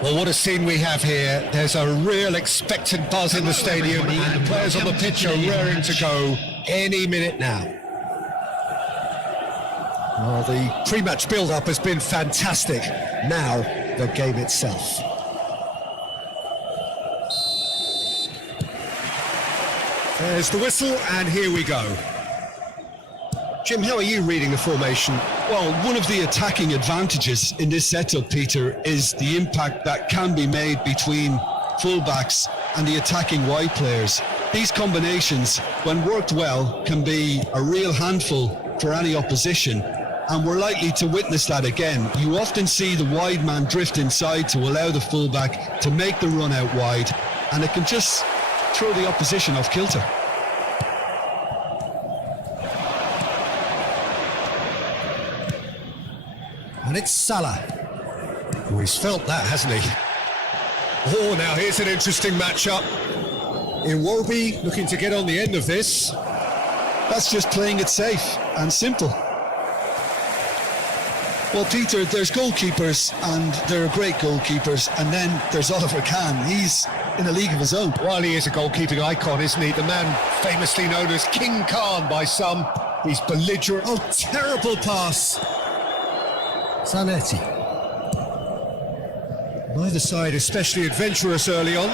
Well, what a scene we have here. There's a real expectant buzz in the stadium and the players on the pitch are raring to go any minute now. Well, the pre-match build-up has been fantastic. Now, the game itself. There's the whistle, and here we go. Jim, how are you reading the formation? Well, one of the attacking advantages in this setup, Peter, is the impact that can be made between fullbacks and the attacking wide players. These combinations, when worked well, can be a real handful for any opposition, and we're likely to witness that again. You often see the wide man drift inside to allow the fullback to make the run out wide, and it can just throw the opposition off kilter. And it's Salah. Oh, he's felt that, hasn't he? Oh, now here's an interesting matchup. Iwobi looking to get on the end of this. That's just playing it safe and simple. Well, Peter, there's goalkeepers, and there are great goalkeepers, and then there's Oliver Kahn. He's in a league of his own. Well, he is a goalkeeping icon, isn't he? The man famously known as King Khan by some. He's belligerent. Oh, terrible pass. Zanetti. Neither side especially adventurous early on.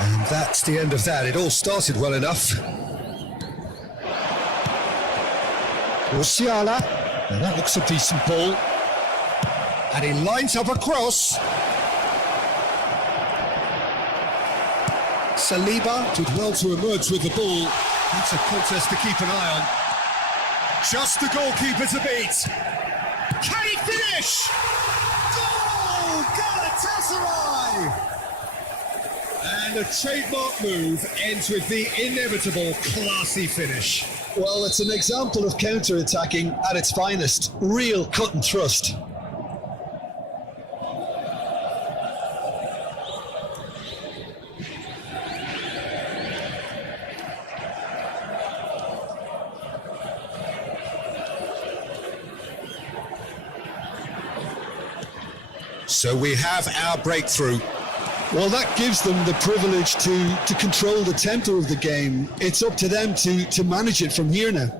And that's the end of that. It all started well enough. Musiala. Now that looks a decent ball. And he lines up a cross. Saliba did well to emerge with the ball. That's a contest to keep an eye on. Just the goalkeeper to beat. Can he finish? Goal! Galatasaray! And a trademark move ends with the inevitable classy finish. Well, it's an example of counter-attacking at its finest. Real cut and thrust. So we have our breakthrough. Well, that gives them the privilege to control the tempo of the game. It's up to them to manage it from here now.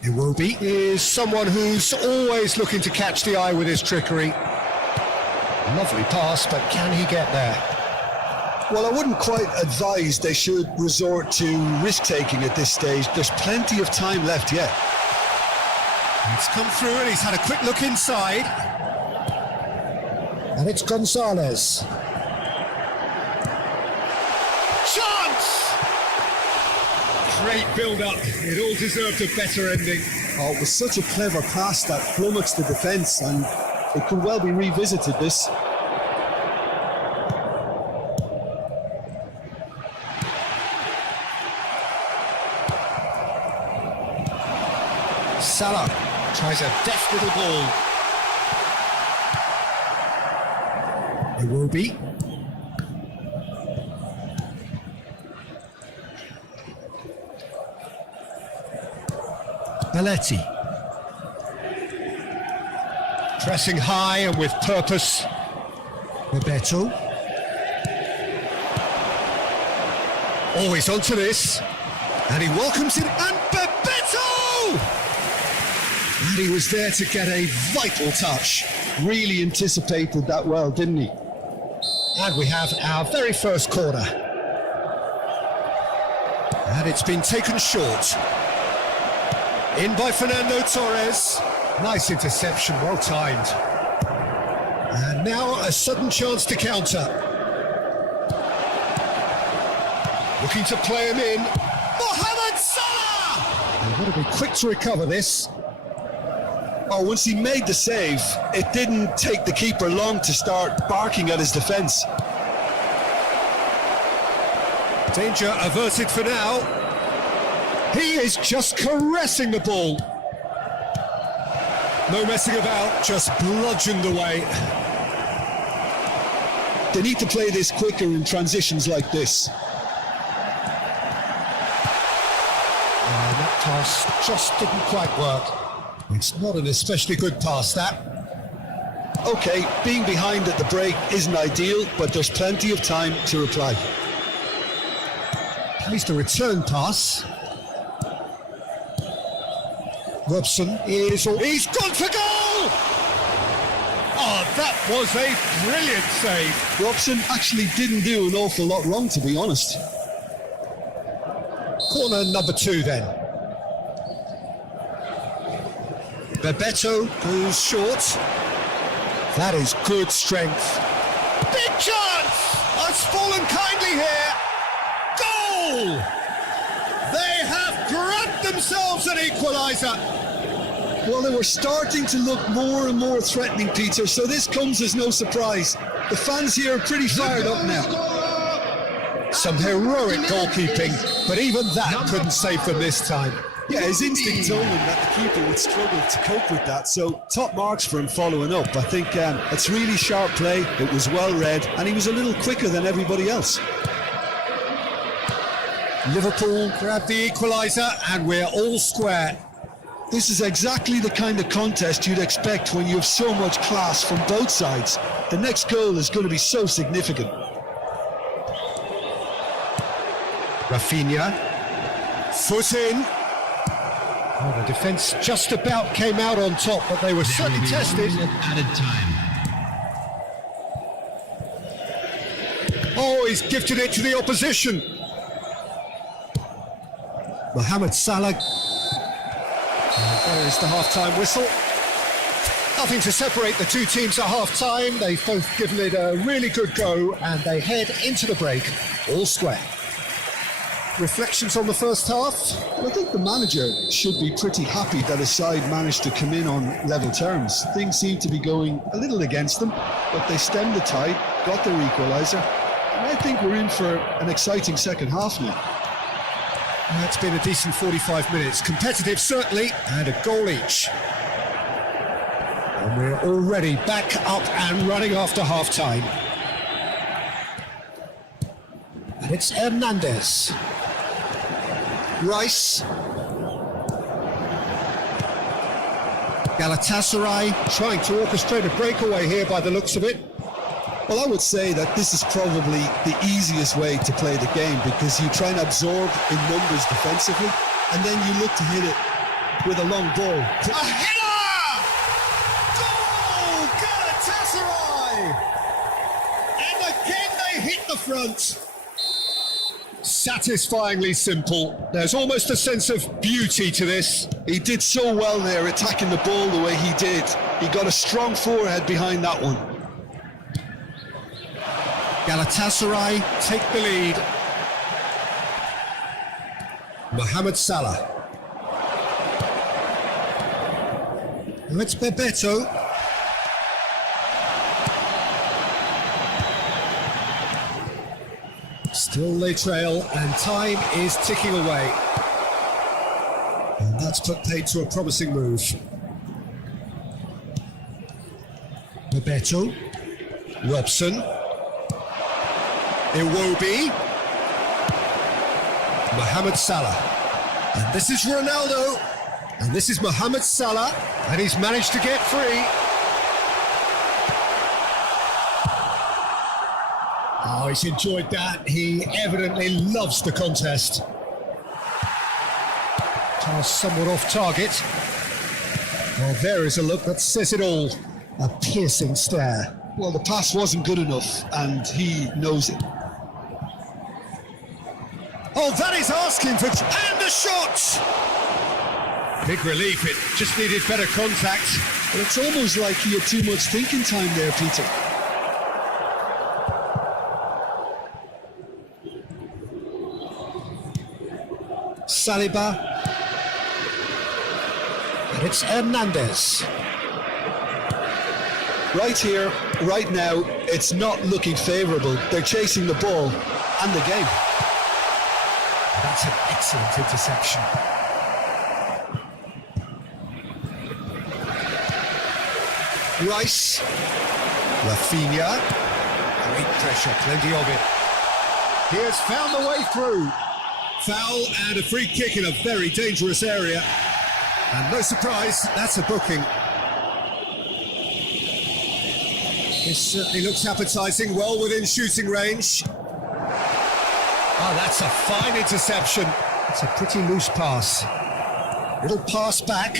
Iwobi is someone who's always looking to catch the eye with his trickery. Lovely pass, but can he get there? Well, I wouldn't quite advise they should resort to risk-taking at this stage. There's plenty of time left yet. It's come through and he's had a quick look inside. And it's Gonzalez. Chance! Great build-up. It all deserved a better ending. Oh, it was such a clever pass that flummoxed the defence, and it could well be revisited, this. Salah tries a deft little ball. Iwobi. Belletti. Pressing high and with purpose. Bebeto. Oh, he's onto this. And he welcomes it. And Bebeto! And he was there to get a vital touch. Really anticipated that well, didn't he? And we have our very first corner. And it's been taken short. In by Fernando Torres. Nice interception, well timed. And now a sudden chance to counter. Looking to play him in. Mohamed Salah! They've got to be quick to recover this. Oh, once he made the save, it didn't take the keeper long to start barking at his defence. Danger averted for now. He is just caressing the ball. No messing about, just bludgeoned away. They need to play this quicker in transitions like this. That pass just didn't quite work. It's not an especially good pass, that. OK, being behind at the break isn't ideal, but there's plenty of time to reply. Plays the return pass. Robson is... He's gone for goal! Oh, that was a brilliant save. Robson actually didn't do an awful lot wrong, to be honest. Corner number 2 then. Bebeto goes short. That is good strength. Big chance! It's fallen kindly here. Goal! They have grabbed themselves an equaliser. Well, they were starting to look more and more threatening, Peter, so this comes as no surprise. The fans here are pretty fired up now. Some heroic goalkeeping, but even that couldn't save them this time. Yeah, his instinct told him that the keeper would struggle to cope with that, so top marks for him following up. I think it's really sharp play, it was well read, and he was a little quicker than everybody else. Liverpool grab the equaliser and we're all square. This is exactly the kind of contest you'd expect when you have so much class from both sides. The next goal is going to be so significant. Rafinha, foot in. Oh, the defence just about came out on top, but they were certainly tested. Added time. Oh, he's gifted it to the opposition. Mohamed Salah. There is the half-time whistle. Nothing to separate the two teams at half-time. They've both given it a really good go and they head into the break all square. Reflections on the first half? Well, I think the manager should be pretty happy that his side managed to come in on level terms. Things seemed to be going a little against them, but they stemmed the tide, got their equaliser, and I think we're in for an exciting second half now. It's been a decent 45 minutes. Competitive, certainly, and a goal each. And we're already back up and running after half-time. And it's Hernandez. Rice. Galatasaray trying to orchestrate a breakaway here by the looks of it. Well, I would say that this is probably the easiest way to play the game because you try and absorb in numbers defensively and then you look to hit it with a long ball. A header! Goal! Galatasaray! And again they hit the front. Satisfyingly simple. There's almost a sense of beauty to this. He did so well there, attacking the ball the way he did. He got a strong forehead behind that one. Galatasaray take the lead. Mohamed Salah. And it's Bebeto. Still they trail and time is ticking away. And that's put paid to a promising move. Bebeto. Robson. Iwobi. Mohamed Salah. And this is Ronaldo. And this is Mohamed Salah. And he's managed to get free. Oh, he's enjoyed that. He evidently loves the contest. Pass somewhat off target. Well, there is a look that says it all. A piercing stare. Well, the pass wasn't good enough, and he knows it. Oh, that is asking for... And the shot! Big relief, it just needed better contact. But it's almost like he had too much thinking time there, Peter. Saliba. And it's Hernandez. Right here, right now, it's not looking favourable. They're chasing the ball and the game. That's an excellent interception. Rice. Rafinha. Great pressure, plenty of it. He has found the way through. Foul and a free kick in a very dangerous area. And no surprise, that's a booking. This certainly looks appetising, well within shooting range. Oh, that's a fine interception. It's a pretty loose pass. Little pass back.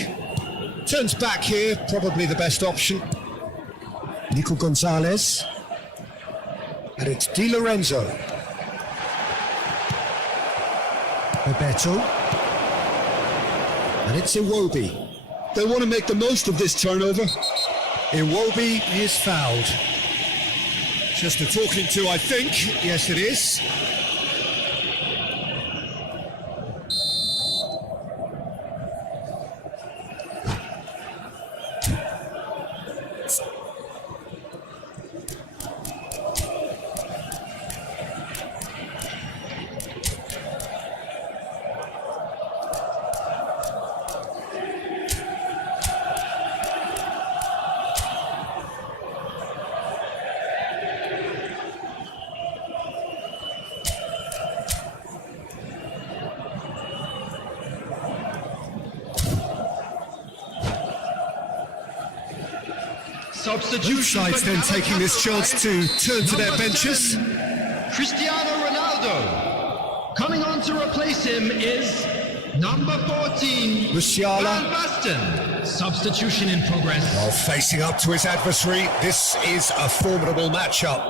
Turns back here, probably the best option. Nico Gonzalez. And it's Di Lorenzo. Bebeto. And it's Iwobi. They want to make the most of this turnover. Iwobi is fouled. Just a talking to, I think. Yes, it is. Both sides then taking this chance to turn to their benches. Cristiano Ronaldo. Coming on to replace him is number 14, Musiala. Van Basten. Substitution in progress. While facing up to his adversary, this is a formidable matchup.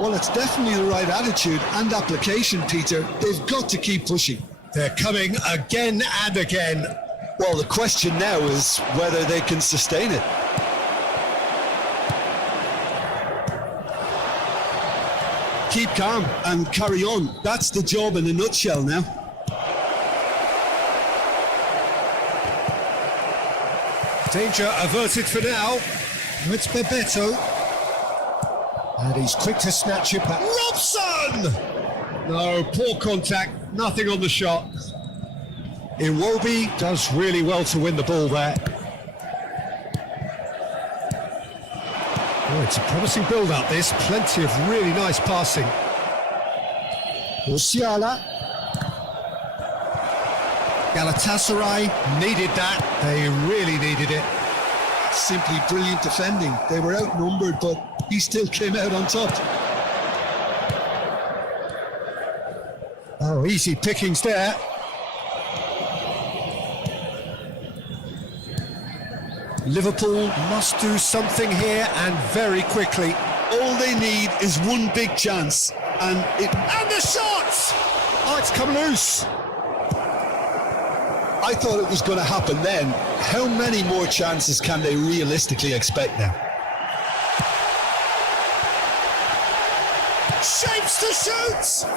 Well, it's definitely the right attitude and application, Peter. They've got to keep pushing. They're coming again and again. Well, the question now is whether they can sustain it. Keep calm and carry on. That's the job in a nutshell now. Danger averted for now. It's Bebeto. And he's quick to snatch it back. Robson! No, poor contact. Nothing on the shot. Iwobi does really well to win the ball there. Oh, it's a promising build-up, this. Plenty of really nice passing. Musiala. Galatasaray needed that. They really needed it. Simply brilliant defending. They were outnumbered, but he still came out on top. Oh, easy pickings there. Liverpool must do something here, and very quickly. All they need is one big chance, and the shot! Oh, it's come loose. I thought it was going to happen then. How many more chances can they realistically expect now? Shapes to shoot!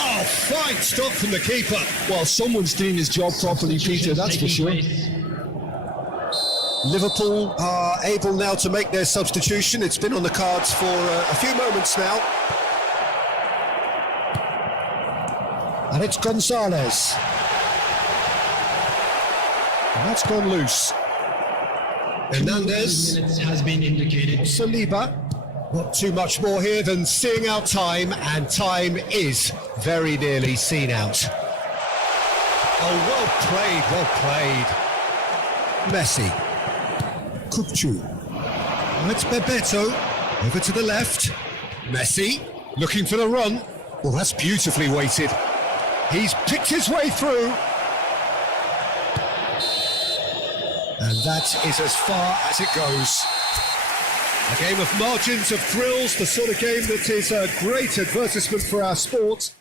Oh, fine stop from the keeper. Well, someone's doing his job properly, Peter, that's for sure. Liverpool are able now to make their substitution. It's been on the cards for a few moments now. And it's Gonzalez. And that's gone loose. Hernandez. Minutes has been indicated. Saliba. Not too much more here than seeing out time, and time is very nearly seen out. Oh, well played, well played. Messi. Kupchu. Now it's Bebeto. Over to the left. Messi. Looking for the run. Well, that's beautifully weighted. He's picked his way through. And that is as far as it goes. A game of margins, of thrills, the sort of game that is a great advertisement for our sport.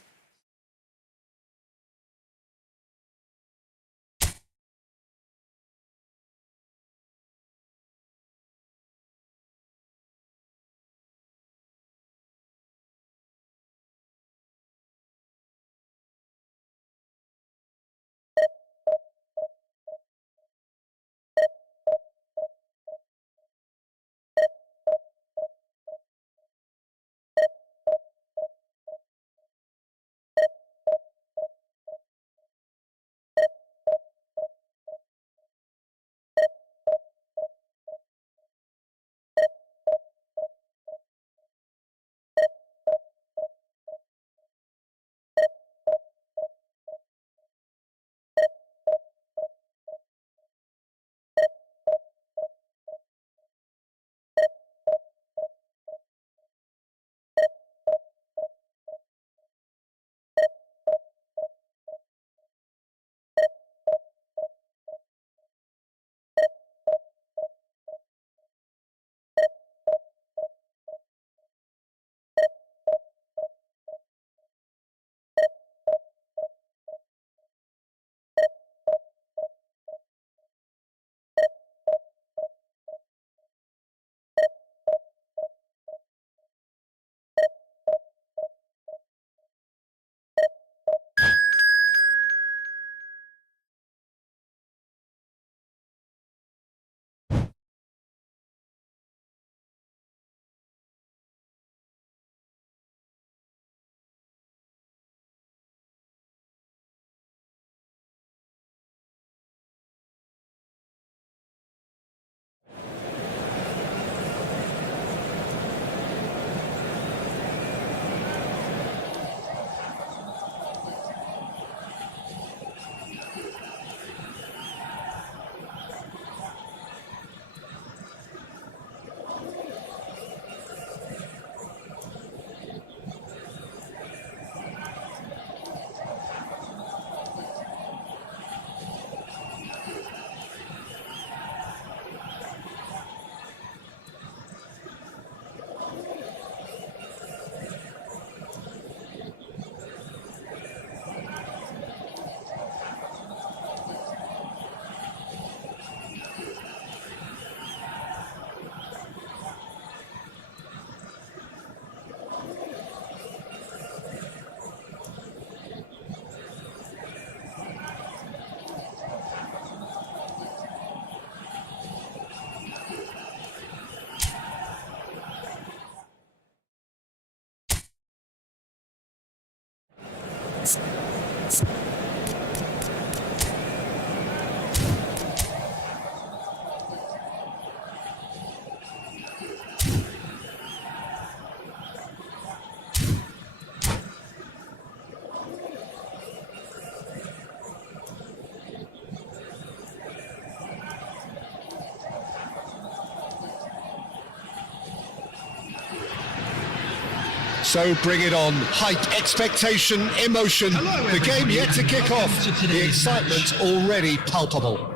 So bring it on. Hype, expectation, emotion. Hello, The game everybody, yet to and kick welcome off. to The today's excitement already palpable.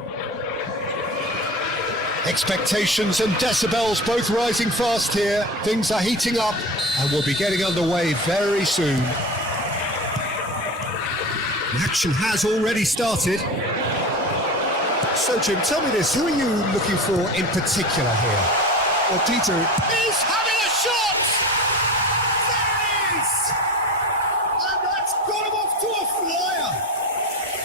Expectations and decibels both rising fast here. Things are heating up and we'll be getting underway very soon. The action has already started. So Jim, tell me this, who are you looking for in particular here? Well, Peter, He's having a shot! There it is! And that's got him off to a flyer!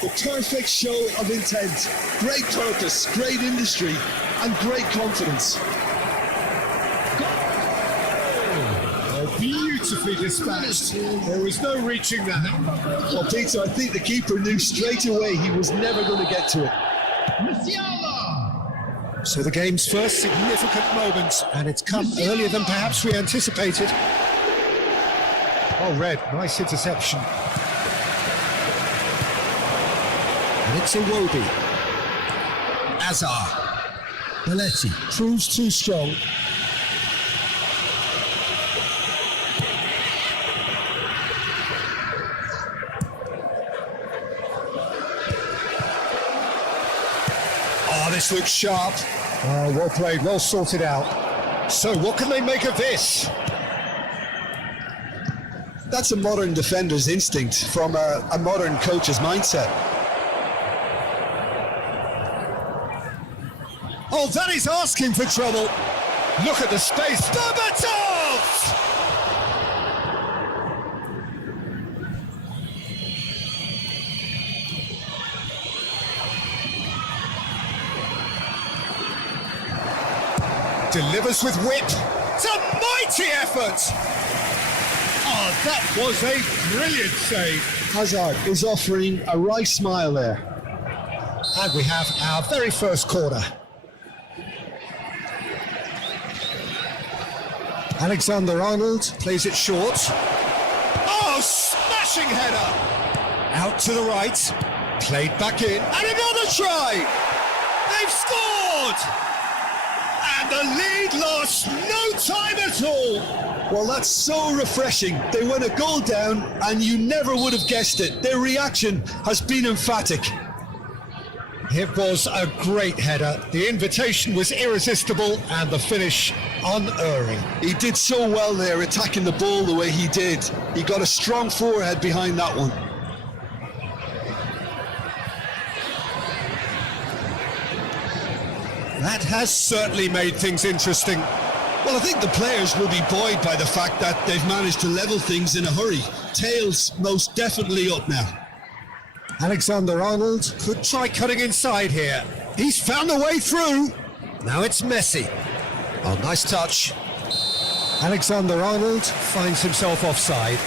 the perfect show of intent, great purpose, great industry, and great confidence. Oh, beautifully dispatched. There was no reaching that. Well, Peter, I think the keeper knew straight away he was never going to get to it. Musiala! So the game's first significant moment, and it's come earlier than perhaps we anticipated. Oh, Red, nice interception. And it's Iwobi. Azar. Belletti proves too strong. Oh, this looks sharp. Oh, well played, well sorted out. So what can they make of this? That's a modern defender's instinct from a modern coach's mindset. Oh, that is asking for trouble. Look at the space. Berbatov! Delivers with whip. It's a mighty effort. Oh, that was a brilliant save. Hazard is offering a right smile there. And we have our very first corner. Alexander-Arnold plays it short. Oh, smashing header! Out to the right, played back in, and another try! They've scored! And the lead lost no time at all! Well, that's so refreshing. They went a goal down and you never would have guessed it. Their reaction has been emphatic. It was a great header. The invitation was irresistible and the finish unerring. He did so well there, attacking the ball the way he did. He got a strong forehead behind that one. That has certainly made things interesting. Well, I think the players will be buoyed by the fact that they've managed to level things in a hurry. Tails most definitely up now. Alexander-Arnold could try cutting inside here. He's found a way through. Now it's Messi. Oh, nice touch. Alexander-Arnold finds himself offside.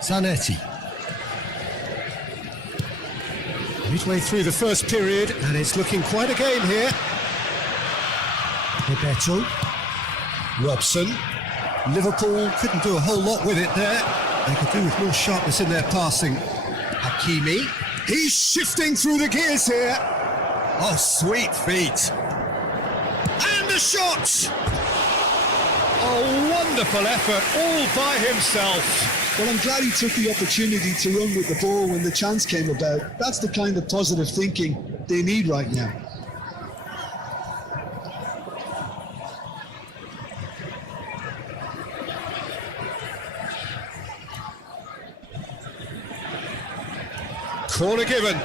Zanetti. Midway through the first period, and it's looking quite a game here. Bebeto. Robson. Liverpool couldn't do a whole lot with it there. They could do with more sharpness in their passing. Hakimi. He's shifting through the gears here. Oh, sweet feet. And a shot! A wonderful effort all by himself. Well, I'm glad he took the opportunity to run with the ball when the chance came about. That's the kind of positive thinking they need right now. Corner given.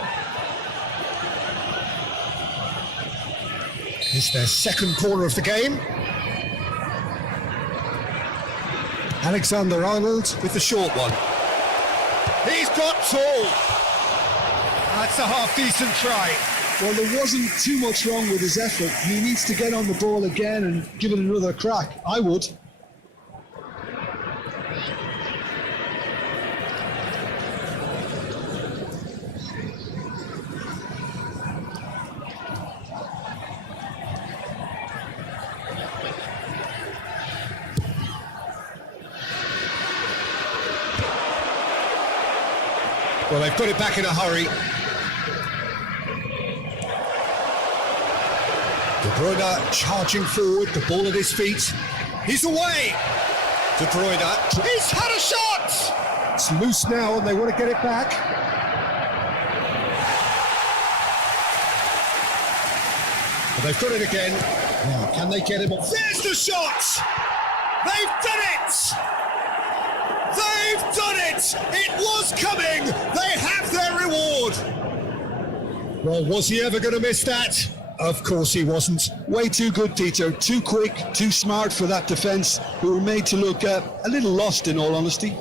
It's their second corner of the game. Alexander-Arnold with the short one. He's got tall. That's a half-decent try. Well, there wasn't too much wrong with his effort. He needs to get on the ball again and give it another crack. I would. Well, they've got it back in a hurry. De Bruyne charging forward, the ball at his feet. He's away! De Bruyne, he's had a shot! It's loose now and they want to get it back. But they've got it again. Now, can they get him off? There's the shot! They've done it! They've done it! It was coming! They have their reward! Well, was he ever going to miss that? Of course he wasn't. Way too good, Peter. Too quick, too smart for that defence, who were made to look a little lost, in all honesty.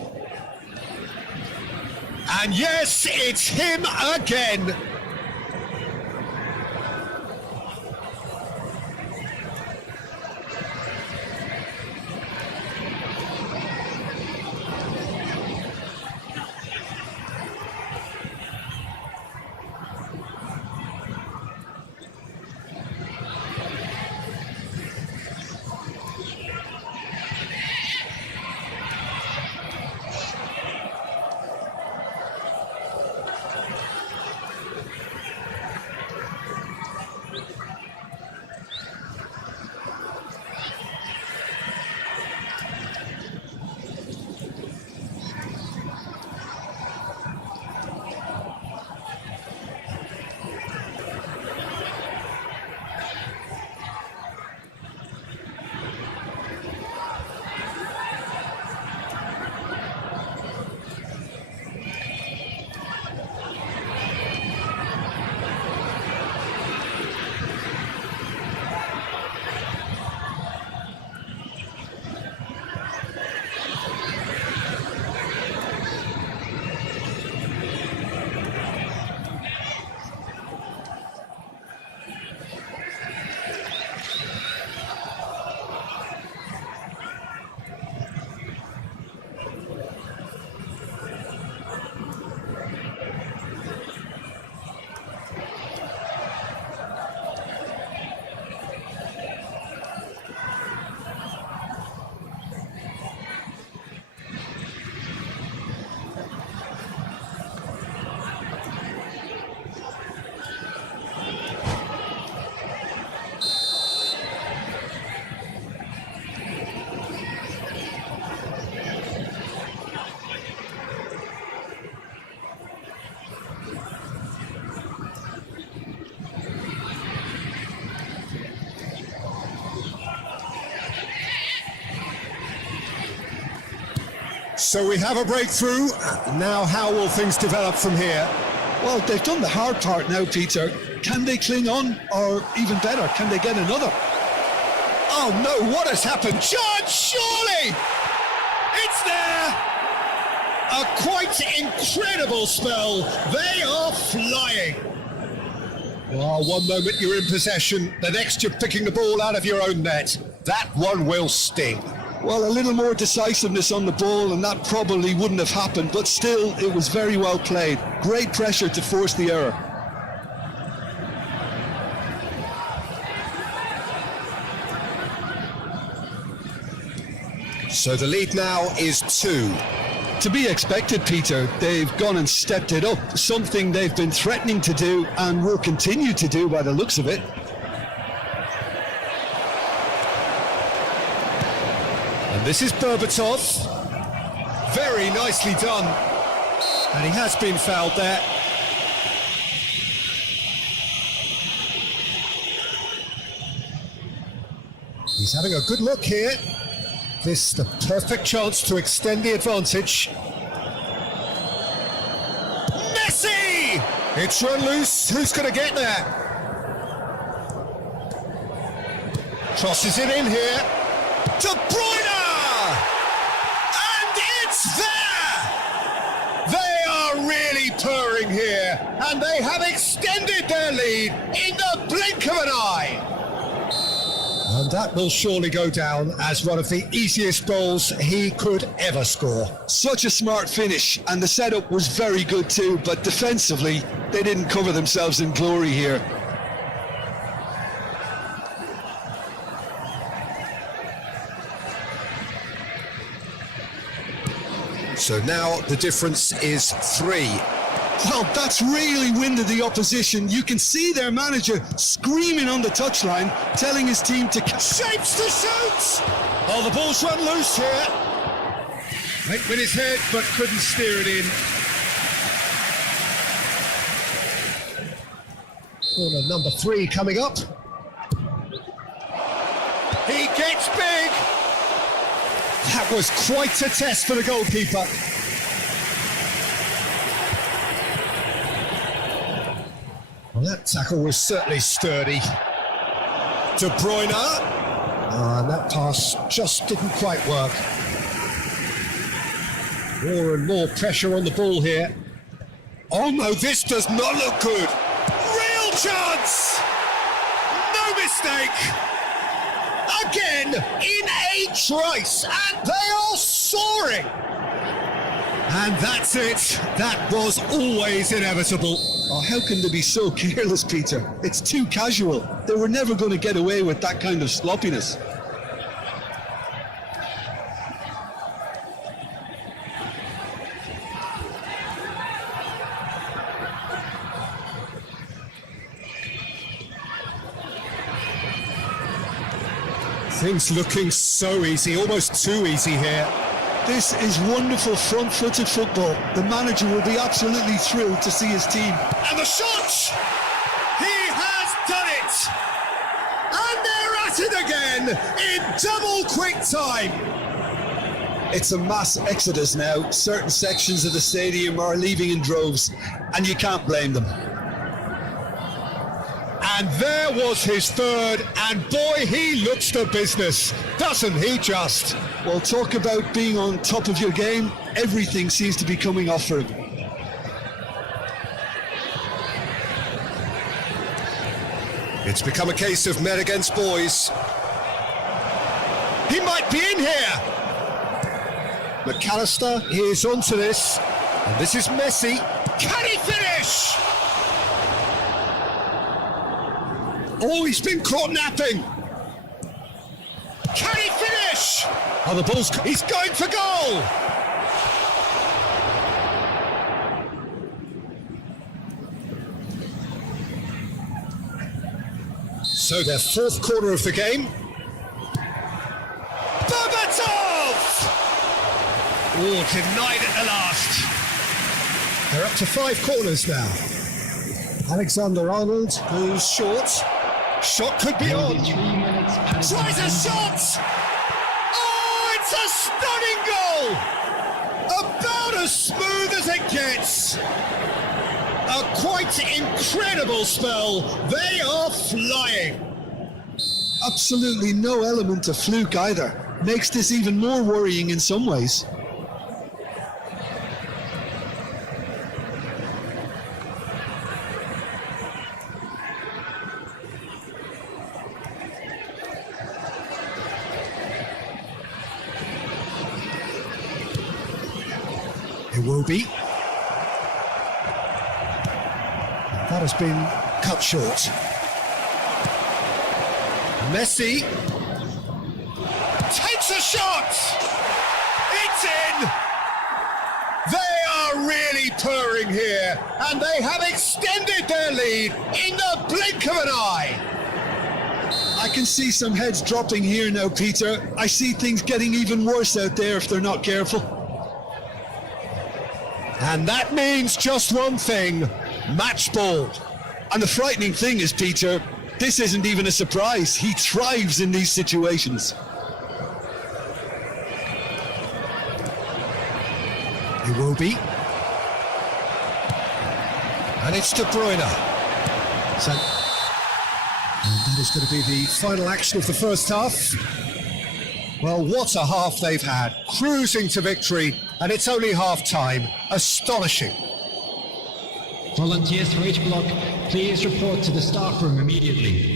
And yes, it's him again. So we have a breakthrough. Now how will things develop from here? Well, they've done the hard part now, Peter. Can they cling on? Or even better, can they get another? Oh no, what has happened? Chance, surely! It's there! A quite incredible spell. They are flying. Oh, one moment you're in possession, the next you're picking the ball out of your own net. That one will sting. Well, a little more decisiveness on the ball and that probably wouldn't have happened, but still, it was very well played. Great pressure to force the error. So the lead now is 2. To be expected, Peter. They've gone and stepped it up, something they've been threatening to do and will continue to do by the looks of it. And this is Berbatov. Very nicely done. And he has been fouled there. He's having a good look here. This the perfect chance to extend the advantage. Messi! It's run loose. Who's going to get there? Crosses it in here. De Bruyne! And it's there! They are really purring here, and they have extended their lead in the blink of an eye. And that will surely go down as one of the easiest goals he could ever score. Such a smart finish, and the setup was very good too, but defensively, they didn't cover themselves in glory here. So now the difference is 3. Well, that's really winded the opposition. You can see their manager screaming on the touchline, telling his team to... Shapes to shoot! Oh, the ball's run loose here. Went with his head, but couldn't steer it in. Corner number 3 coming up. He gets big. That was quite a test for the goalkeeper. Well, that tackle was certainly sturdy. De Bruyne. And that pass just didn't quite work. More and more pressure on the ball here. Oh no, this does not look good. Real chance! No mistake! Again, in a trice, and they are soaring! And that's it. That was always inevitable. Oh, how can they be so careless, Peter? It's too casual. They were never going to get away with that kind of sloppiness. Things looking so easy, almost too easy here. This is wonderful front-footed football. The manager will be absolutely thrilled to see his team. And the shot! He has done it! And they're at it again in double quick time. It's a mass exodus now. Certain sections of the stadium are leaving in droves, and you can't blame them. And there was his third, and boy, he looks the business, doesn't he just? Well, talk about being on top of your game. Everything seems to be coming off for him. It's become a case of men against boys. He might be in here. McAllister is onto this, and this is Messi. Can he finish? Oh, he's been caught napping. Can he finish? Oh, the ball's... He's going for goal. So their fourth quarter of the game. Berbatov! Oh, denied at the last. They're up to 5 corners now. Alexander-Arnold goes short. Shot could be on. 3 minutes. Tries a shot! Oh, it's a stunning goal! About as smooth as it gets. A quite incredible spell. They are flying. Absolutely no element of fluke either. Makes this even more worrying in some ways. It will be. That has been cut short. Messi takes a shot. It's in. They are really purring here, and they have extended their lead in the blink of an eye. I can see some heads dropping here now, Peter. I see things getting even worse out there if they're not careful. And that means just one thing, match ball. And the frightening thing is, Peter, this isn't even a surprise. He thrives in these situations. It will be. And it's De Bruyne. So, and that is going to be the final action of the first half. Well, what a half they've had. Cruising to victory, and it's only half-time. Astonishing. Volunteers for each block, please report to the staff room immediately.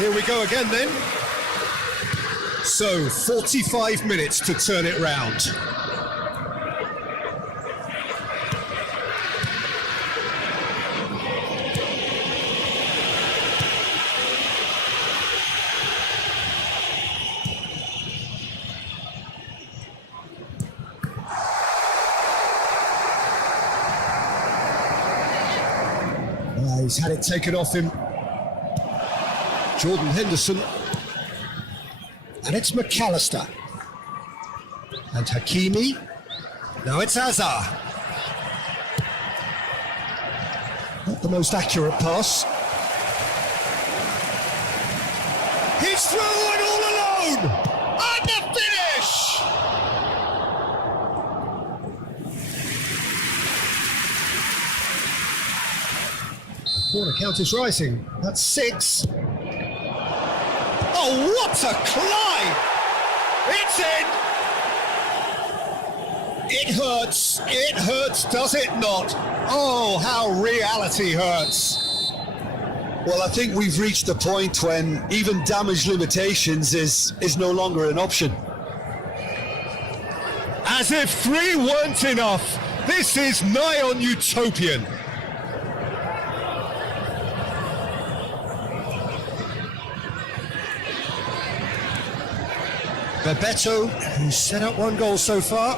Here we go again then. So 45 minutes to turn it round. He's had it taken off him. Jordan Henderson. And it's McAllister. And Hakimi. Now it's Azar. Not the most accurate pass. He's through and all alone! And the finish! Corner count is rising. That's 6. Oh, what a climb! It's in! It hurts, does it not? Oh, how reality hurts. Well, I think we've reached the point when even damage limitations is no longer an option. As if 3 weren't enough, this is nigh on utopian. Bebeto, who's set up 1 goal so far.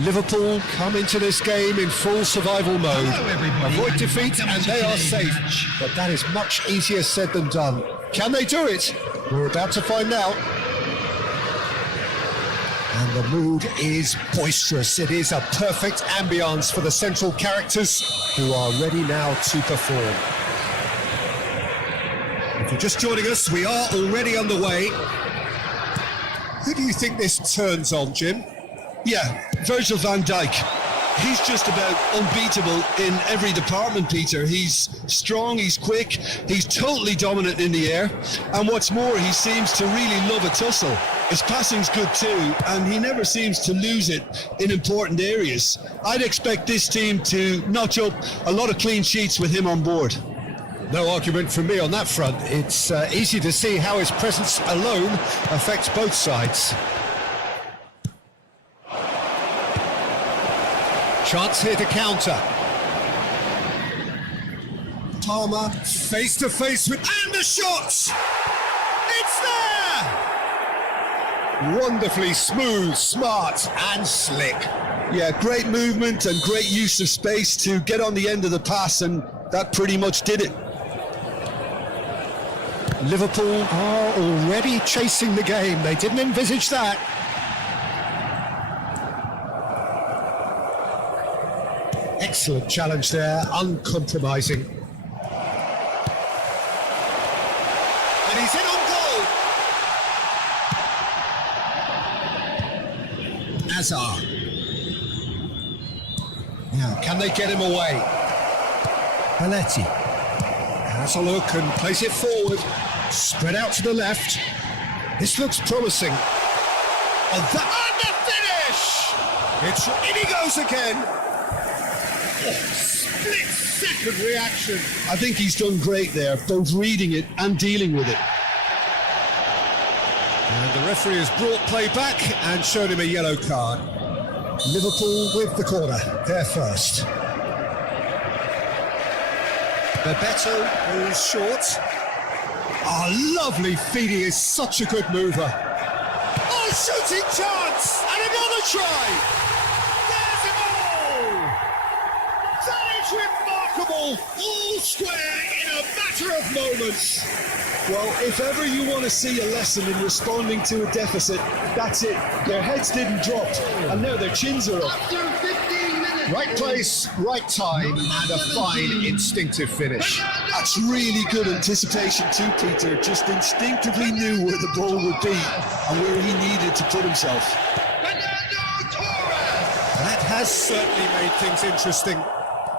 Liverpool come into this game in full survival mode. Hello, everybody. Avoid defeat Welcome and to they are today's safe. match. But that is much easier said than done. Can they do it? We're about to find out. And the mood is boisterous. It is a perfect ambience for the central characters who are ready now to perform. If you're just joining us, we are already underway. Who do you think this turns on, Jim? Yeah, Virgil van Dijk. He's just about unbeatable in every department, Peter. He's strong, he's quick, he's totally dominant in the air. And what's more, he seems to really love a tussle. His passing's good too, and he never seems to lose it in important areas. I'd expect this team to notch up a lot of clean sheets with him on board. No argument from me on that front. It's easy to see how his presence alone affects both sides. Chance here to counter. Palmer face to face with, and the shot! It's there! Wonderfully smooth, smart and slick. Yeah, great movement and great use of space to get on the end of the pass, and that pretty much did it. Liverpool are already chasing the game. They didn't envisage that. Excellent challenge there, uncompromising. And he's in on goal. Azar. Now, can they get him away? Paletti has a look and plays it forward. Spread out to the left. This looks promising. And the finish! In he goes again. Split-second reaction. I think he's done great there, both reading it and dealing with it. And the referee has brought play back and shown him a yellow card. Liverpool with the corner, they're first. Bebeto goes short. Oh, lovely feed, he is such a good mover. Oh, shooting chance! And another try! There's a goal! That is remarkable! All square in a matter of moments. Well, if ever you want to see a lesson in responding to a deficit, that's it. Their heads didn't drop, and now their chins are up. After 15 minutes. Right place, right time, and a fine instinctive finish. That's really good anticipation too, Peter. Just instinctively knew where the ball would be and where he needed to put himself. That has certainly made things interesting.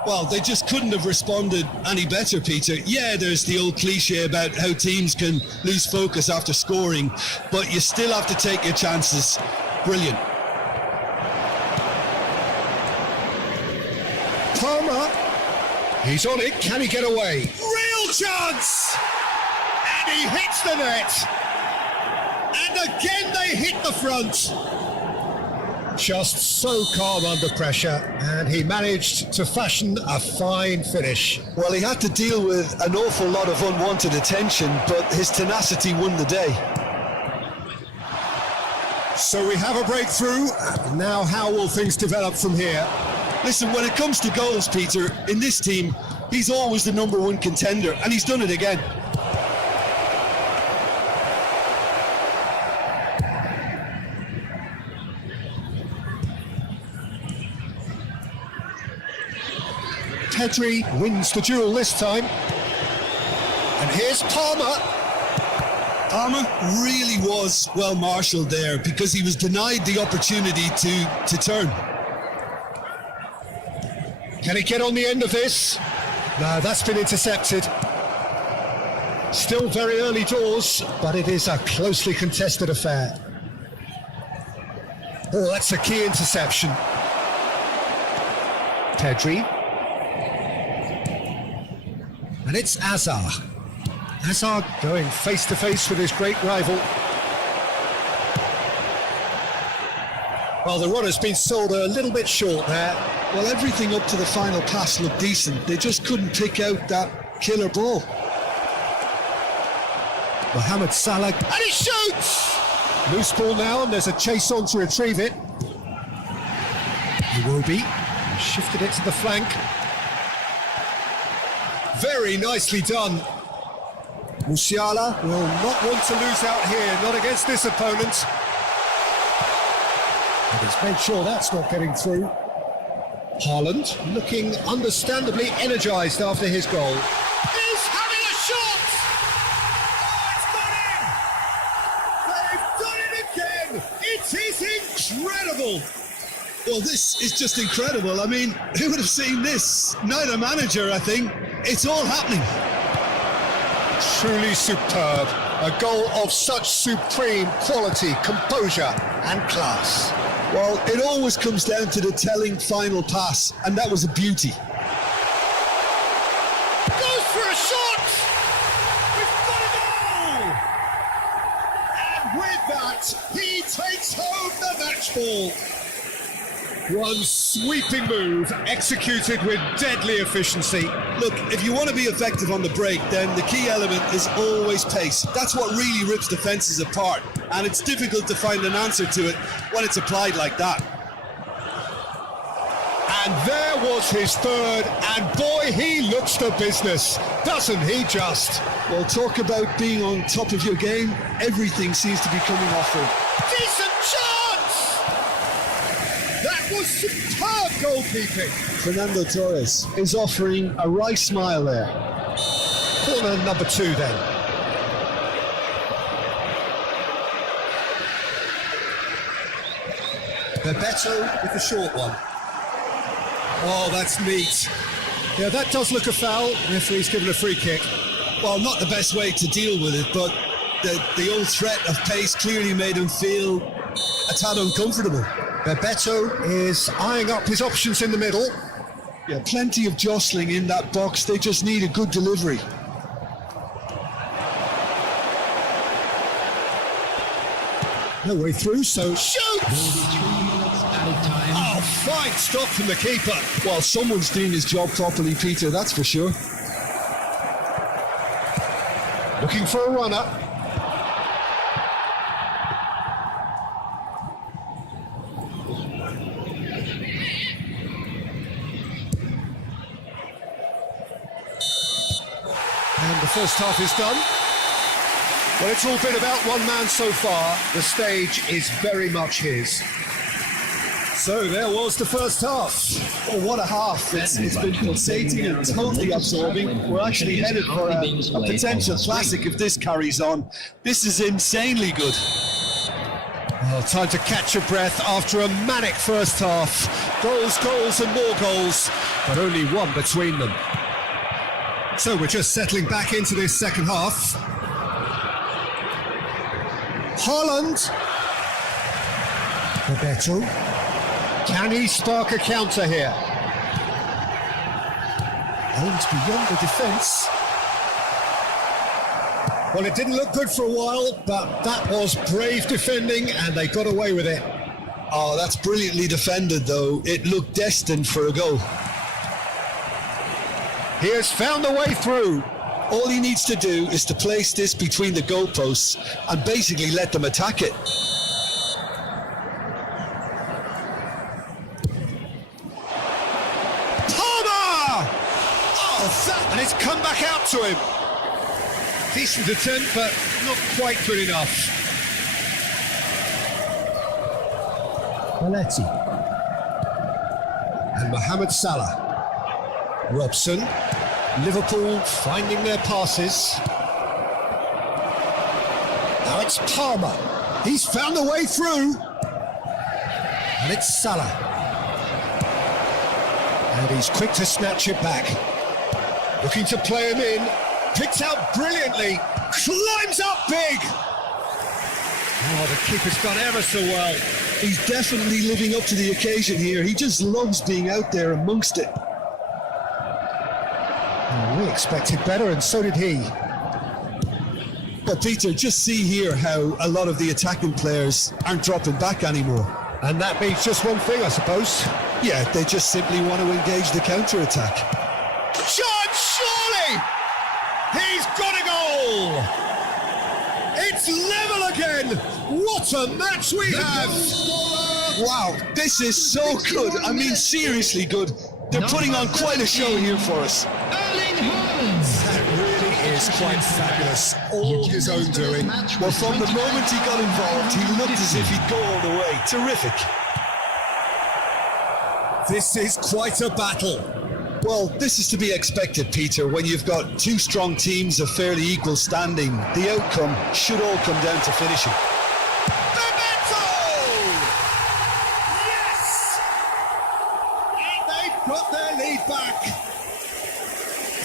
Well, they just couldn't have responded any better, Peter. Yeah, there's the old cliche about how teams can lose focus after scoring, but you still have to take your chances. Brilliant. Palmer, he's on it, can he get away? Real chance! And he hits the net! And again they hit the front! Just so calm under pressure, and he managed to fashion a fine finish. Well, he had to deal with an awful lot of unwanted attention, but his tenacity won the day. So we have a breakthrough. Now how will things develop from here? Listen, when it comes to goals, Peter, in this team, he's always the number one contender, and he's done it again. Pedri wins the duel this time. And here's Palmer. Palmer really was well marshalled there because he was denied the opportunity to turn. Can he get on the end of this? No, that's been intercepted. Still very early doors, but it is a closely contested affair. Oh, that's a key interception. Pedri. And it's Azar. Azar going face-to-face with his great rival. Well, the run has been sold a little bit short there. Well, everything up to the final pass looked decent. They just couldn't pick out that killer ball. Mohamed Salah, and he shoots! Loose ball now, and there's a chase on to retrieve it. Iwobi shifted it to the flank. Very nicely done. Musiala will not want to lose out here, not against this opponent. And he's made sure that's not getting through. Haaland looking understandably energised after his goal. He's having a shot! Oh, it's gone in! They've done it again! It is incredible! Well, this is just incredible. I mean, who would have seen this? Neither manager, I think. It's all happening. Truly superb. A goal of such supreme quality, composure and class. Well, it always comes down to the telling final pass, and that was a beauty. Goes for a shot! We've got a goal! And with that, he takes home the match ball. One sweeping move, executed with deadly efficiency. Look, if you want to be effective on the break, then the key element is always pace. That's what really rips defences apart, and it's difficult to find an answer to it when it's applied like that. And there was his third, and boy, he looks the business, doesn't he just? Well, talk about being on top of your game. Everything seems to be coming off him. Decent chance! That was superb goalkeeping. Fernando Torres is offering a right smile there. Corner number 2 then. Bebeto with the short one. Oh, that's neat. Yeah, that does look a foul. Referee's given a free kick. Well, not the best way to deal with it, but the old threat of pace clearly made him feel a tad uncomfortable. Bebeto is eyeing up his options in the middle. Yeah, plenty of jostling in that box. They just need a good delivery. No way through, so shoots! Oh, fine stop from the keeper. Well, someone's doing his job properly, Peter, that's for sure. Looking for a runner. And the first half is done. Well, it's all been about one man so far. The stage is very much his. So there was the first half. Oh, what a half. It's been pulsating and totally absorbing. We're actually headed for a potential classic if this carries on. This is insanely good. Well, time to catch your breath after a manic first half. Goals, goals and more goals, but only one between them. So we're just settling back into this second half. Haaland. Bebeto. Can he spark a counter here? Aims beyond the defence. Well, it didn't look good for a while, but that was brave defending and they got away with it. Oh, that's brilliantly defended, though. It looked destined for a goal. He has found a way through. All he needs to do is to place this between the goalposts and basically let them attack it. And it's come back out to him. Decent attempt, but not quite good enough. Belletti. And Mohamed Salah. Robson. Liverpool finding their passes. Now it's Palmer. He's found a way through. And it's Salah. And he's quick to snatch it back. Looking to play him in, picks out brilliantly, climbs up big. Oh, the keeper's done ever so well. He's definitely living up to the occasion here. He just loves being out there amongst it. We expected better, and so did he. But Peter, just see here how a lot of the attacking players aren't dropping back anymore. And that means just one thing, I suppose. Yeah, they just simply want to engage the counter-attack. Shot, surely! He's got a goal! It's level again! What a match we have! Wow, this is so good. I mean, seriously good. They're putting on quite a show here for us. That really is quite fabulous. All his own doing. Well, from the moment he got involved, he looked as if he'd go all the way. Terrific. This is quite a battle. Well, this is to be expected, Peter. When you've got two strong teams of fairly equal standing, the outcome should all come down to finishing. Yes! And they've got their lead back.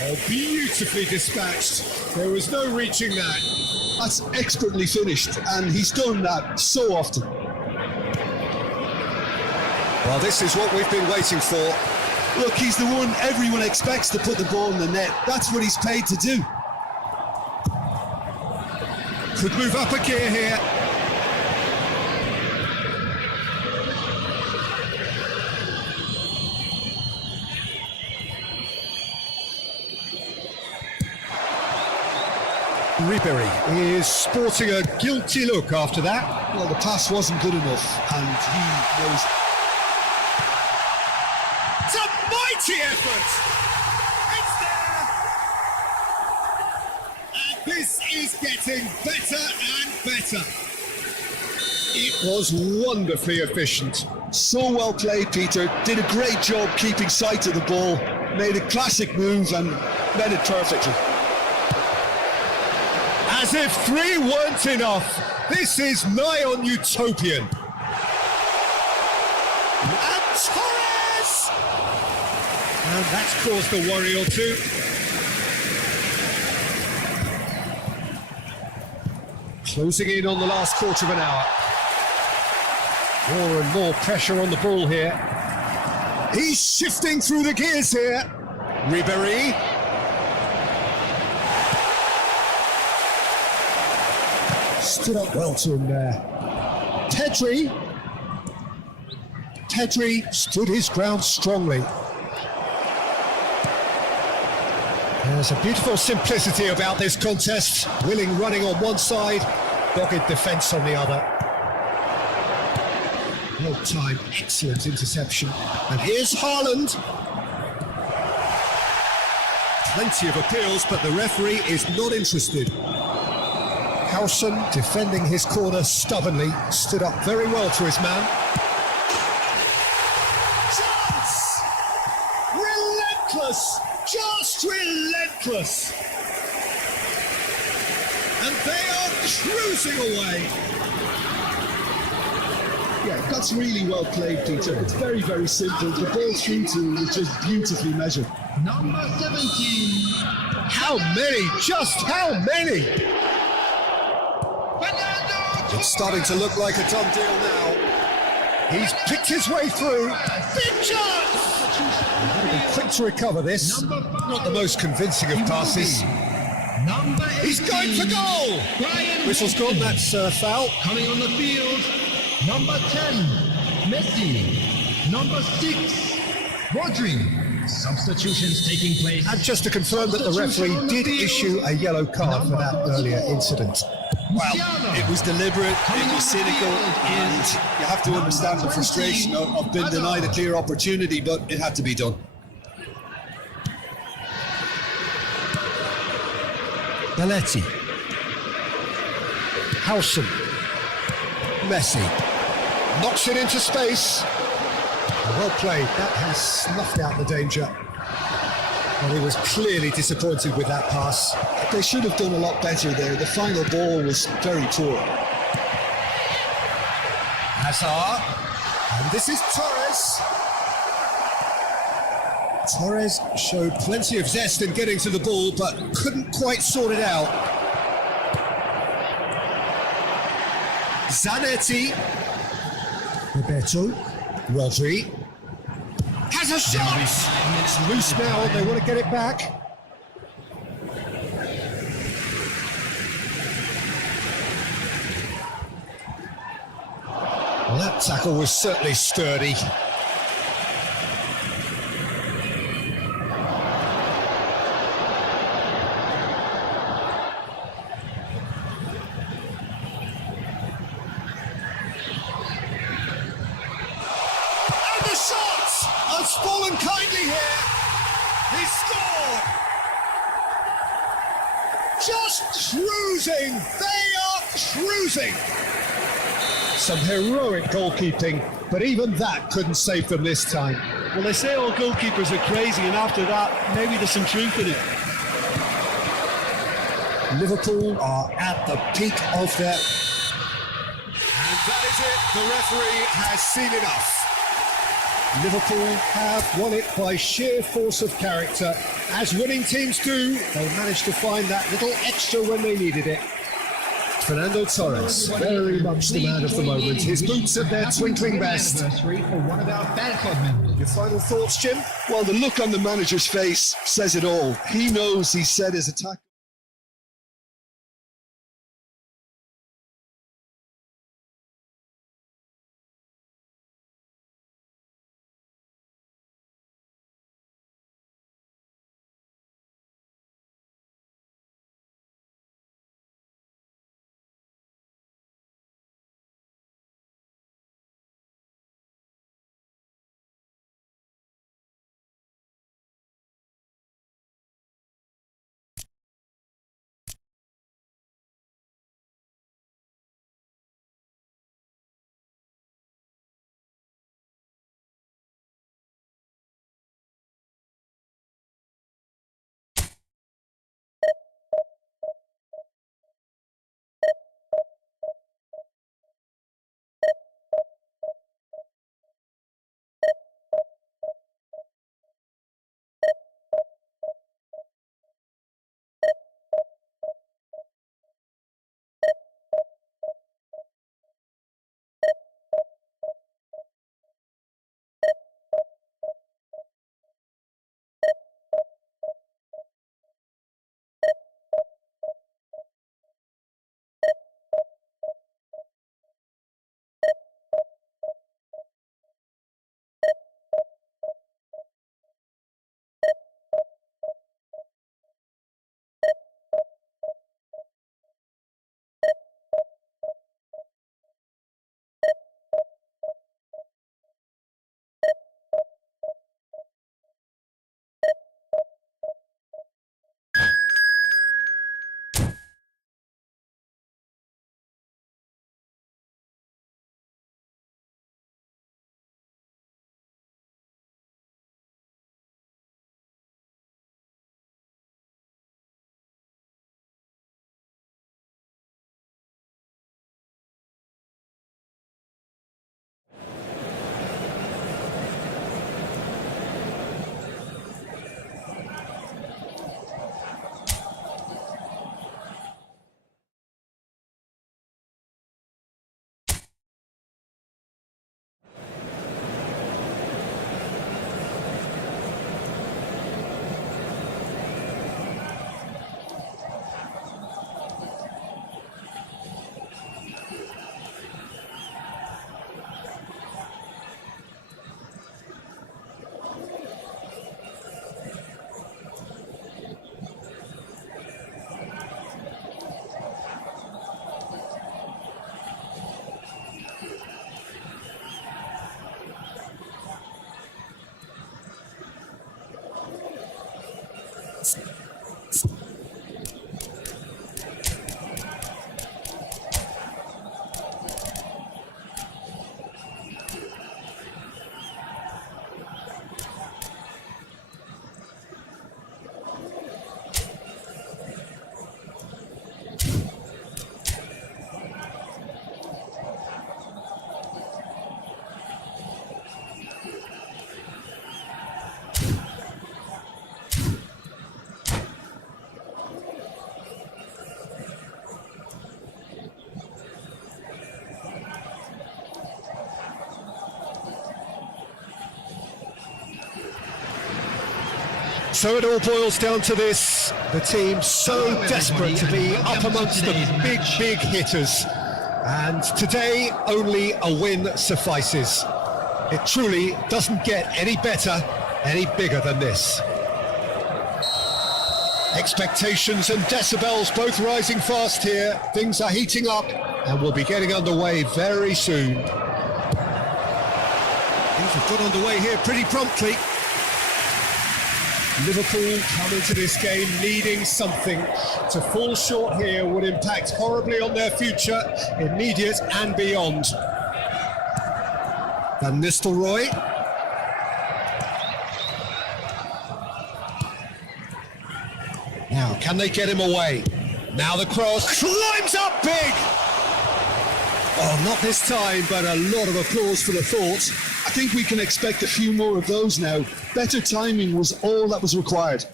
Oh, beautifully dispatched. There was no reaching that. That's expertly finished, and he's done that so often. Well, this is what we've been waiting for. Look, he's the one everyone expects to put the ball in the net. That's what he's paid to do. Could move up a gear here. Ribery is sporting a guilty look after that. Well, the pass wasn't good enough, and he knows. It's a mighty effort! It's there! And this is getting better and better. It was wonderfully efficient. So well played, Peter. Did a great job keeping sight of the ball. Made a classic move and read it perfectly. As if three weren't enough, this is nigh on utopian. And Torres! And that's caused a worry or two. Closing in on the last quarter of an hour. More and more pressure on the ball here. He's shifting through the gears here. Ribery. Stood up well to him there. Tedri stood his ground strongly. There's a beautiful simplicity about this contest. Willing running on one side, dogged defence on the other. Well timed, excellent interception. And here's Haaland. Plenty of appeals, but the referee is not interested. Howson, defending his corner stubbornly, stood up very well to his man. Chance! Relentless! Just relentless! And they are cruising away! Yeah, that's really well played, Peter. It's very, very simple. The ball through to is just beautifully measured. Number 17. How many? Just how many? It's starting to look like a done deal now. He's picked his way through. Big chance! He'll be quick to recover this. Not the most convincing of passes. He's going for goal! Whistle's gone, that's foul. Coming on the field, number 10, Messi. Number 6, Rodri. Substitutions taking place. And just to confirm that the referee did issue a yellow card for that earlier incident. Well, it was deliberate, it was cynical, and you have to understand the frustration of being denied a clear opportunity, but it had to be done. Belletti. Howson. Messi. Knocks it into space. Well played. That has snuffed out the danger. And he was clearly disappointed with that pass. They should have done a lot better there. The final ball was very poor. Hazard. And this is Torres. Torres showed plenty of zest in getting to the ball, but couldn't quite sort it out. Zanetti. Roberto, Rodri, has a shot! It's loose now, they want to get it back. Well, that tackle was certainly sturdy. Has fallen kindly here. He scored. Just cruising. They are cruising. Some heroic goalkeeping, but even that couldn't save them this time. Well, they say all goalkeepers are crazy, and after that, maybe there's some truth in it. Liverpool are at the peak of their... And that is it. The referee has seen enough. Liverpool have won it by sheer force of character. As winning teams do, they managed to find that little extra when they needed it. Fernando Torres, very much the man of the moment. His boots at their twinkling best. For one of our fan club members. Your final thoughts, Jim? Well, the look on the manager's face says it all. He knows he set his attack. So it all boils down to this. The team so desperate to be up amongst the big hitters. And today, only a win suffices. It truly doesn't get any better, any bigger than this. Expectations and decibels both rising fast here. Things are heating up and we'll be getting underway very soon. Things have got underway here pretty promptly. Liverpool come into this game needing something. To fall short here would impact horribly on their future, immediate and beyond. Van Nistelrooy. Now, can they get him away? Now the cross climbs up big! Oh, not this time, but a lot of applause for the thought. I think we can expect a few more of those now. Better timing was all that was required.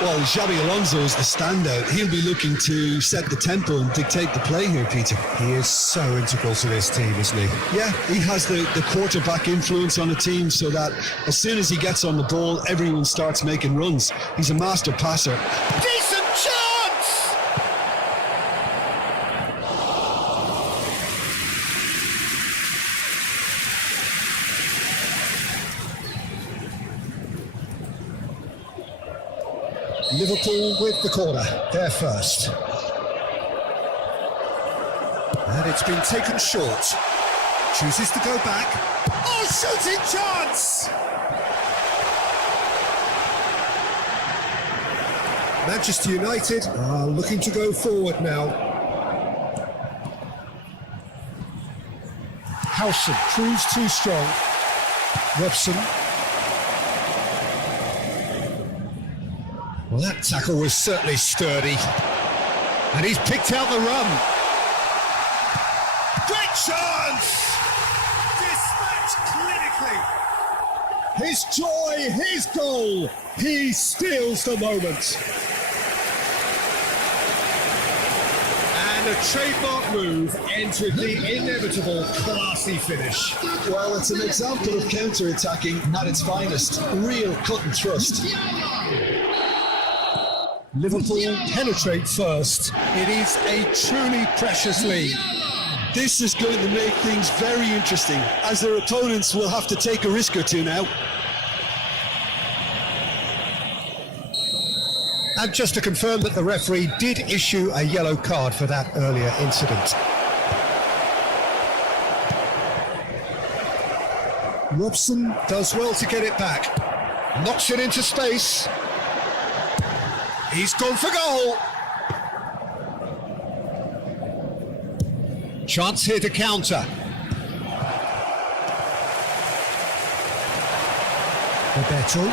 Well, Xabi Alonso is the standout. He'll be looking to set the tempo and dictate the play here, Peter. He is so integral to this team, isn't he? Yeah, he has the quarterback influence on the team so that as soon as he gets on the ball, everyone starts making runs. He's a master passer. Decent chance! Liverpool with the corner, they're first. And it's been taken short. Chooses to go back. Oh, shooting chance! Manchester United are looking to go forward now. Howson proves too strong. Robson. Well, that tackle was certainly sturdy. And he's picked out the run. Great chance! Dispatched clinically. His joy, his goal. He steals the moment. And a trademark move ends with the inevitable classy finish. Well, it's an example of counter-attacking at its finest. Real cut and thrust. Liverpool penetrate first. It is a truly precious lead. This is going to make things very interesting, as their opponents will have to take a risk or two now. And just to confirm that the referee did issue a yellow card for that earlier incident. Robson does well to get it back. Knocks it into space. He's gone for goal. Chance here to counter. Bebeto.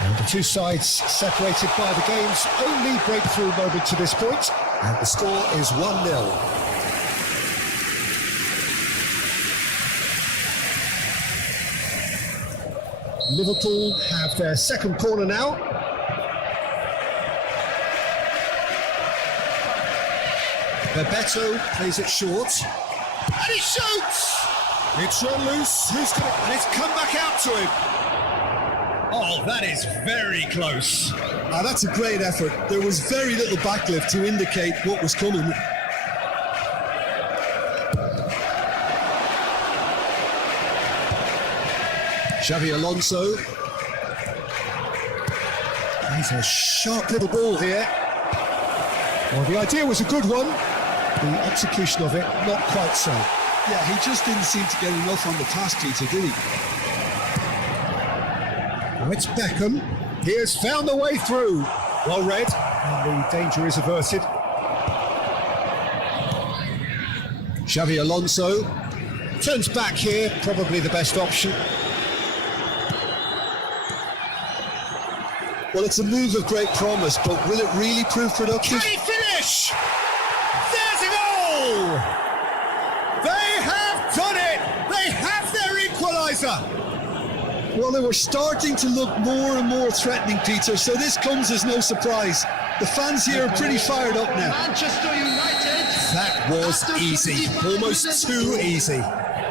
And the two sides separated by the game's only breakthrough moment to this point. And the score is 1-0. Liverpool have their second corner now. Bebeto plays it short. And he shoots! It's run loose. And it's come back out to him. Oh, that is very close. That's a great effort. There was very little backlift to indicate what was coming. Xabi Alonso. He's a sharp little ball here. Well, the idea was a good one. The execution of it, not quite so. Yeah, he just didn't seem to get enough on the pass, Peter, did he? Now it's Beckham. He has found the way through. Well read, and the danger is averted. Xabi Alonso turns back here, probably the best option. Well, it's a move of great promise, but will it really prove productive? Can he finish? There's a goal! They have done it! They have their equaliser! Well, they were starting to look more and more threatening, Peter, so this comes as no surprise. The fans here are pretty fired up now. Manchester United. That was easy, almost too easy.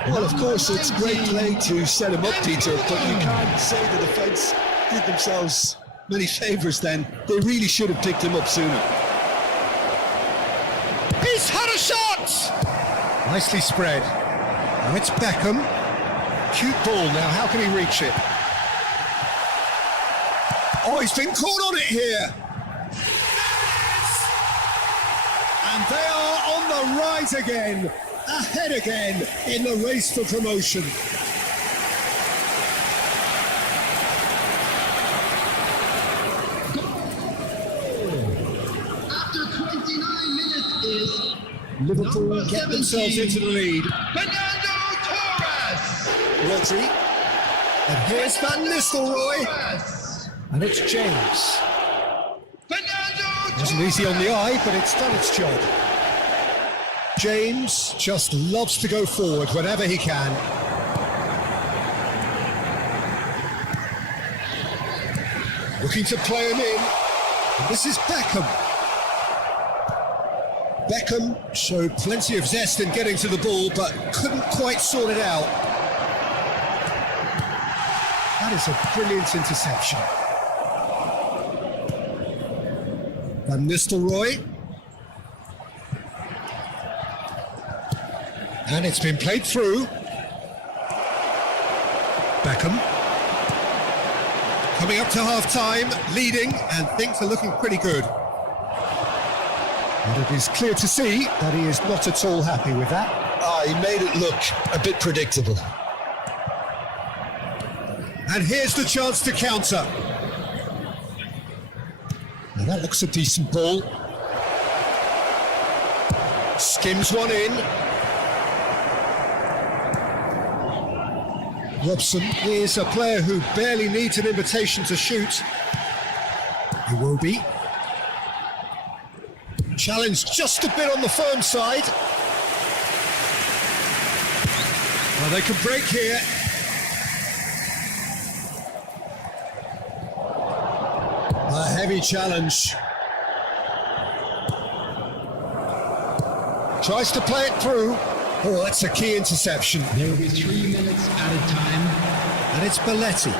Well, of course, it's great play to set him up, Peter, but you can't say the defence did themselves many favours then. They really should have picked him up sooner. He's had a shot! Nicely spread. Now it's Beckham. Cute ball now, how can he reach it? Oh, he's been caught on it here! And they are on the rise again, ahead again in the race for promotion. After 29 minutes is Liverpool get themselves into the lead. Fernando Torres. Rodri. And here's Van Nistelrooy. Torres. And it's James. Fernando Wasn't easy on the eye, but it's done its job. James just loves to go forward whenever he can. Looking to play him in. And this is Beckham. Beckham showed plenty of zest in getting to the ball, but couldn't quite sort it out. That is a brilliant interception. Van Nistelrooy. And it's been played through. Beckham. Coming up to half-time, leading, and things are looking pretty good. And it is clear to see that he is not at all happy with that. He made it look a bit predictable. And here's the chance to counter. Now that looks a decent ball. Skims one in. Robson is a player who barely needs an invitation to shoot. Iwobi. Challenged just a bit on the firm side. Well, they can break here. A heavy challenge. Tries to play it through. Oh, that's a key interception. There will be 3 minutes added time. And it's Belletti.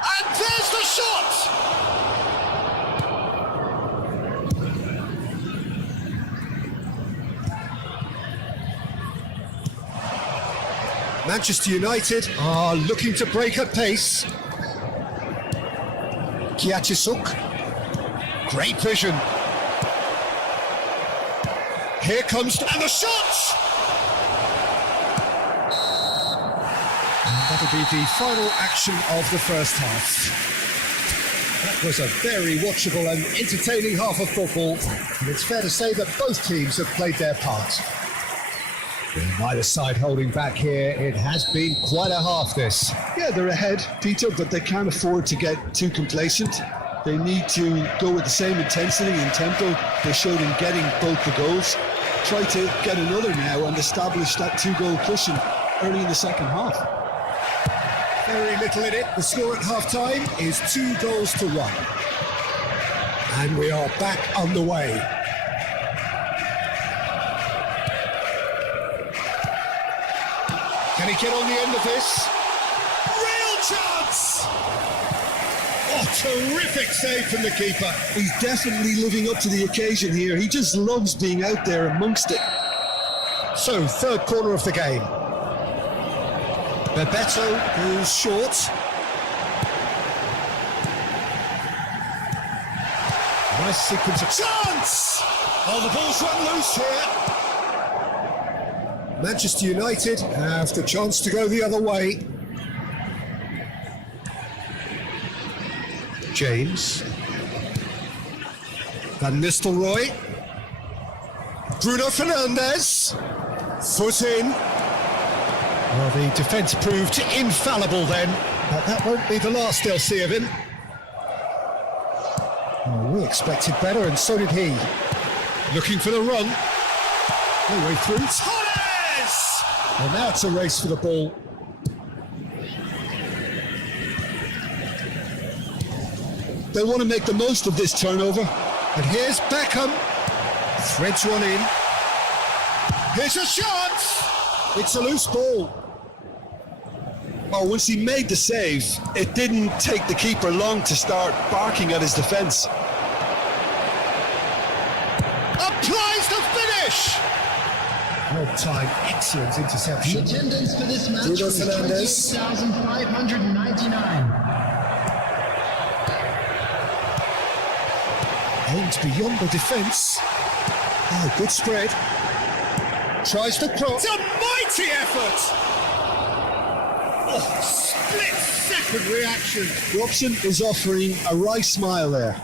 And there's the shot! Manchester United are looking to break at pace. Kiachisuk. Great vision. Here comes, and the shot! And that'll be the final action of the first half. That was a very watchable and entertaining half of football, and it's fair to say that both teams have played their part. With neither side holding back here, it has been quite a half this. Yeah, they're ahead, Peter, but they can't afford to get too complacent. They need to go with the same intensity and tempo they showed in getting both the goals. Try to get another now and establish that two-goal cushion early in the second half. Very little in it. The score at half-time is 2-1. And we are back underway. Can he get on the end of this? Real chance! Oh, terrific save from the keeper. He's definitely living up to the occasion here. He just loves being out there amongst it. So, third corner of the game. Bebeto goes short. Nice sequence of chance! Oh, the ball's run loose here. Manchester United have the chance to go the other way. James. Van Nistelrooy. Bruno Fernandes. Foot in. Well, the defence proved infallible then, but that won't be the last they'll see of him. Well, we expected better, and so did he. Looking for the run. No way through. Torres! Well, now it's a race for the ball. They'll want to make the most of this turnover. And here's Beckham. Threads one in. Here's a shot! It's a loose ball. Oh, once he made the save, it didn't take the keeper long to start barking at his defence. Applies the finish! Well timed, excellent interception. The attendance for this match Bruno was Fernandes. 28,599. Aimed beyond the defence. Oh, good spread. Tries to cross. It's a mighty effort! Oh, split-second reaction. Robson is offering a wry smile there.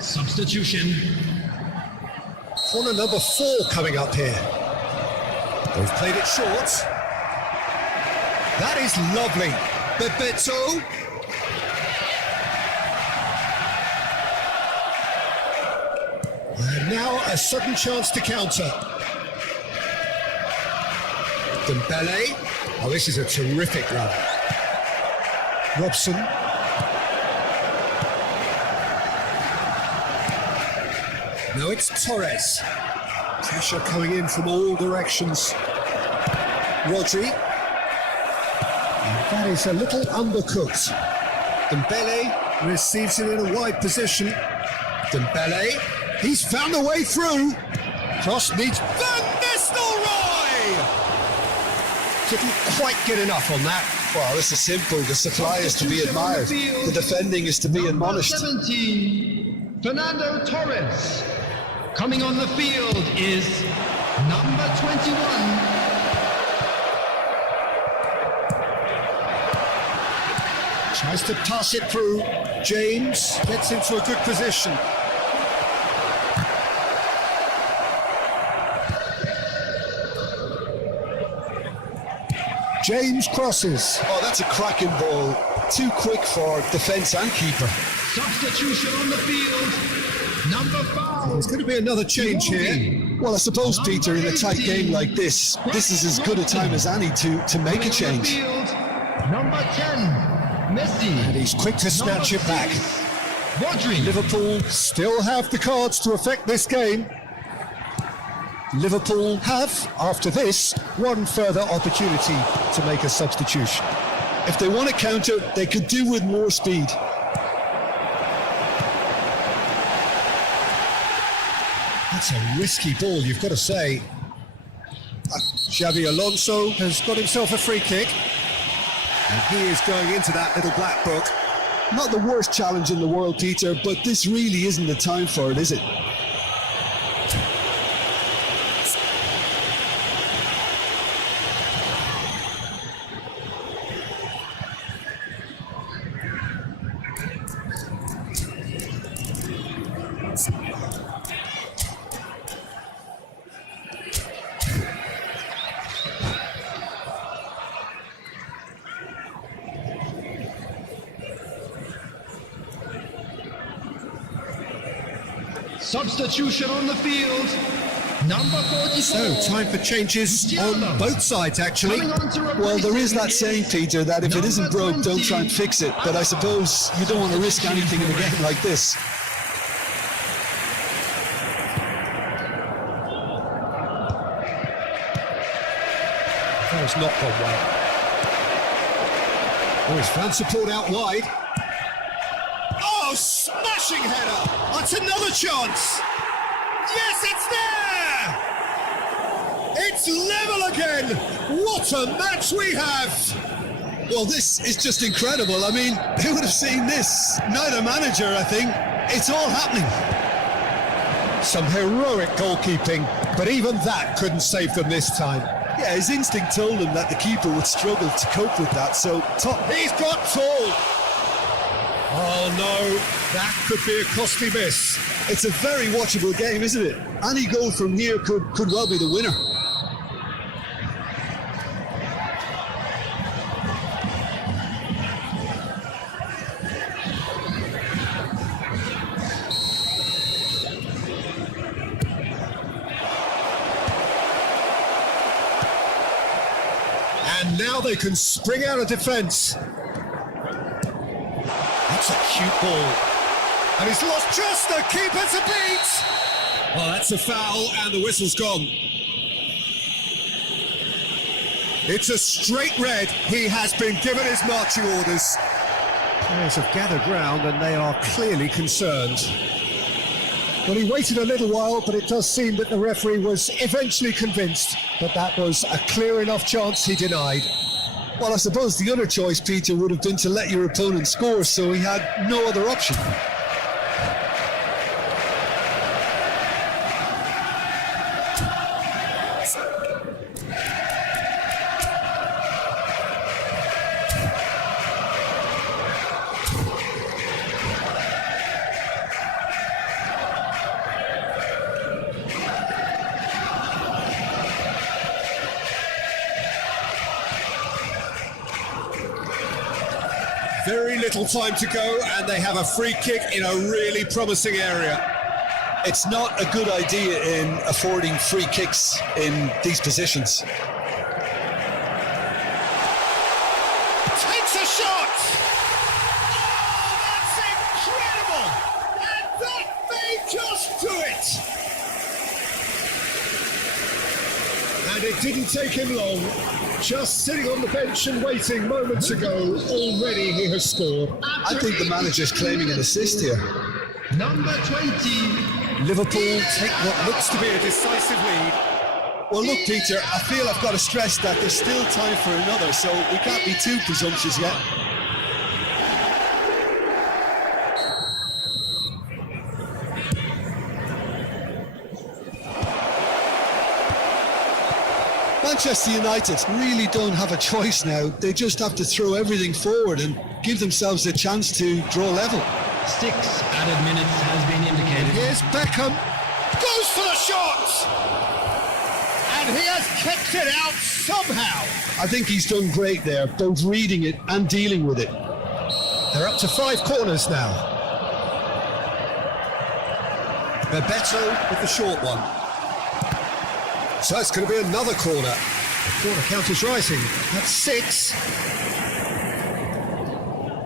Substitution. Corner number 4 coming up here. They've played it short. That is lovely. Bebeto. And now a sudden chance to counter. Dembele. Oh, this is a terrific run. Robson. Now it's Torres. Pressure coming in from all directions. Rodri. And that is a little undercooked. Dembele receives it in a wide position. Dembele. He's found a way through. Cross needs Van Nistelrooy! Didn't quite get enough on that. Well, this is simple. The supply is to be admired. The defending is to be admonished. 17, Fernando Torres. Coming on the field is number 21. Tries to pass it through. James gets into a good position. James crosses. Oh, that's a cracking ball. Too quick for defence and keeper. Substitution on the field. Number 5. There's going to be another change here. Well, I suppose, Peter, in a tight game like this is as good a time as any to make a change. Number 10, Messi. And he's quick to snatch it back. Rodri. Liverpool still have the cards to affect this game. Liverpool have, after this, one further opportunity to make a substitution. If they want to counter, they could do with more speed. That's a risky ball, you've got to say. Xabi Alonso has got himself a free kick. And he is going into that little black book. Not the worst challenge in the world, Peter, but this really isn't the time for it, is it? Substitution on the field. Number 44. So, time for changes on both sides, actually. Well, there is that saying, Peter, that if it isn't broke, don't try and fix it. But I suppose you don't want to risk anything in a game like this. That has not gone well. Oh, he's found support out wide. Oh, smashing header! That's another chance! Yes, it's there! It's level again! What a match we have! Well, this is just incredible. I mean, who would have seen this? Neither manager, I think. It's all happening. Some heroic goalkeeping, but even that couldn't save them this time. Yeah, his instinct told him that the keeper would struggle to cope with that, so top. He's got tall! Oh no, that could be a costly miss. It's a very watchable game, isn't it? Any goal from here could well be the winner. And now they can spring out of defence. That's a cute ball. And he's lost just the keeper to beat. Oh, that's a foul and the whistle's gone. It's a straight red. He has been given his marching orders. Players have gathered round and they are clearly concerned. Well, he waited a little while, but it does seem that the referee was eventually convinced that that was a clear enough chance he denied. Well, I suppose the other choice, Peter, would have been to let your opponent score, so he had no other option. Very little time to go, and they have a free kick in a really promising area. It's not a good idea in affording free kicks in these positions. Takes a shot! Oh, that's incredible! And that may just do it! And it didn't take him long. Just sitting on the bench and waiting moments ago, already he has scored. I think the manager's claiming an assist here. Number 20. Liverpool take what looks to be a decisive lead. Well, look, Peter, I feel I've got to stress that there's still time for another, so we can't be too presumptuous yet. Manchester United really don't have a choice now. They just have to throw everything forward and give themselves a chance to draw level. 6 added minutes has been indicated. Here's Beckham. Goes for the shot! And he has kept it out somehow. I think he's done great there, both reading it and dealing with it. They're up to 5 corners now. Bebeto with the short one. So it's going to be another corner. The corner count is rising. That's 6.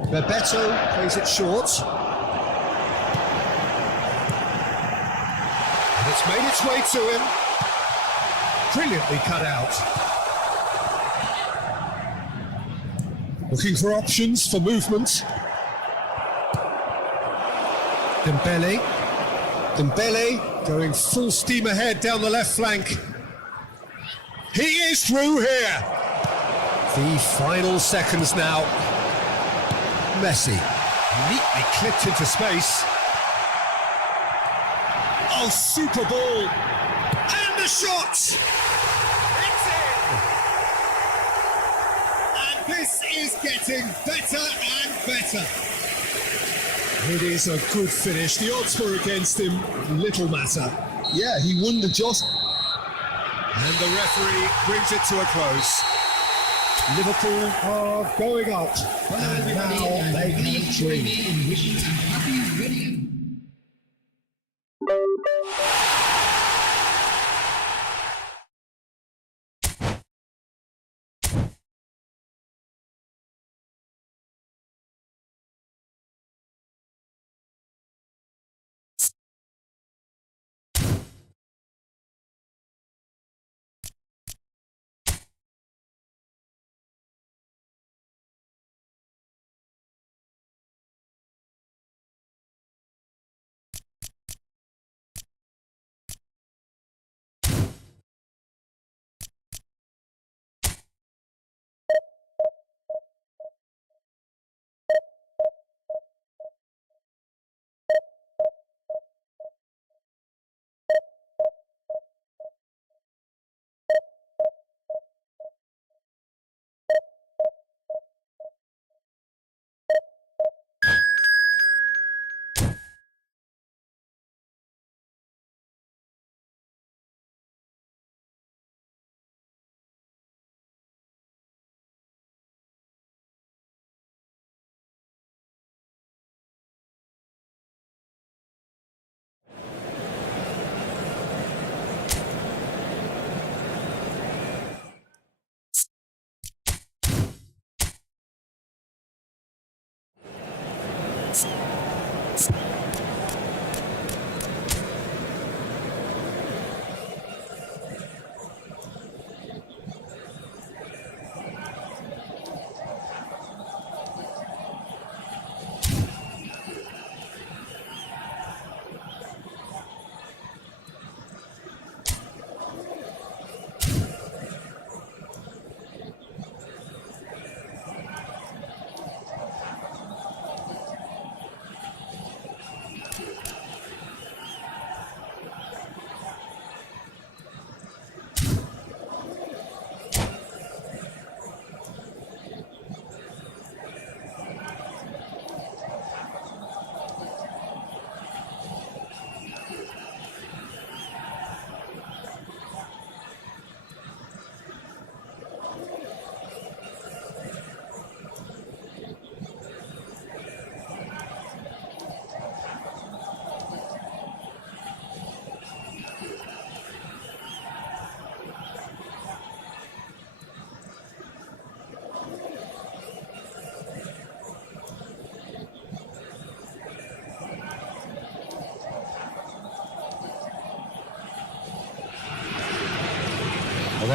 Bebeto plays it short. And it's made its way to him. Brilliantly cut out. Looking for options for movement. Dembele going full steam ahead down the left flank. He is through here. The final seconds now. Messi, neatly clipped into space. Oh, super ball. And the shot. It's in. And this is getting better and better. It is a good finish. The odds were against him. Little matter. Yeah, he wouldn't have just... And the referee brings it to a close. Liverpool are going up, and now they can dream.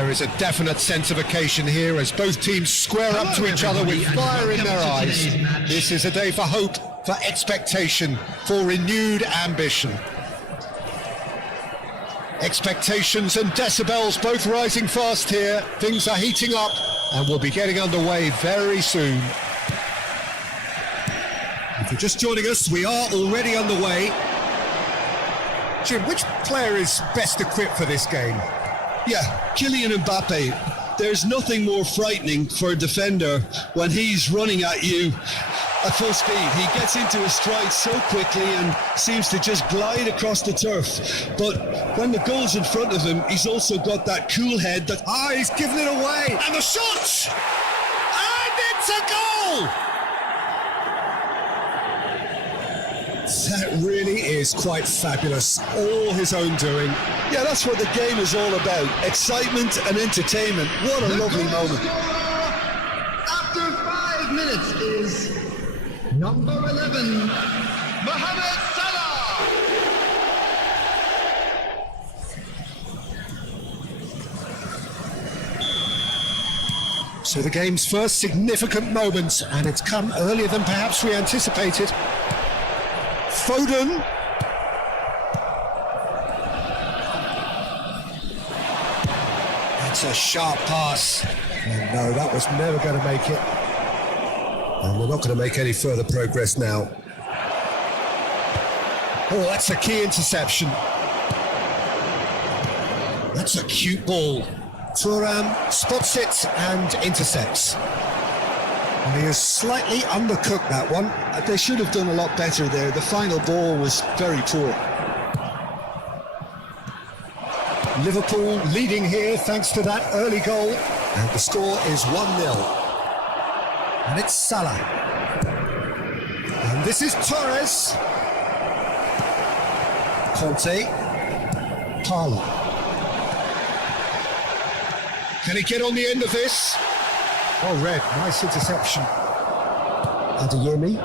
There is a definite sense of occasion here as both teams square up to each other with fire in their eyes. This is a day for hope, for expectation, for renewed ambition. Expectations and decibels both rising fast here. Things are heating up and we'll be getting underway very soon. If you're just joining us, we are already underway. Jim, which player is best equipped for this game? Yeah, Kylian Mbappe. There's nothing more frightening for a defender when he's running at you at full speed. He gets into his stride so quickly and seems to just glide across the turf. But when the goal's in front of him, he's also got that cool head that... he's given it away! And the shot! And it's a goal! That really is quite fabulous. All his own doing. Yeah, that's what the game is all about. Excitement and entertainment. What a lovely moment. After 5 minutes is number 11, Mohamed Salah. So the game's first significant moment, and it's come earlier than perhaps we anticipated. Foden. That's a sharp pass. And no, that was never going to make it. And we're not going to make any further progress now. Oh, that's a key interception. That's a cute ball. Thuram spots it and intercepts. And he has slightly undercooked that one. They should have done a lot better there. The final ball was very poor. Liverpool leading here thanks to that early goal. And the score is 1-0. And it's Salah. And this is Torres. Conte. Parlour. Can he get on the end of this? Oh, Red, nice interception. Adeyemi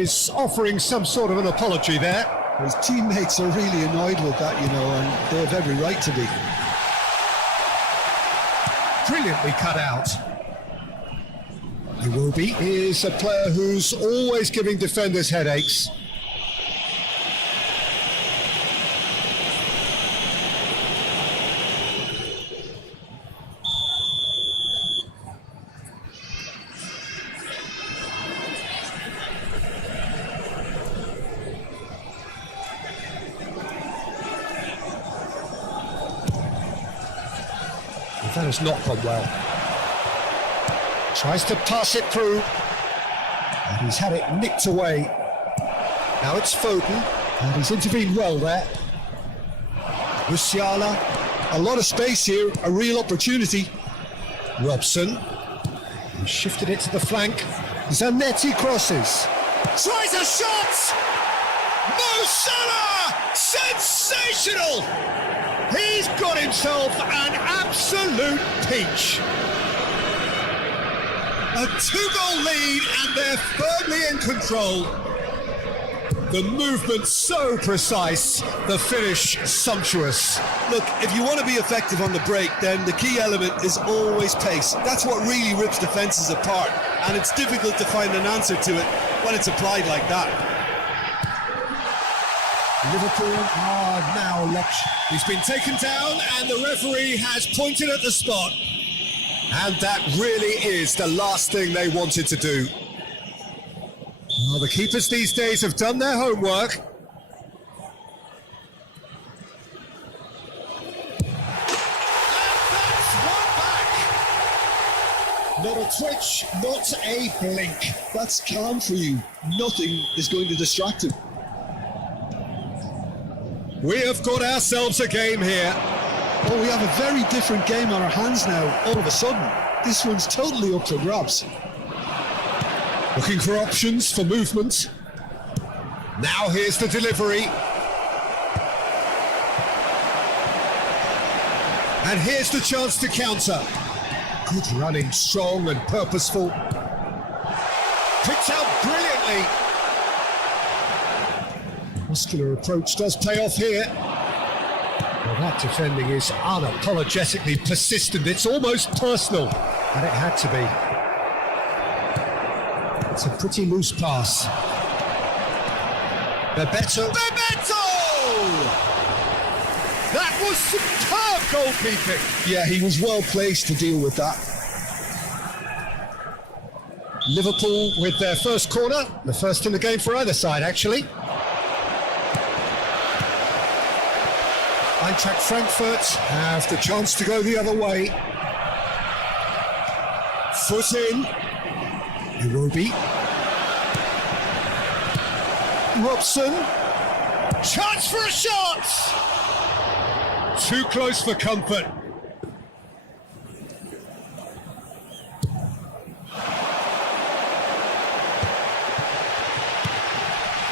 is offering some sort of an apology there. His teammates are really annoyed with that, and they have every right to be. Brilliantly cut out. Iwobi is a player who's always giving defenders headaches. That has not gone well. Tries to pass it through. And he's had it nicked away. Now it's Foden. And he's intervened well there. Musiala. A lot of space here, a real opportunity. Robson. He shifted it to the flank. Zanetti crosses. Tries a shot! Mo Salah! Sensational! He's got himself an absolute peach. A 2-goal lead and they're firmly in control. The movement so precise, the finish sumptuous. Look, if you want to be effective on the break, then the key element is always pace. That's what really rips defences apart, and it's difficult to find an answer to it when it's applied like that. Liverpool are now left. He's been taken down and the referee has pointed at the spot. And that really is the last thing they wanted to do. Well, the keepers these days have done their homework. And that's one back. Not a twitch, not a blink. That's calm for you. Nothing is going to distract him. We have got ourselves a game here. Oh, we have a very different game on our hands now, all of a sudden. This one's totally up for grabs. Looking for options for movement. Now here's the delivery. And here's the chance to counter. Good running, strong and purposeful. Picked out brilliantly. Muscular approach does pay off here. Well, That defending is unapologetically persistent. It's almost personal, and it had to be. It's a pretty loose pass. Bebeto! That was superb goalkeeping! Yeah, he was well placed to deal with that. Liverpool with their first corner, the first in the game for either side, actually. Eintracht Frankfurt have the chance to go the other way. Foot in. Iwobi. Robson. Chance for a shot! Too close for comfort.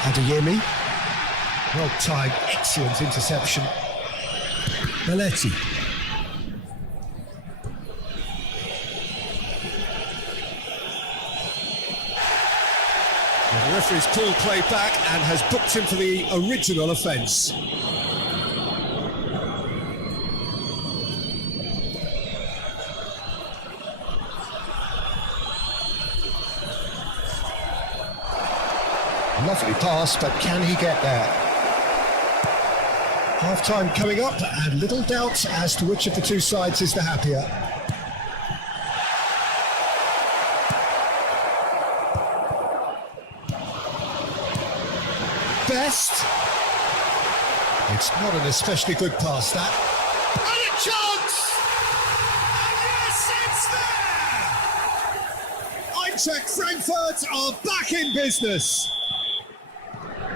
Adeyemi. Well timed, excellent interception. Belletti. The referee's called play back and has booked him for the original offence. Lovely pass, but can he get there? Half-time coming up, and little doubt as to which of the two sides is the happier. Best. It's not an especially good pass, that. And a chance! And yes, it's there! Eintracht Frankfurt are back in business.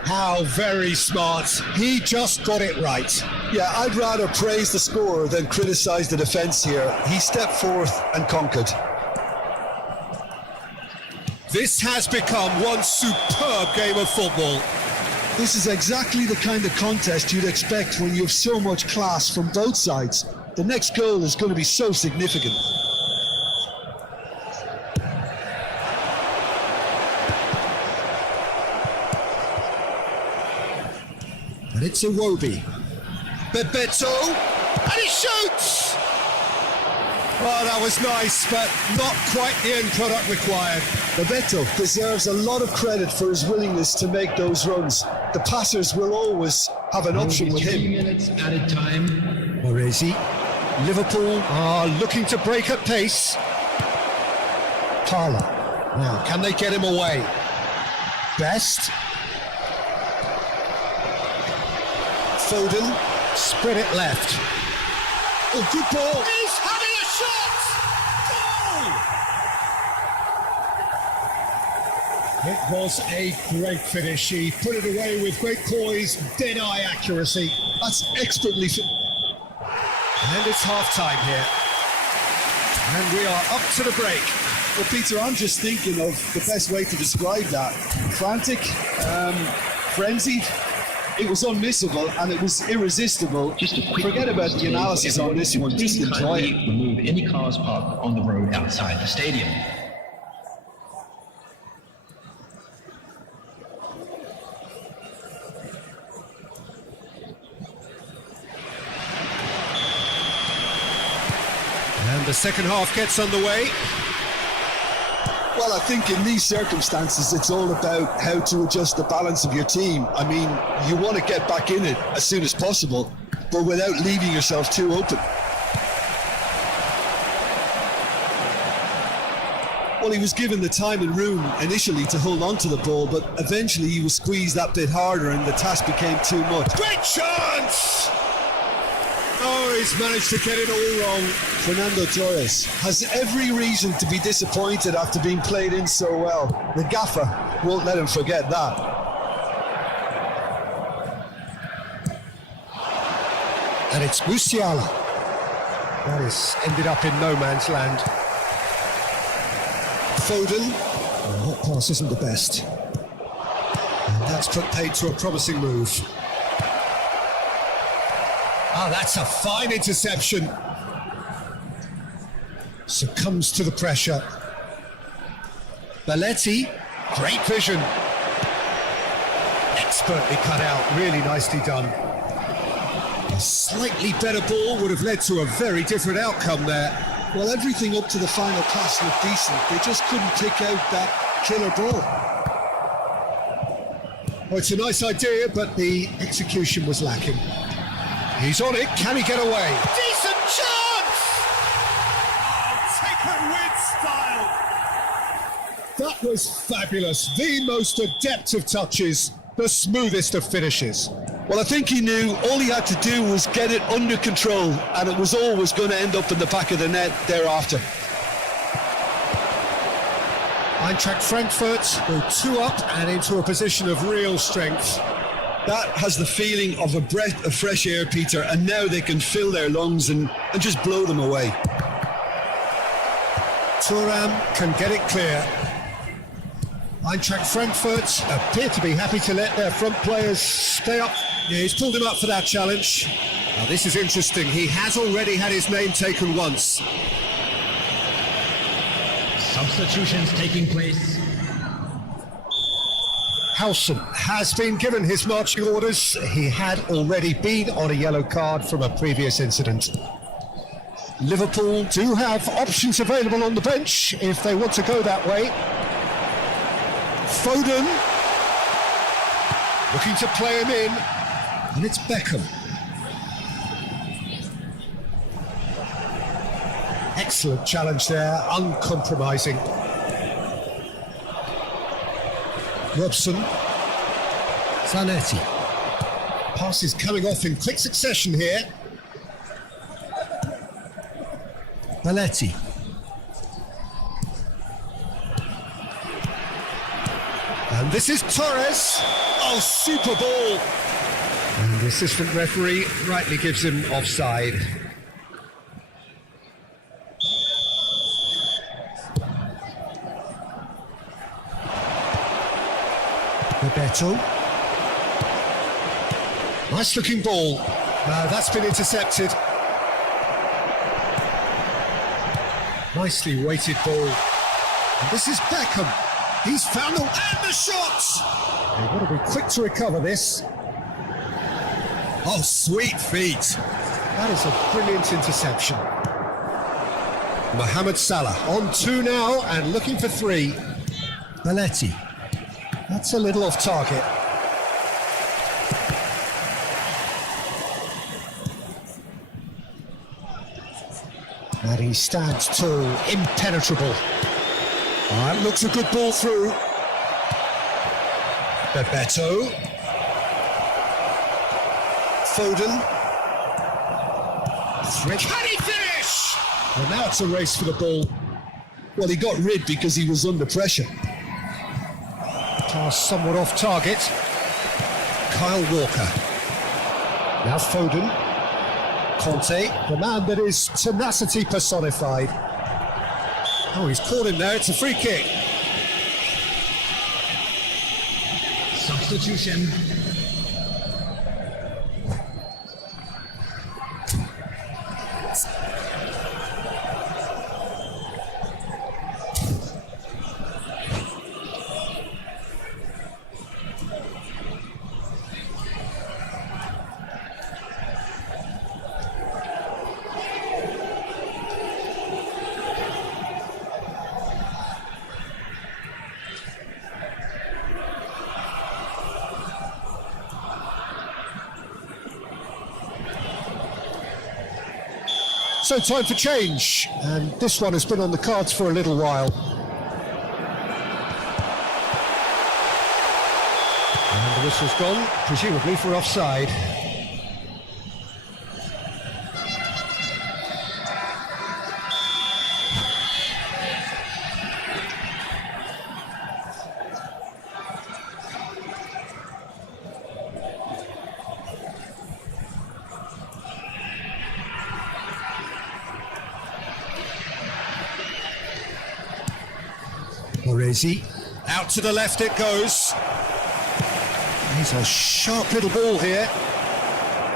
How very smart. He just got it right. Yeah, I'd rather praise the scorer than criticise the defence here. He stepped forth and conquered. This has become one superb game of football. This is exactly the kind of contest you'd expect when you have so much class from both sides. The next goal is going to be so significant. And it's Iwobi. Bebeto, and he shoots! Oh, that was nice, but not quite the end product required. Bebeto deserves a lot of credit for his willingness to make those runs. The passers will always have an option with 3 him. minutes added time. Moresi. Liverpool are looking to break at pace. Parla. Now, can they get him away? Best. Foden. Spread it left. Oh, good ball. He's having a shot! Goal! It was a great finish. He put it away with great poise, dead-eye accuracy. That's expertly... And it's half-time here. And we are up to the break. Well, Peter, I'm just thinking of the best way to describe that. Frantic, frenzied. It was unmissable and it was irresistible. Just a quick Forget about the analysis on this one. Just enjoy it. Remove any cars parked on the road outside the stadium. And the second half gets underway. Well, I think in these circumstances, it's all about how to adjust the balance of your team. I mean, you want to get back in it as soon as possible, but without leaving yourself too open. Well, he was given the time and room initially to hold on to the ball, but eventually he was squeezed that bit harder and the task became too much. Great chance! Oh, he's managed to get it all wrong. Fernando Torres has every reason to be disappointed after being played in so well. The gaffer won't let him forget that. And it's Musiala. That has ended up in no man's land. Foden. Well, that pass isn't the best. And that's put paid to a promising move. Ah, that's a fine interception. Succumbs to the pressure. Belletti, great vision. Expertly cut out, really nicely done. slightly better ball would have led to a very different outcome there. Well, everything up to the final pass looked decent. They just couldn't pick out that killer ball. Well, it's a nice idea, but the execution was lacking. He's on it. Can he get away? Decent chance! Oh, take it with style. That was fabulous. The most adept of touches, the smoothest of finishes. Well, I think he knew all he had to do was get it under control, and it was always going to end up in the back of the net thereafter. Eintracht Frankfurt go 2 up and into a position of real strength. That has the feeling of a breath of fresh air, Peter, and now they can fill their lungs and just blow them away. Thuram can get it clear. Eintracht Frankfurt appear to be happy to let their front players stay up. Yeah, he's pulled him up for that challenge. Now this is interesting. He has already had his name taken once. Substitutions taking place. Howson has been given his marching orders. He had already been on a yellow card from a previous incident. Liverpool do have options available on the bench if they want to go that way. Foden looking to play him in, and it's Beckham. Excellent challenge there, uncompromising. Robson, Zanetti. Passes coming off in quick succession here. Belletti. And this is Torres. Oh, super ball. And the assistant referee rightly gives him offside. Roberto. Nice looking ball. That's been intercepted. Nicely weighted ball. And this is Beckham. He's found the... And the shot! They've got to be quick to recover this. Oh, sweet feet. That is a brilliant interception. Mohamed Salah on 2 now and looking for 3. Belletti. That's a little off target. And he stands tall, impenetrable. That looks a good ball through. Bebeto. Foden. Can he finish? And now it's a race for the ball. Well, he got rid because he was under pressure. Pass somewhat off target. Kyle Walker. Now Foden. Conte, the man that is tenacity personified. Oh, he's caught him there. It's a free kick. Substitution. So time for change, and this one has been on the cards for a little while. And the whistle's gone, presumably for offside. Orezi, out to the left it goes. He's a sharp little ball here.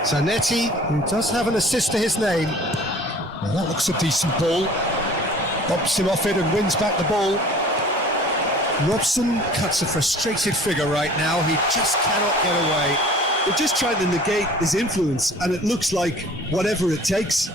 Zanetti, who does have an assist to his name. Now that looks a decent ball. Bumps him off it and wins back the ball. Robson cuts a frustrated figure right now. He just cannot get away. They're just trying to negate his influence, and it looks like whatever it takes.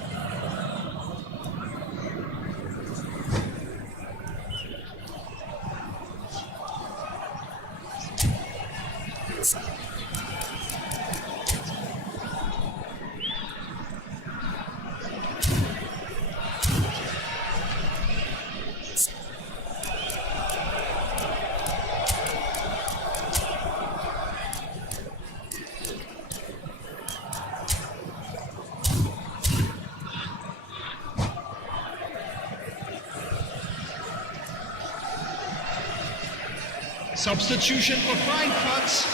Substitution for Frankfurt.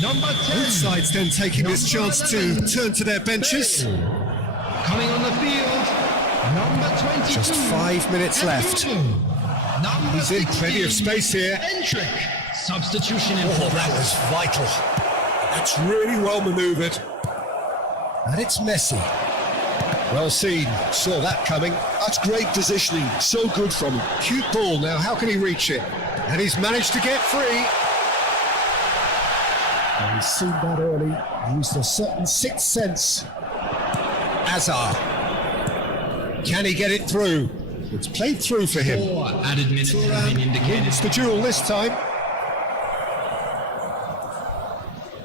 Number 10. Both sides then taking this chance to turn to their benches. Coming on the field. Number 22. Just 5 minutes left. Number He's in plenty of 16, space here. Endrick. Substitution in Oh, that was vital. That's really well manoeuvred. And it's Messi. Well seen. Saw that coming. That's great positioning. So good from him. Cute ball. Now, how can he reach it? And he's managed to get free. And he's seen that early. Used a certain sixth sense. Hazard. Can he get it through? It's played through for him. 4 added minutes have been indicated. It's the duel this time.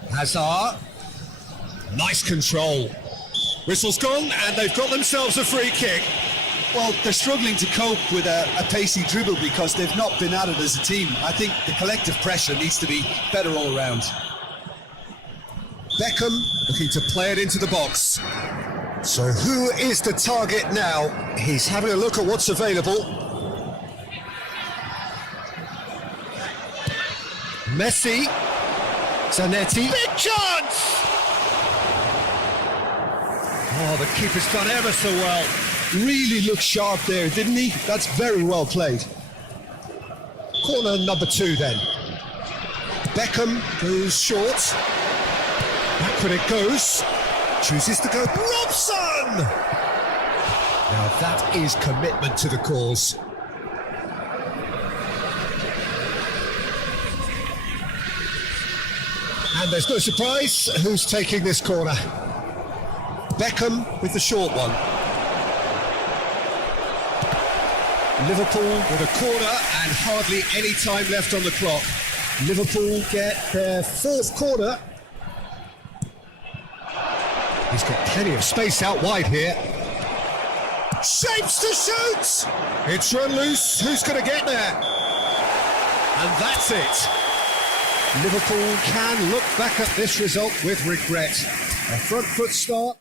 Hazard. Nice control. Whistle's gone, and they've got themselves a free kick. Well, they're struggling to cope with a pacey dribble because they've not been at it as a team. I think the collective pressure needs to be better all around. Beckham looking to play it into the box. So who is the target now? He's having a look at what's available. Messi. Zanetti. Big chance! Oh, the keeper's done ever so well. Really looked sharp there, didn't he? That's very well played. Corner number 2 then. Beckham goes short. Backward it goes. Chooses to go. Robson! Now that is commitment to the cause. And there's no surprise who's taking this corner. Beckham with the short one. Liverpool with a corner and hardly any time left on the clock. Liverpool get their 4th corner. He's got plenty of space out wide here. Shapes to shoot! It's run loose. Who's going to get there? And that's it. Liverpool can look back at this result with regret. A front foot start.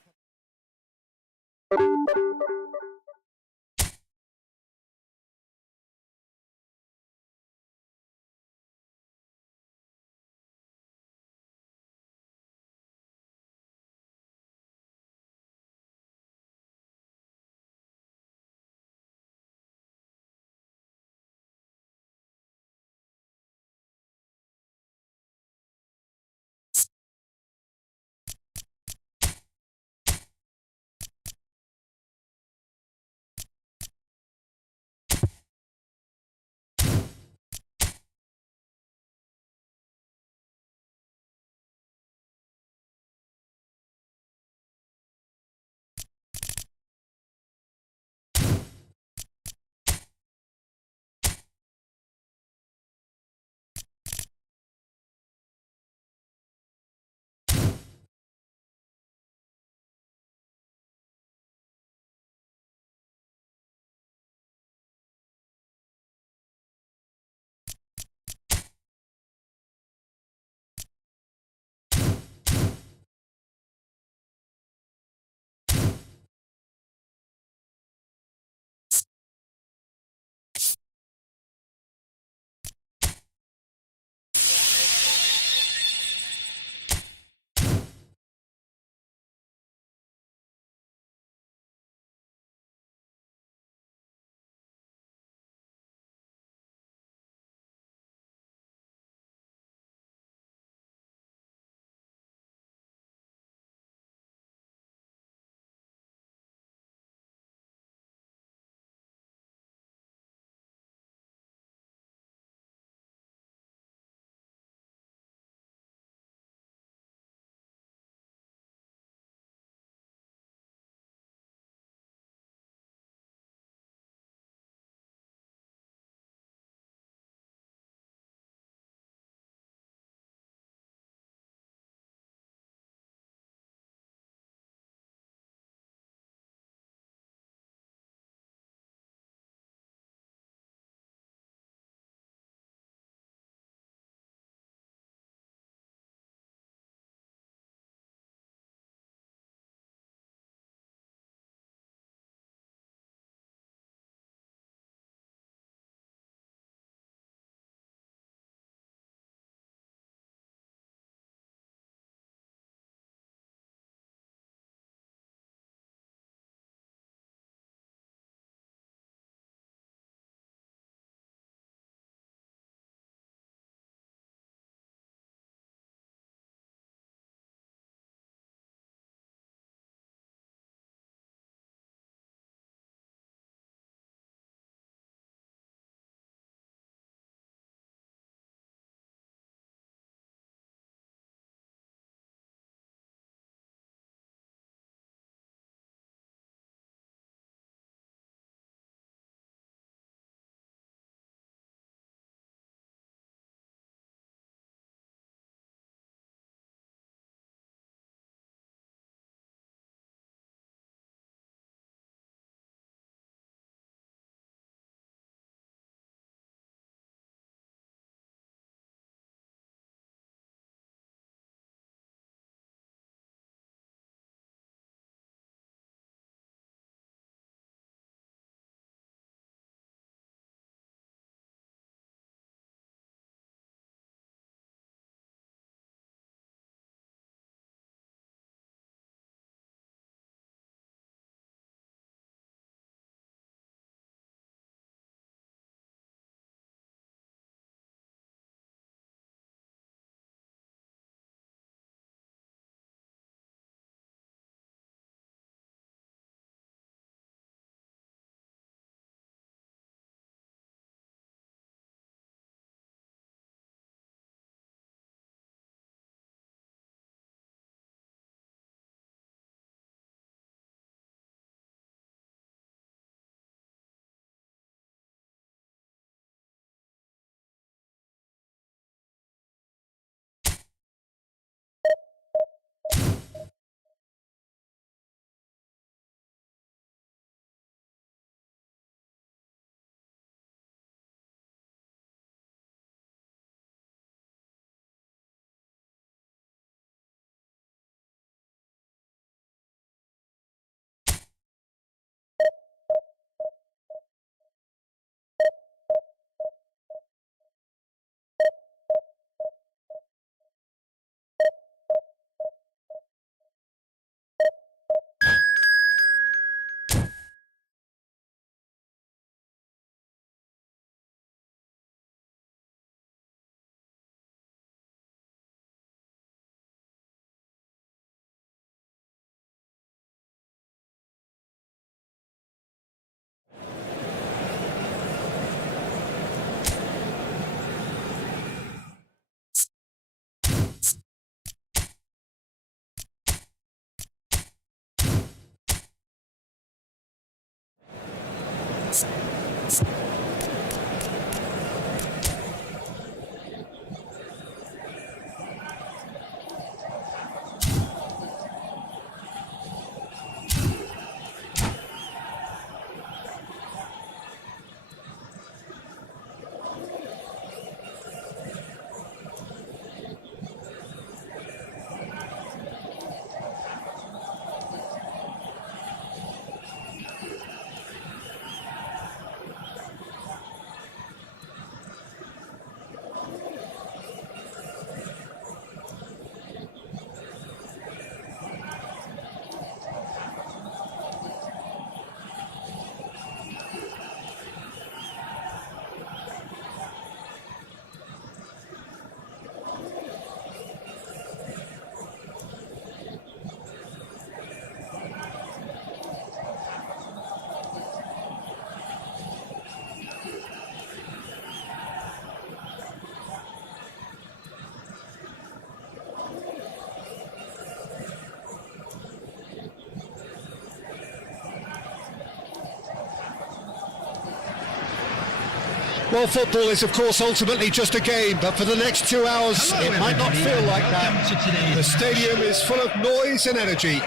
Well, football is, of course, ultimately just a game, but for the next 2 hours, Hello, it might not everybody, feel like welcome to that. today's The stadium is full of noise and energy.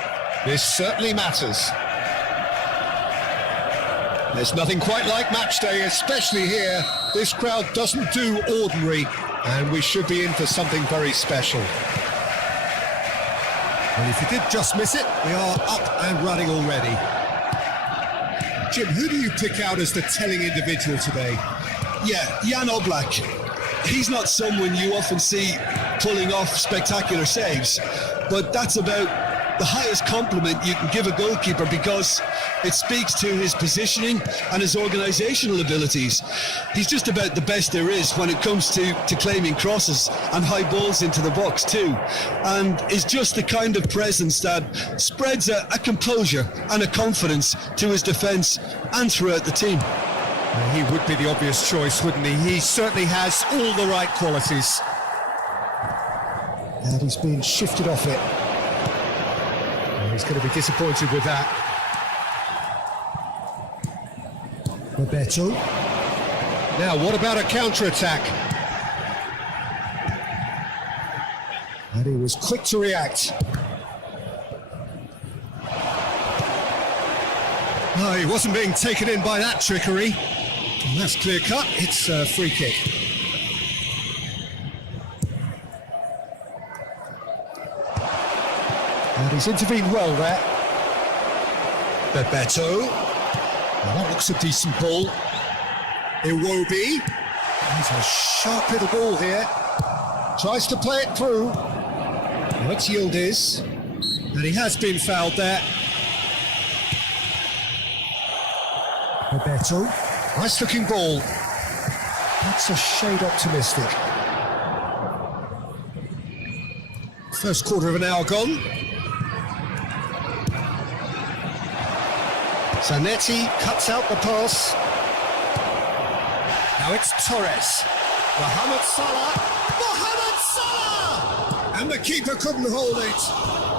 This certainly matters. There's nothing quite like match day, especially here. This crowd doesn't do ordinary, and we should be in for something very special. And if you did just miss it, we are up and running already. Jim, who do you pick out as the telling individual today? Yeah, Jan Oblak. He's not someone you often see pulling off spectacular saves, but that's about the highest compliment you can give a goalkeeper because it speaks to his positioning and his organisational abilities. He's just about the best there is when it comes to claiming crosses and high balls into the box too, and is just the kind of presence that spreads a composure and a confidence to his defence and throughout the team. He would be the obvious choice, wouldn't he? He certainly has all the right qualities. And he's been shifted off it. And he's going to be disappointed with that. Roberto. Now, what about a counter-attack? And he was quick to react. No, he wasn't being taken in by that trickery. And that's clear cut, it's a free kick. And he's intervened well there. Bebeto. Now that looks a decent ball. Iwobi. He's a sharp little ball here. Tries to play it through. Let's yield is. And he has been fouled there. Roberto, nice looking ball. That's a shade optimistic. First quarter of an hour gone. Zanetti cuts out the pass. Now it's Torres. Mohamed Salah. Mohamed Salah! And the keeper couldn't hold it.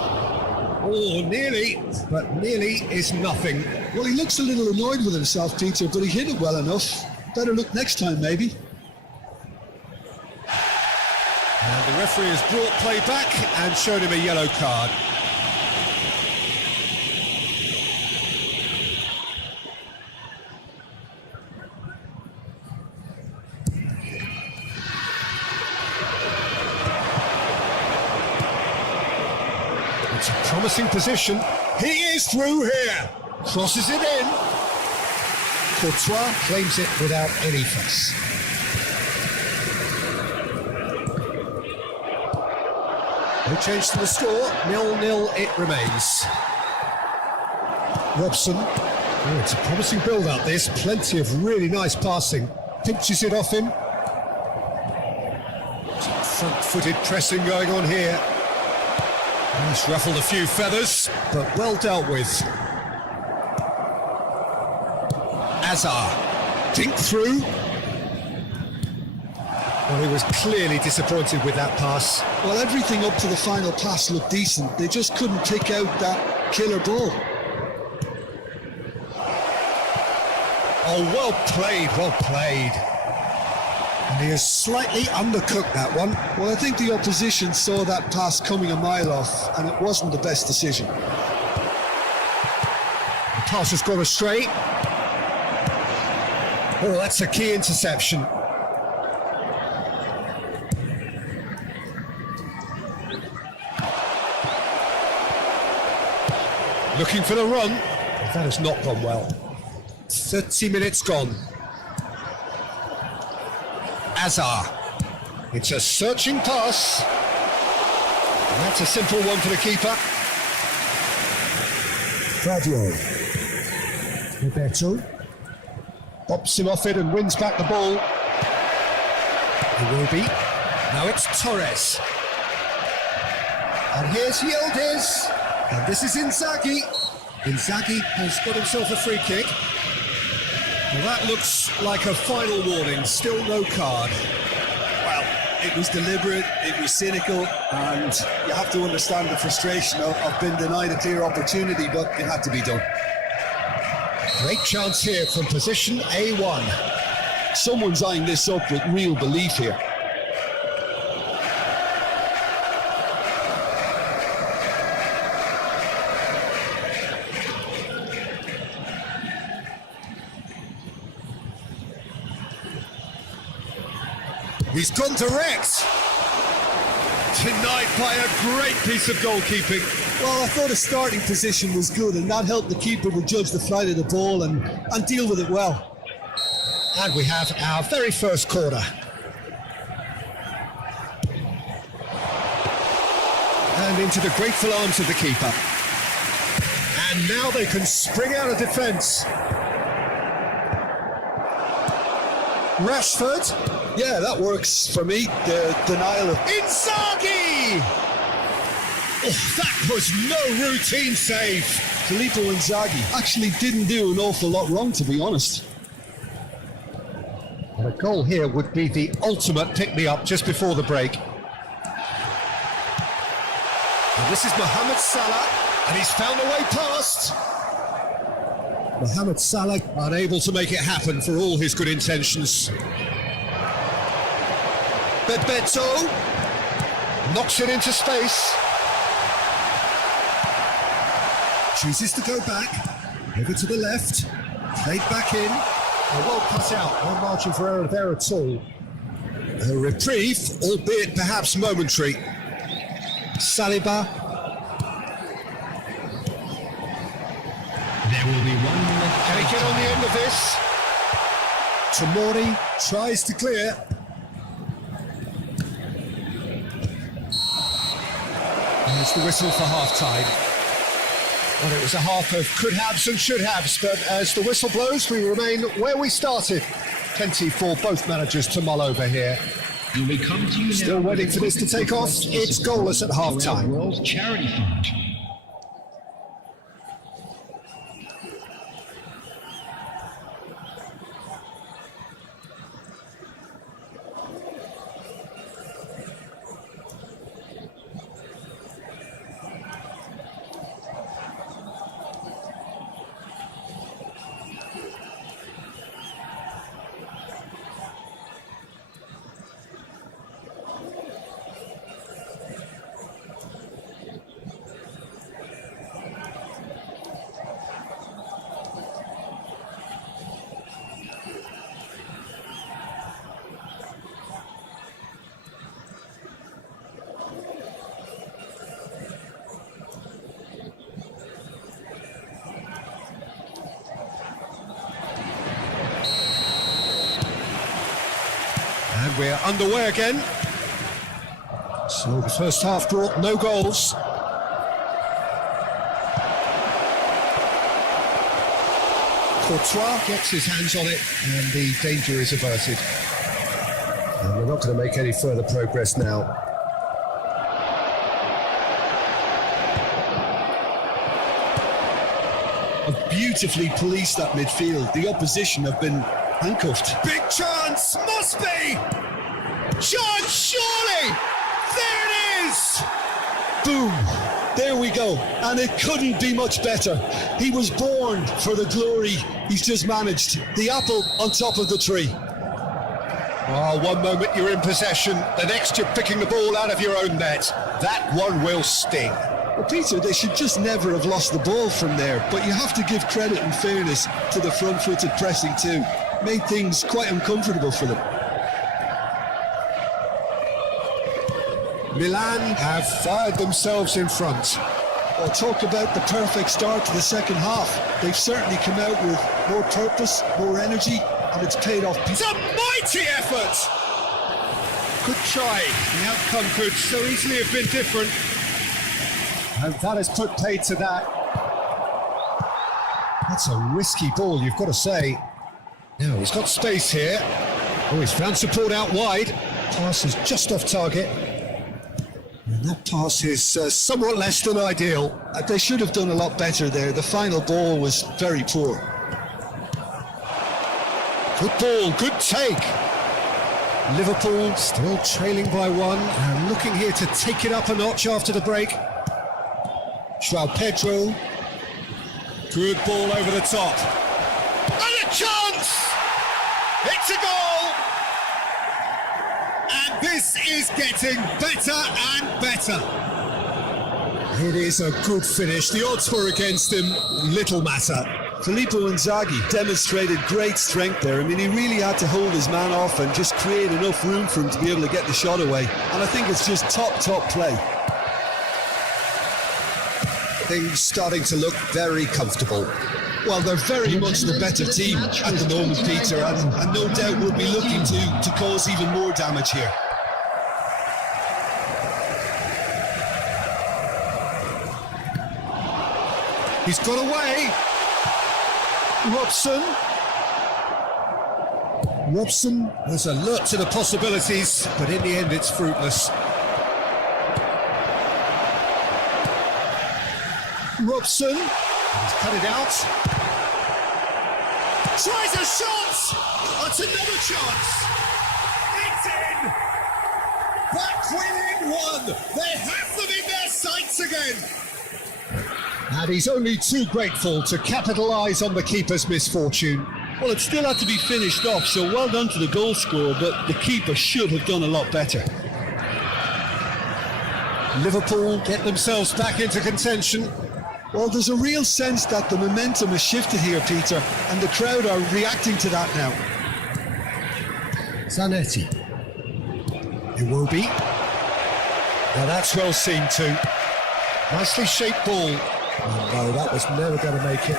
Oh, nearly, but nearly is nothing. Well, he looks a little annoyed with himself, Peter, but he hit it well enough. Better look next time, maybe. And the referee has brought play back and shown him a yellow card. It's a promising position. He is through here. Crosses it in. Courtois claims it without any fuss. No change to the score. 0-0 it remains. Robson. Oh, it's a promising build-up this. Plenty of really nice passing. Pinches it off him. Some front-footed pressing going on here. He's ruffled a few feathers, but well dealt with. Azar. Dink through. Well, he was clearly disappointed with that pass. Well, everything up to the final pass looked decent. They just couldn't pick out that killer ball. Oh, well played, well played. And he has slightly undercooked that one. Well, I think the opposition saw that pass coming a mile off, and it wasn't the best decision. The pass has gone astray. Oh, that's a key interception. Looking for the run. That has not gone well. 30 minutes gone. Azar. It's a searching pass. And that's a simple one for the keeper. Fabio. Roberto. Bops him off it and wins back the ball. It will be. Now it's Torres. And here's Yildiz. And this is Inzaghi. Inzaghi has got himself a free kick. Well, that looks like a final warning. Still no card. Well, it was deliberate, it was cynical, and you have to understand the frustration of being denied a clear opportunity, but it had to be done. Great chance here from position A1. Someone's eyeing this up with real belief here. He's gone direct. Denied by a great piece of goalkeeping. Well, I thought his starting position was good, and that helped the keeper to judge the flight of the ball and deal with it well. And we have our very first corner. And into the grateful arms of the keeper. And now they can spring out of defence. Rashford. Yeah, that works for me. The denial of... Inzaghi! Oh, that was no routine save. Filippo Inzaghi actually didn't do an awful lot wrong, to be honest. And a goal here would be the ultimate pick-me-up just before the break. And this is Mohamed Salah, and he's found a way past. Mohamed Salah unable to make it happen for all his good intentions. Bebeto knocks it into space. Chooses to go back. Over to the left. Played back in. Well cut out. No margin for error there at all. A reprieve, albeit perhaps momentary. Saliba. There will be 1 minute. Can he get on the end of this? Tomori tries to clear. There's the whistle for half-time. Well, it was a half of could-haves and should-haves, but as the whistle blows, we remain where we started. Plenty for both managers to mull over here. And we come to you Still now waiting for this to take off. It's goalless at half-time. World Charity Fund. And we're underway again. So the first half brought no goals. Courtois gets his hands on it and the danger is averted. And we're not going to make any further progress now. Have beautifully policed that midfield. The opposition have been handcuffed. Big chance! Must be! Chance, surely! There it is! Boom! There we go, and it couldn't be much better. He was born for the glory he's just managed. The apple on top of the tree. Oh, one moment you're in possession, the next you're picking the ball out of your own net. That one will sting. Well, Peter, they should just never have lost the ball from there, but you have to give credit and fairness to the front-footed pressing too. Made things quite uncomfortable for them. Milan have fired themselves in front. Well, talk about the perfect start to the second half. They've certainly come out with more purpose, more energy, and it's paid off. It's a mighty effort! Good try. The outcome could so easily have been different. And that has put paid to that. That's a risky ball, you've got to say. Now, he's got space here. Oh, he's found support out wide. Pass is just off target. And that pass is somewhat less than ideal. They should have done a lot better there. The final ball was very poor. Good ball, good take. Liverpool still trailing by one and looking here to take it up a notch after the break. João Pedro. Good ball over the top. And a chance! It's a goal! And this is getting better and better. It is a good finish. The odds were against him. Little matter. Filippo Inzaghi demonstrated great strength there. I mean, he really had to hold his man off and just create enough room for him to be able to get the shot away. And I think it's just top play. Things starting to look very comfortable. Well, they're very much the better team at the moment, Peter, and no doubt will be looking to cause even more damage here. He's got away. Robson was alert to the possibilities, but in the end it's fruitless. Robson, he's cut it out. Tries a shot! That's another chance! It's in! Back within one! They have them in their sights again! And he's only too grateful to capitalise on the keeper's misfortune. Well, it still had to be finished off, so well done to the goal scorer, but the keeper should have done a lot better. Liverpool get themselves back into contention. Well, there's a real sense that the momentum has shifted here, Peter, and the crowd are reacting to that now. Zanetti. Iwobi. Now that's well seen too. Nicely shaped ball. Oh no, that was never going to make it.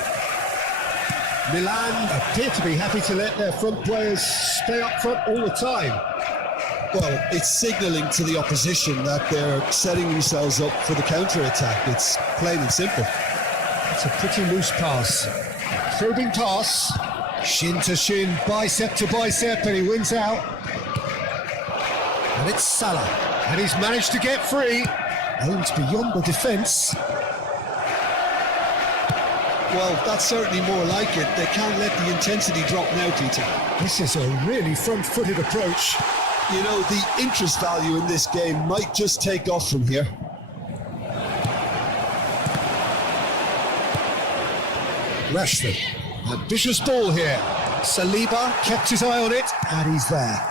Milan appear to be happy to let their front players stay up front all the time. Well, it's signalling to the opposition that they're setting themselves up for the counter-attack. It's plain and simple. It's a pretty loose pass. Probing pass. Shin to shin, bicep to bicep, and he wins out. And it's Salah. And he's managed to get free. Aims beyond the defence. Well, that's certainly more like it. They can't let the intensity drop now, Peter. This is a really front-footed approach. You know, the interest value in this game might just take off from here. Rashford. Ambitious ball here. Saliba kept his eye on it, and he's there.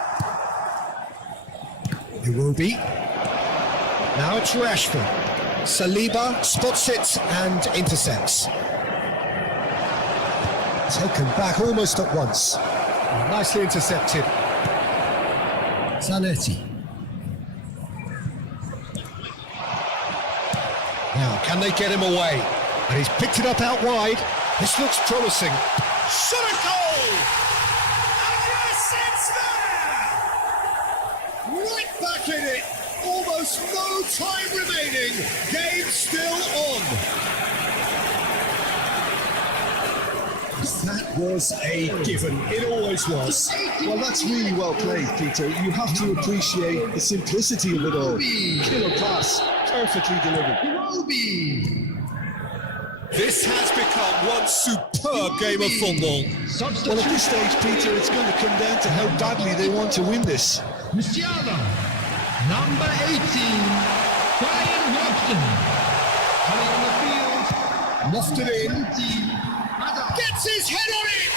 Iwobi. Now it's Rashford. Saliba spots it and intercepts. Taken back almost at once. Nicely intercepted. Zanetti. Now, can they get him away? And he's picked it up out wide. This looks promising. Shot a goal! And yes, it's there! Right back in it. Almost no time remaining. Game still on. That was a given. It always was. Well, that's really well played, Peter. You have to appreciate the simplicity of it all. Killer pass, perfectly delivered. This has become one superb game of football. Well, at this stage, Peter, it's going to come down to how badly they want to win this. Musiala, number 18, Brian Robson. Coming on the field, Lofted in. 20. Ada. Gets his head on it!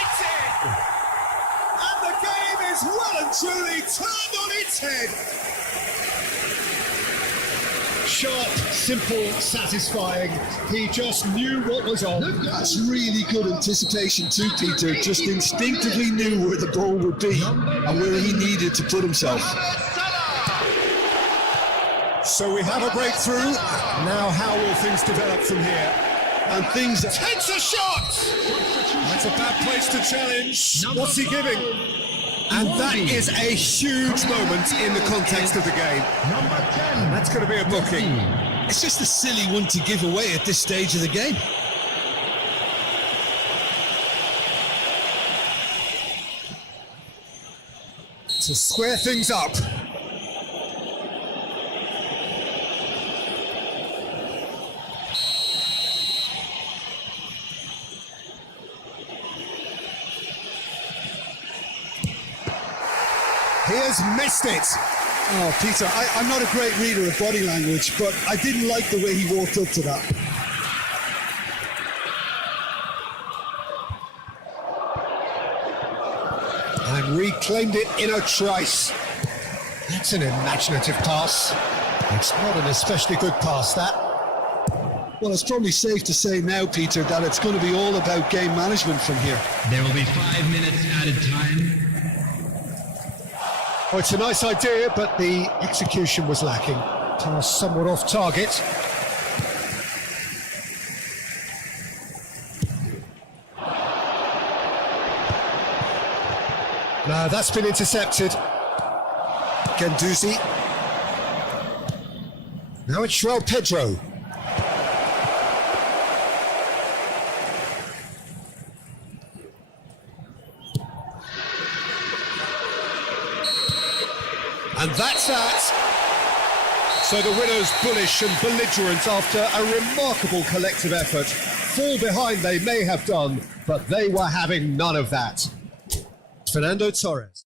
It's in! And the game is well and truly turned on its head. Sharp, simple, satisfying. He just knew what was on. That's really good anticipation too, Peter. Just instinctively knew where the ball would be and where he needed to put himself. So we have a breakthrough. Now how will things develop from here? And things... Takes a shot! That's a bad place to challenge. What's he giving? And that is a huge moment in the context of the game. Number 10. That's going to be a booking. It's just a silly one to give away at this stage of the game. To square things up. He has missed it. Oh, Peter, I'm not a great reader of body language, but I didn't like the way he walked up to that. And reclaimed it in a trice. That's an imaginative pass. It's not an especially good pass, that. Well, it's probably safe to say now, Peter, that it's going to be all about game management from here. There will be 5 minutes added time. Oh, it's a nice idea, but the execution was lacking. Pass somewhat off target. No, that's been intercepted. Genduzi. Now it's João Pedro. And that's that. So the winners bullish and belligerent after a remarkable collective effort. Fall behind they may have done, but they were having none of that. Fernando Torres.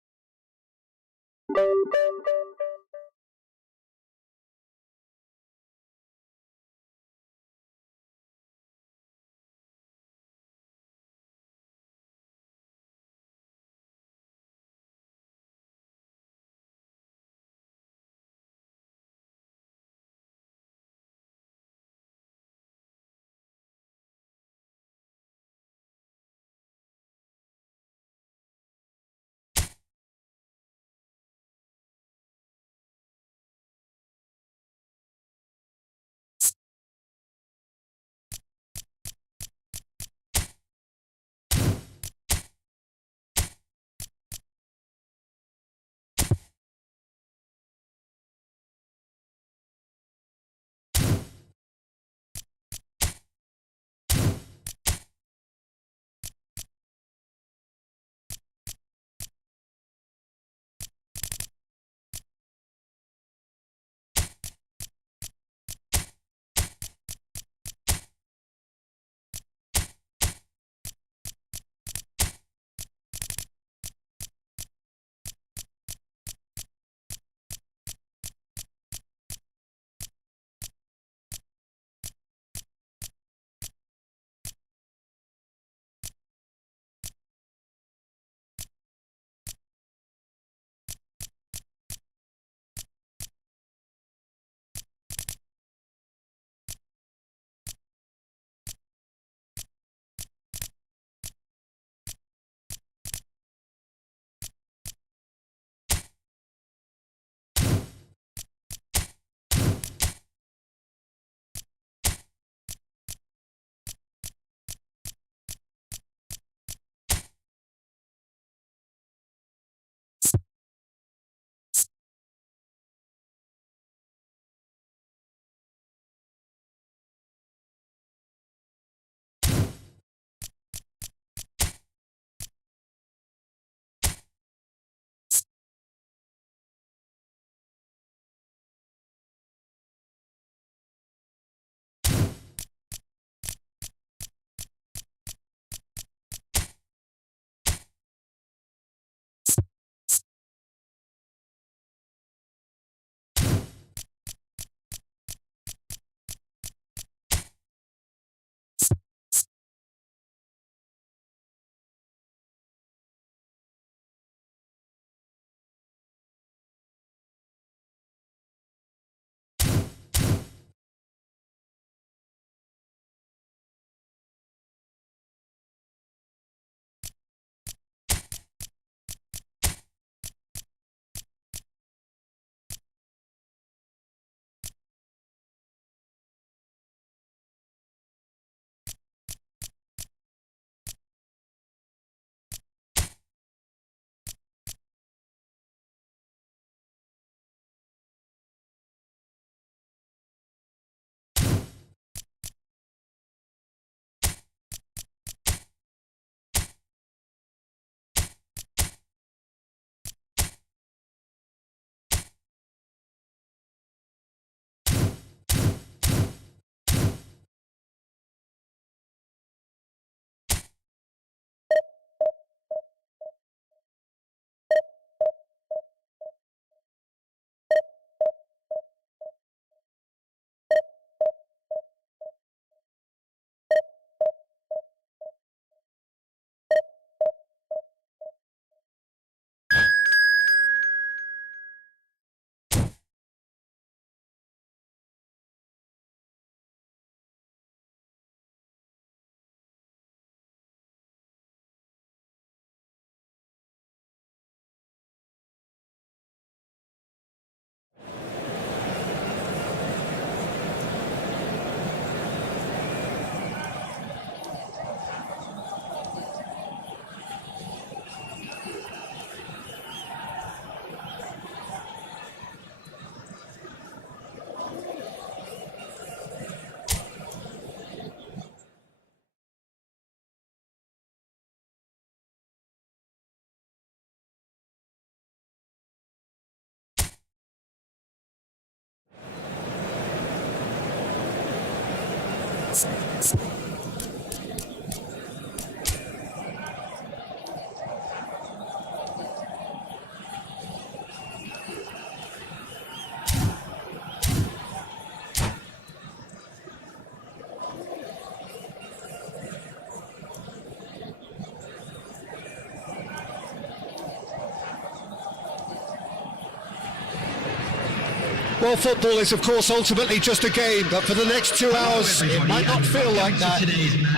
Well, football is, of course, ultimately just a game, but for the next 2 hours, it might not feel like that.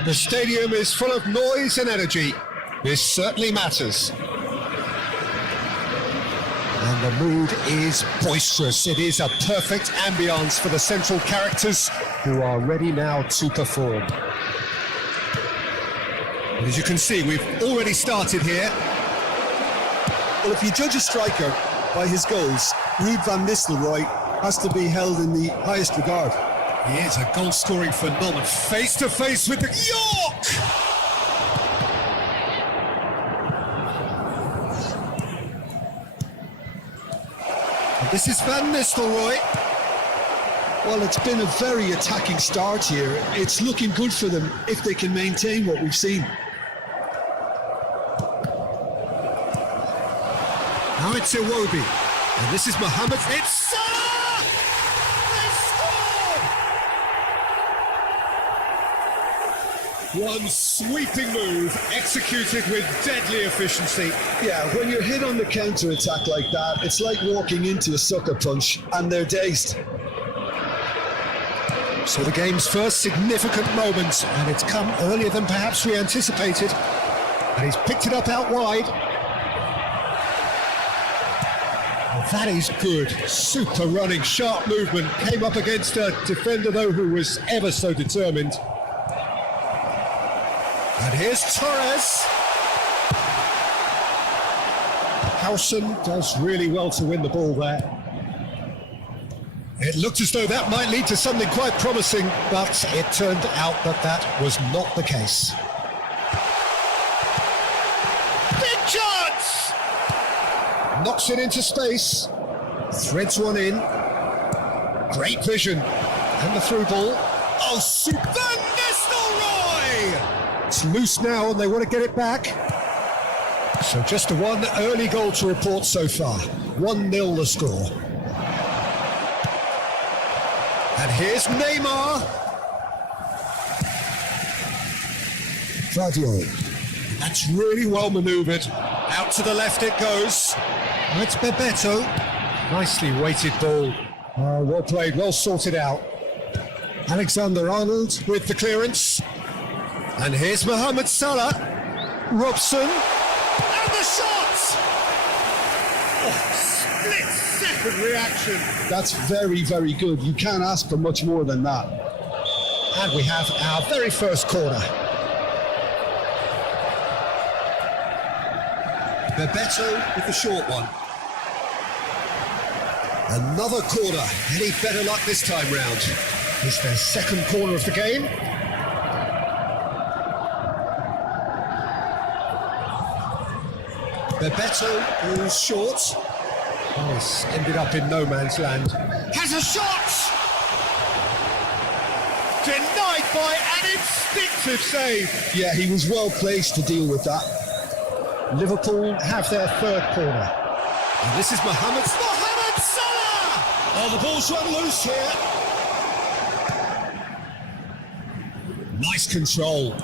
The stadium is full of noise and energy. This certainly matters. And the mood is boisterous. It is a perfect ambience for the central characters who are ready now to perform. And as you can see, we've already started here. Well, if you judge a striker by his goals, Ruud van Nistelrooy has to be held in the highest regard. He is a goal-scoring phenomenon. Face to face with the York! And this is Van Nistelrooy. Well, it's been a very attacking start here. It's looking good for them if they can maintain what we've seen. Now it's Iwobi. And this is Mohamed. It's Salah! They score! One sweeping move executed with deadly efficiency. Yeah, when you're hit on the counter-attack like that, it's like walking into a sucker punch and they're dazed. So the game's first significant moment, and it's come earlier than perhaps we anticipated. And he's picked it up out wide. That is good. Super running, sharp movement. Came up against a defender, though, who was ever so determined. And here's Torres. Howson does really well to win the ball there. It looked as though that might lead to something quite promising, but it turned out that that was not the case. Big chance! Knocks it into space, threads one in, great vision, and the through ball. Oh, super! Van Nistelrooy! It's loose now and they want to get it back. So just a one early goal to report so far. 1-0 the score. And here's Neymar. Vadio. That's really well manoeuvred. Out to the left it goes. It's Bebeto. Nicely weighted ball. Well played, well sorted out. Alexander-Arnold with the clearance. And here's Mohamed Salah. Robson. And the shot! Oh, split-second reaction. That's very, very good. You can't ask for much more than that. And we have our very first corner. Bebeto with the short one. Another corner. Any better luck this time round? It's their second corner of the game. Bebeto goes short. Oh, it's ended up in no man's land. Has a shot! Denied by an instinctive save. Yeah, he was well placed to deal with that. Liverpool have their third corner. And this is Mohamed Salah! Oh, the ball's run loose here. Nice control.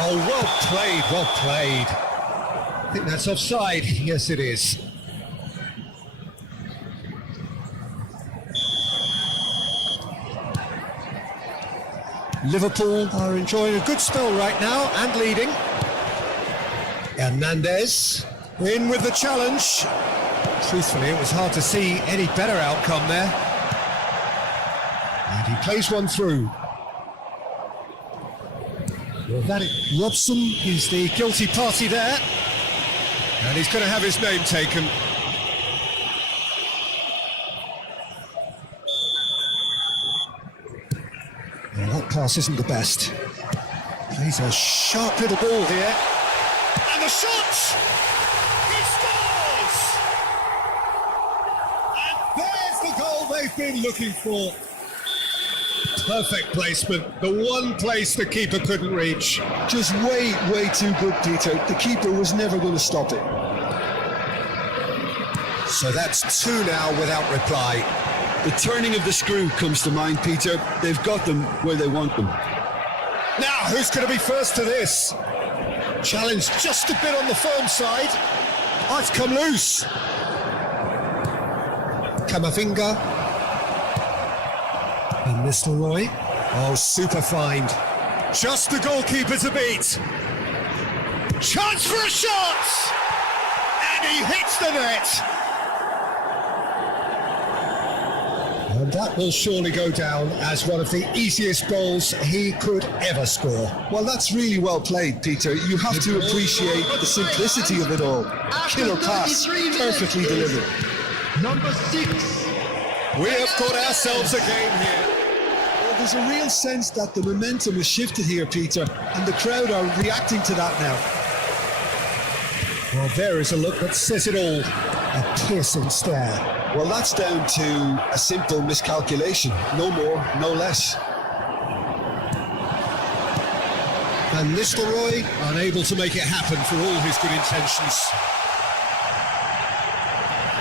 Oh, well played, well played. I think that's offside. Yes, it is. Liverpool are enjoying a good spell right now and leading. Hernandez in with the challenge. Truthfully, it was hard to see any better outcome there. And he plays one through. Well, Robson is the guilty party there. And he's going to have his name taken. Well, that pass isn't the best. Plays a sharp little ball here. And the shot! He scores! And there's the goal they've been looking for. Perfect placement, the one place the keeper couldn't reach. Just way too good, Peter. The keeper was never going to stop it. So that's 2 now without reply. The turning of the screw comes to mind, Peter. They've got them where they want them. Now, who's going to be first to this? Challenge just a bit on the firm side. Oh, it's come loose. Camavinga. And Nistelrooy. Oh, super find. Just the goalkeeper to beat. Chance for a shot! And he hits the net. And that will surely go down as one of the easiest goals he could ever score. Well, that's really well played, Peter. You have to appreciate the simplicity of it all. Killer pass, perfectly delivered. Number 6. We have got ourselves a game here. Well, there's a real sense that the momentum has shifted here, Peter, and the crowd are reacting to that now. Well, there is a look that says it all. A piercing stare. Well, that's down to a simple miscalculation. No more, no less. And Nistelrooy unable to make it happen for all his good intentions.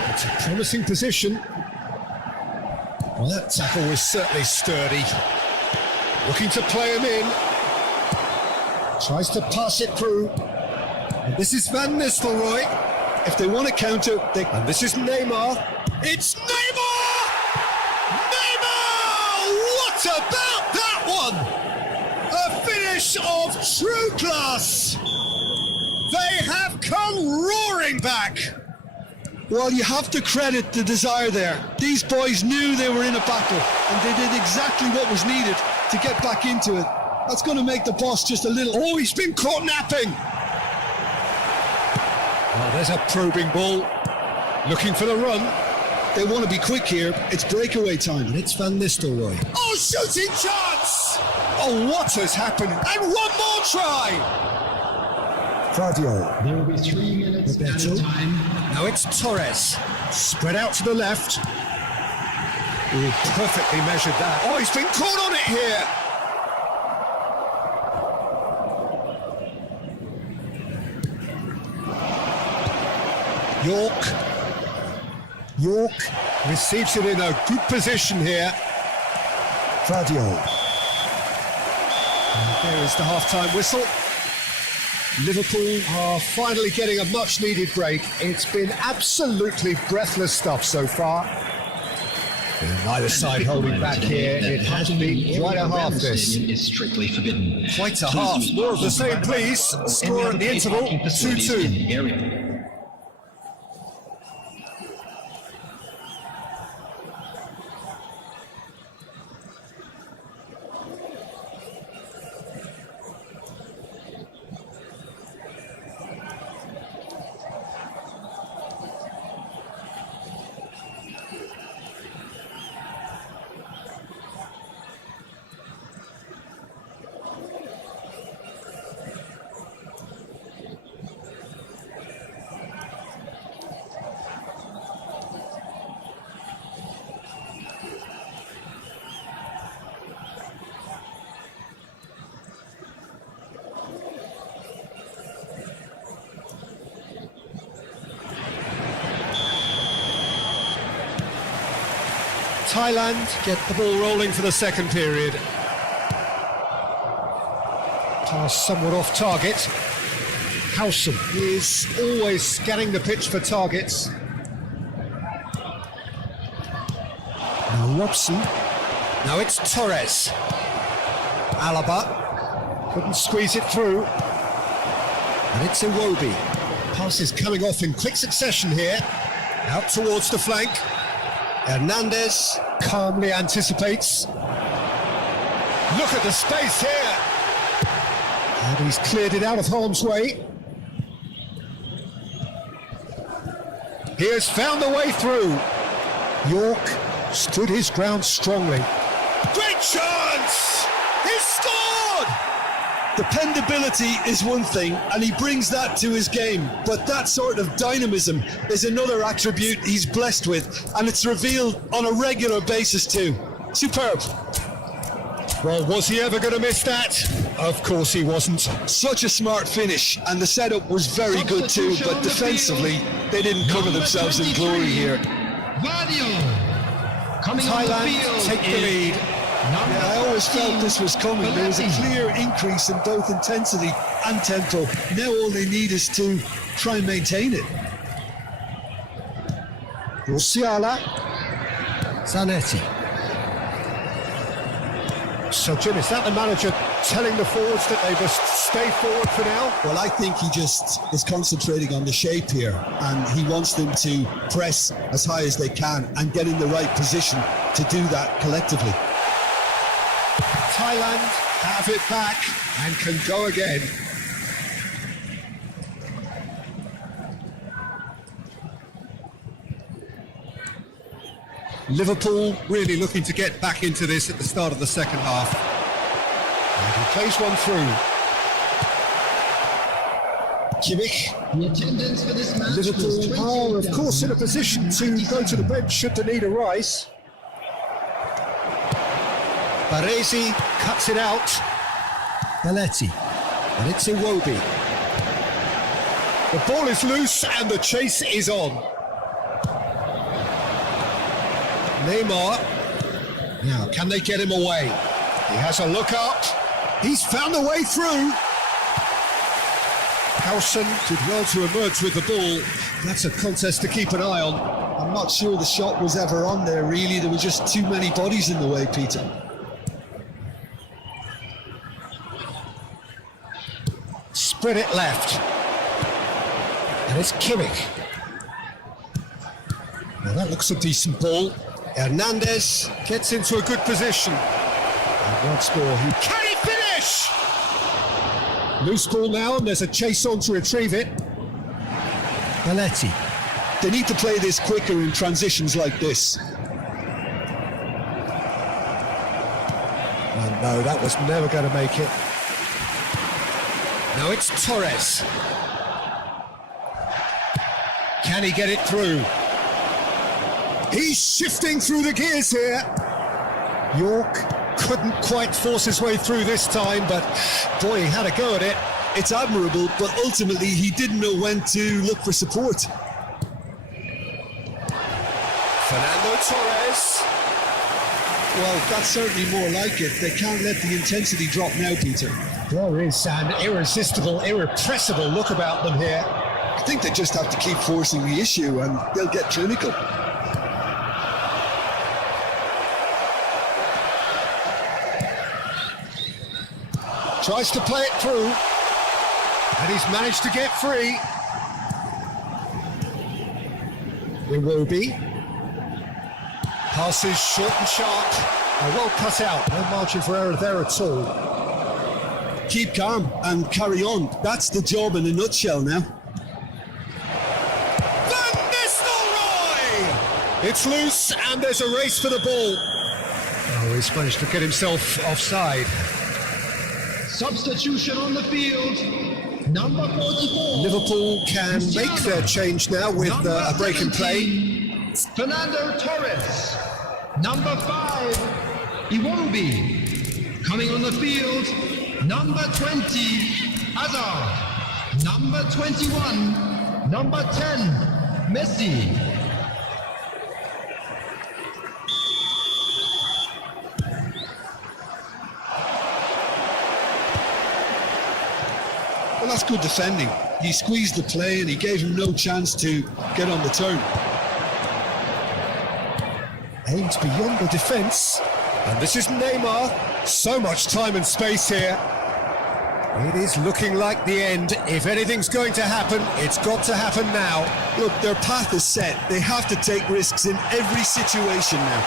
It's a promising position. Well, that tackle was certainly sturdy. Looking to play him in. Tries to pass it through. And this is Van Nistelrooy. If they want to counter, they... And this is Neymar. It's Neymar! Neymar! What about that one? A finish of true class. They have come roaring back. Well, you have to credit the desire there. These boys knew they were in a battle, and they did exactly what was needed to get back into it. That's going to make the boss just a little... Oh, he's been caught napping. Oh, there's a probing ball. Looking for the run. They want to be quick here. It's breakaway time. And it's Van Nistelrooy. Oh, shooting chance! Oh, what has happened? And one more try! Fadio. There will be 3 minutes added time. Now it's Torres. Spread out to the left. Ooh, perfectly measured that. Oh, he's been caught on it here. York receives it in a good position here. Fadio. And there is the half-time whistle. Liverpool are finally getting a much-needed break. It's been absolutely breathless stuff so far. And neither side holding back here. It has been quite a half this. Is strictly forbidden. Quite a half. More of the same, please. Score at the interval, 2-2. Thailand get the ball rolling for the second period. Pass somewhat off target. Howson is always scanning the pitch for targets. Now Robson. Now it's Torres. Alaba couldn't squeeze it through. And it's Iwobi. Pass is coming off in quick succession here. Out towards the flank. Hernandez calmly anticipates. Look at the space here. And he's cleared it out of harm's way. He has found the way through. York stood his ground strongly. Great chance! He scored! Dependability is one thing, and he brings that to his game, but that sort of dynamism is another attribute he's blessed with, and it's revealed on a regular basis too. Superb. Well, was he ever going to miss that? Of course he wasn't. Such a smart finish, and the setup was very good too, but defensively they didn't cover themselves in glory here. Thailand take the lead. Yeah, I always felt this was coming. There was a clear increase in both intensity and tempo. Now all they need is to try and maintain it. Musiala. Zanetti. So, Jim, is that the manager telling the forwards that they must stay forward for now? Well, I think he just is concentrating on the shape here, and he wants them to press as high as they can and get in the right position to do that collectively. Thailand have it back and can go again. Liverpool really looking to get back into this at the start of the second half. And he plays one through. Kimmich. The attendance for this match Liverpool are, of course, in a position to go to the bench should the need arise. Baresi cuts it out. Belletti. And it's Iwobi. The ball is loose and the chase is on. Neymar. Now, can they get him away? He has a look up. He's found a way through. Howson did well to emerge with the ball. That's a contest to keep an eye on. I'm not sure the shot was ever on there, really. There were just too many bodies in the way, Peter. Spread it left. And it's Kimmich. Now that looks a decent ball. Hernandez gets into a good position. And once more, can he finish? Loose ball now, and there's a chase on to retrieve it. Belletti. They need to play this quicker in transitions like this. Oh no, that was never going to make it. Now it's Torres. Can he get it through? He's shifting through the gears here. York couldn't quite force his way through this time, but boy, he had a go at it. It's admirable, but ultimately he didn't know when to look for support. Fernando Torres. Well, that's certainly more like it. They can't let the intensity drop now, Peter. There is an irresistible, irrepressible look about them here. I think they just have to keep forcing the issue and they'll get clinical. Tries to play it through, and he's managed to get free. Iwobi. Passes short and sharp. Well cut out, no margin for error there at all. Keep calm and carry on. That's the job in a nutshell now. Van Nistelrooy! It's loose, and there's a race for the ball. Oh, he's managed to get himself offside. Substitution on the field. Number 44. Liverpool can make their change now with a break in play. Fernando Torres. Number 5. Iwobi. Coming on the field. Number 20. Hazard. Number 21. Number 10. Messi. Well, that's good defending. He squeezed the play and he gave him no chance to get on the turn. Aims beyond the defence. And this is Neymar. So much time and space here. It is looking like the end. If anything's going to happen, it's got to happen now. Look, their path is set. They have to take risks in every situation now.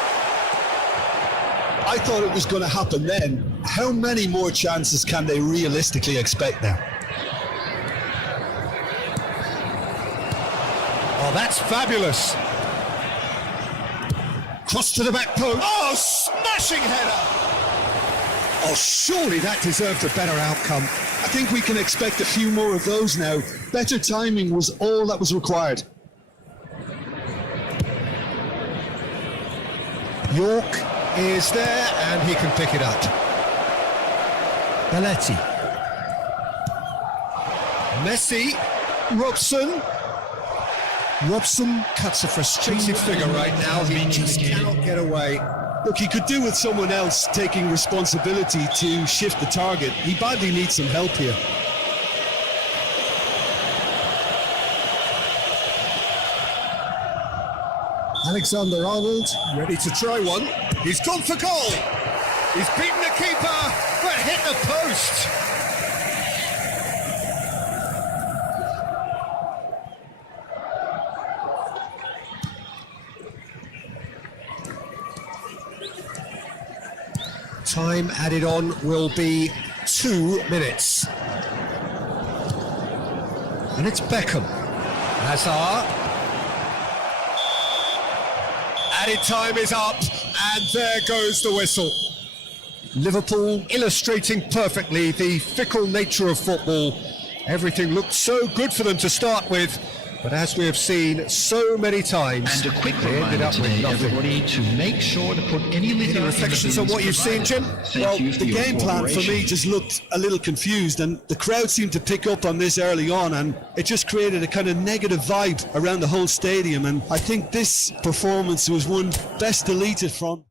I thought it was going to happen then. How many more chances can they realistically expect now? Oh, that's fabulous. Cross to the back post. Oh, smashing header. Oh, surely that deserved a better outcome. I think we can expect a few more of those now. Better timing was all that was required. York is there and he can pick it up. Belletti. Messi, Robson. Robson cuts a frustrated figure right now. He just cannot get away. Look, he could do with someone else taking responsibility to shift the target. He badly needs some help here. Alexander-Arnold ready to try one. He's gone for goal. He's beaten the keeper, but hit the post. Time added on will be 2 minutes. And it's Beckham. Hazard. Added time is up, and there goes the whistle. Liverpool illustrating perfectly the fickle nature of football. Everything looked so good for them to start with, but as we have seen so many times, And a quick they ended reminder up with today, nothing. everybody, to make sure to put any litter Any reflections in on the what you've seen, Jim? Well, Thank you for the your game plan for me cooperation. just looked a little confused, and the crowd seemed to pick up on this early on, and it just created a kind of negative vibe around the whole stadium. And I think this performance was one best deleted from.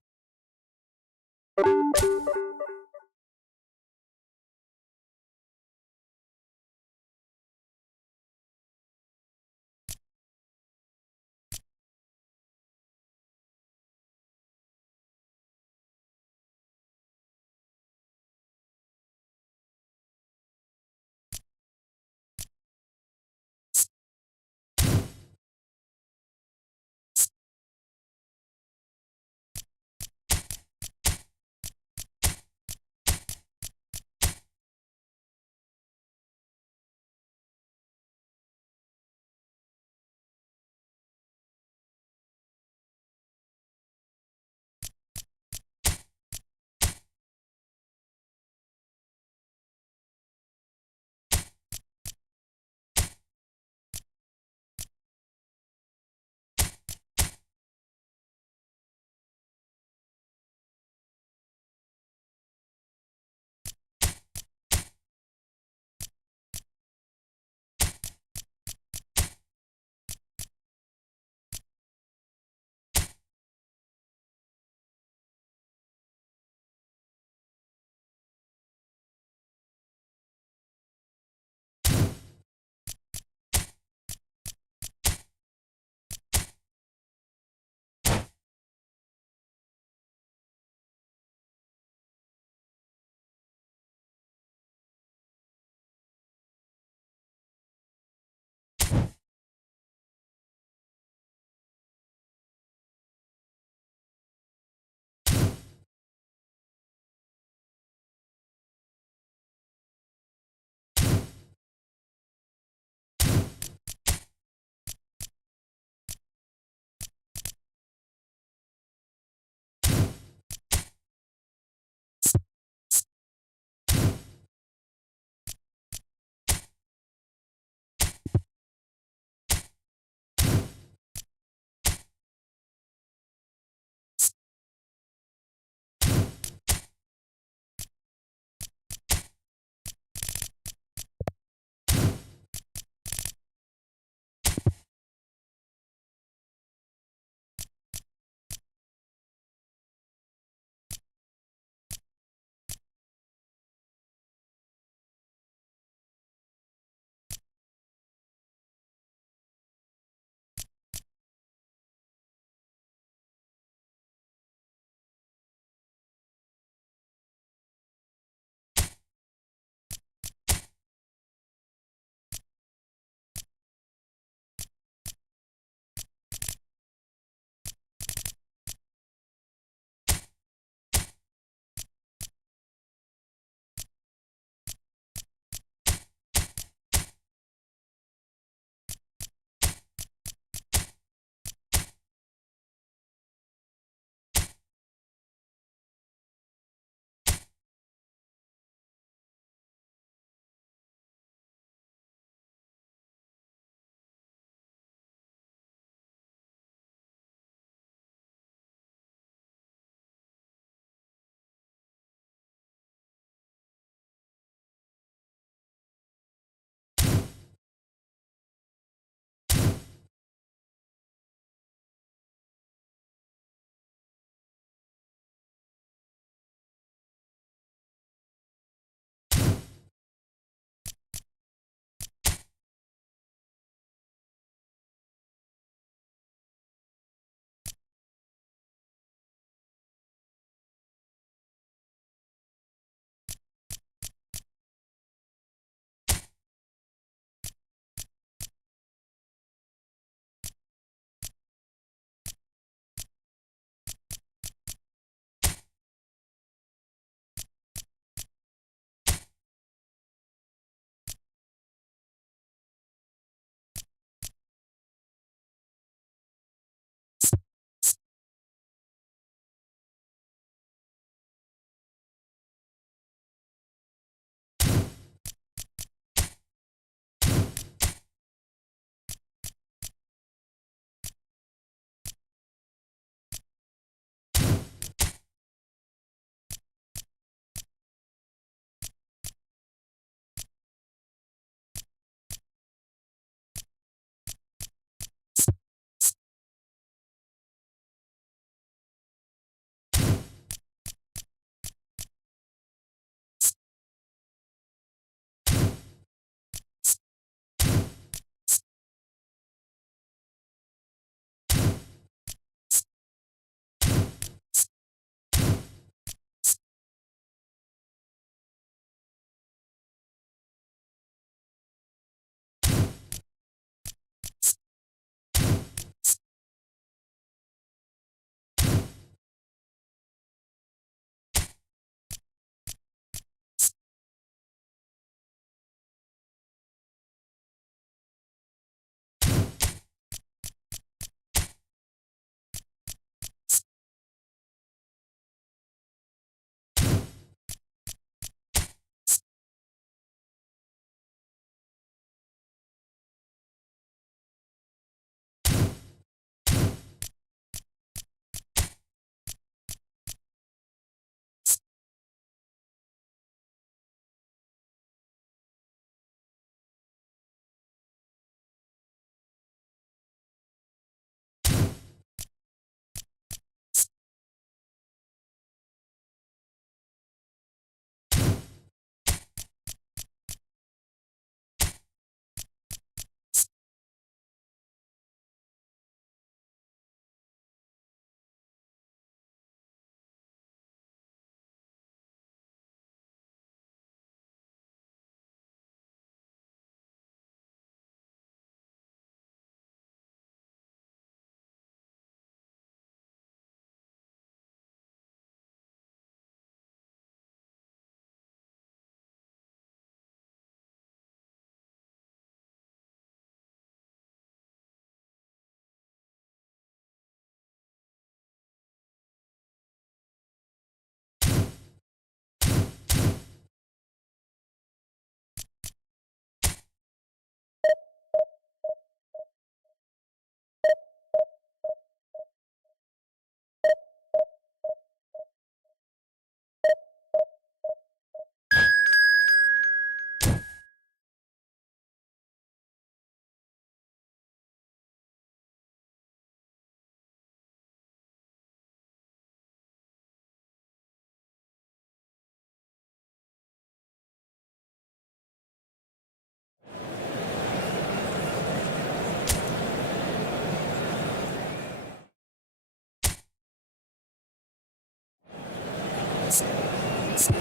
it.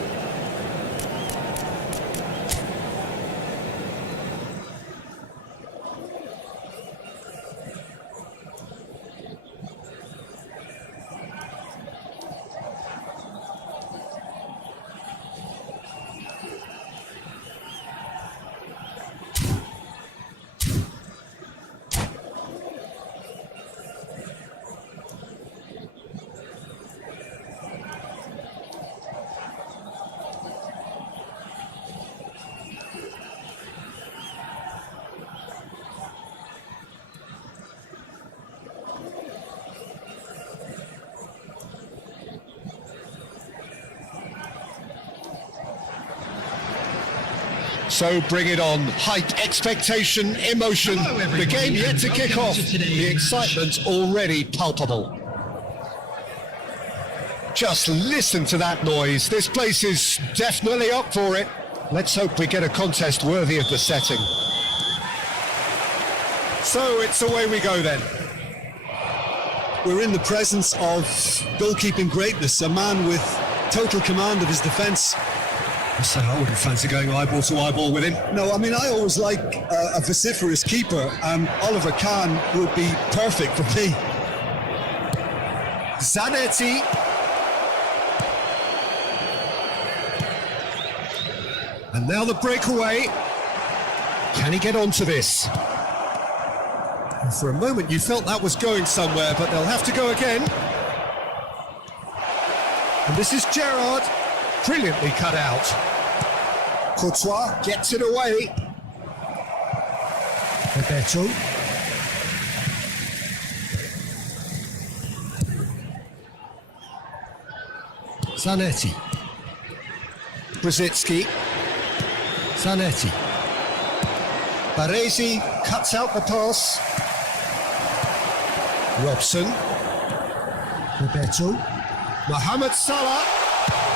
So bring it on. Hype, expectation, emotion. Hello, The everybody, game yet and to kick welcome off. to today's The match. excitement's already palpable. Just listen to that noise. This place is definitely up for it. Let's hope we get a contest worthy of the setting. So it's away we go then. We're in the presence of goalkeeping greatness, a man with total command of his defence. So I wouldn't fancy going eyeball to eyeball with him. No, I mean, I always like a vociferous keeper, and Oliver Kahn would be perfect for me. Zanetti. And now the breakaway. Can he get onto this? And for a moment you felt that was going somewhere, but they'll have to go again. And this is Gerrard. Brilliantly cut out. Courtois gets it away. Bebeto. Zanetti. Brzezinski. Zanetti. Baresi cuts out the pass. Robson. Bebeto. Mohamed Salah.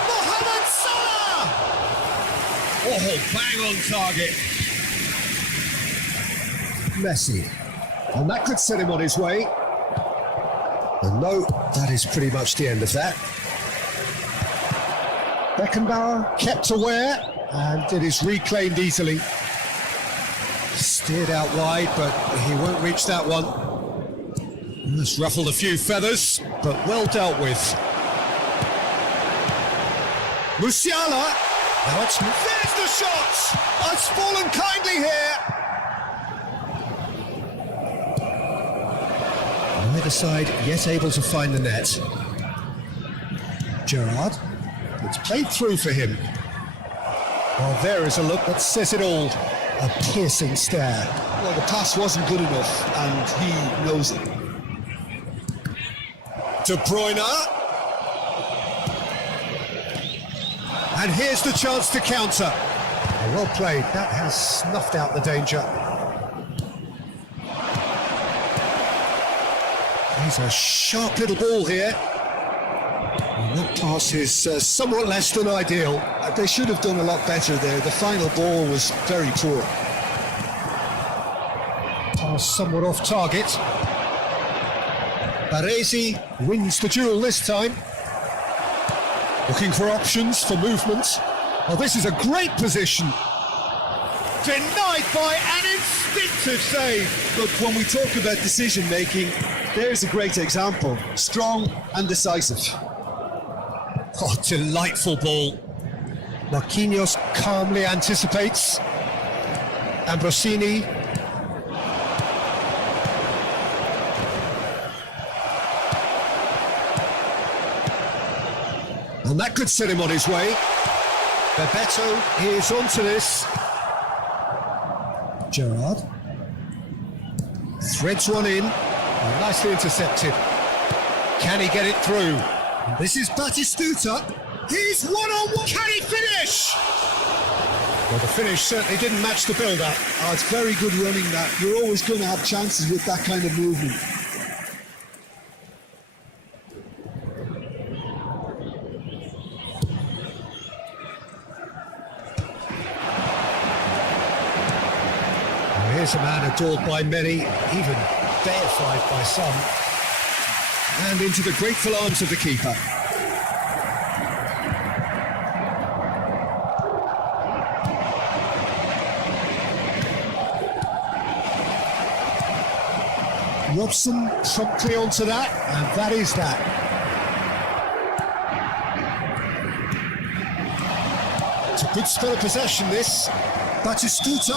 Mohamed Salah! Oh, bang on target. Messi. And that could set him on his way. And no, that is pretty much the end of that. Beckenbauer kept aware, and it is reclaimed easily. Steered out wide, but he won't reach that one. It's ruffled a few feathers, but well dealt with. Musiala. Now it's... There's the shot! I've fallen kindly here! Neither side yet able to find the net. Gerrard. It's played through for him. Well, there is a look that says it all. A piercing stare. Well, the pass wasn't good enough, and he knows it. De Bruyne. And here's the chance to counter. Well played. That has snuffed out the danger. He's a sharp little ball here. And that pass is somewhat less than ideal. They should have done a lot better there. The final ball was very poor. Pass somewhat off target. Baresi wins the duel this time. Looking for options for movement. Oh, this is a great position. Denied by an instinctive save. Look, when we talk about decision making, there's a great example. Strong and decisive. Oh, delightful ball. Marquinhos calmly anticipates. Ambrosini. And that could set him on his way. Bebeto is onto this. Gerrard. Threads one in. Oh, nicely intercepted. Can he get it through? This is Batistuta. He's one-on-one. Can he finish? Well, the finish certainly didn't match the build-up. Oh, it's very good running that. You're always going to have chances with that kind of movement. Here's a man adored by many, even deified by some. And into the grateful arms of the keeper. Robson promptly onto that, and that is that. It's a good spell of possession, this. Batistuta.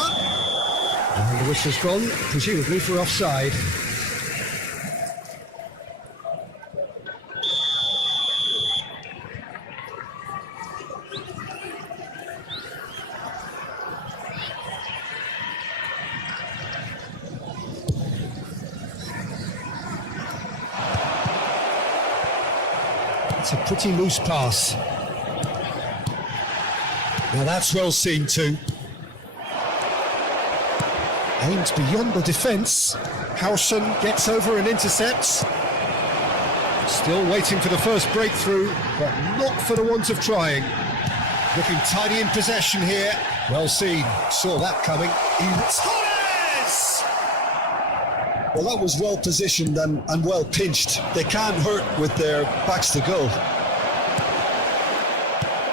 And the whistle's gone, presumably for offside. It's a pretty loose pass. Now that's well seen too. Aimed beyond the defence. Howson gets over and intercepts. Still waiting for the first breakthrough, but not for the want of trying. Looking tidy in possession here. Well seen. Saw that coming. Torres! Well, that was well positioned and well pinched. They can't hurt with their backs to goal.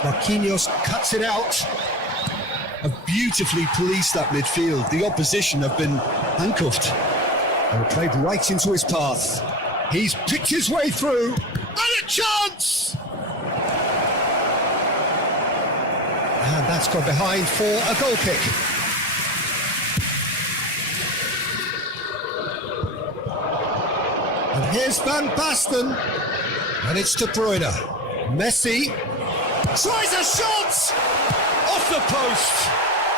Marquinhos cuts it out. Have beautifully policed that midfield. The opposition have been handcuffed. And played right into his path. He's picked his way through. And a chance! And that's gone behind for a goal kick. And here's Van Basten. And it's De Bruyne. Messi tries a shot! Off the post!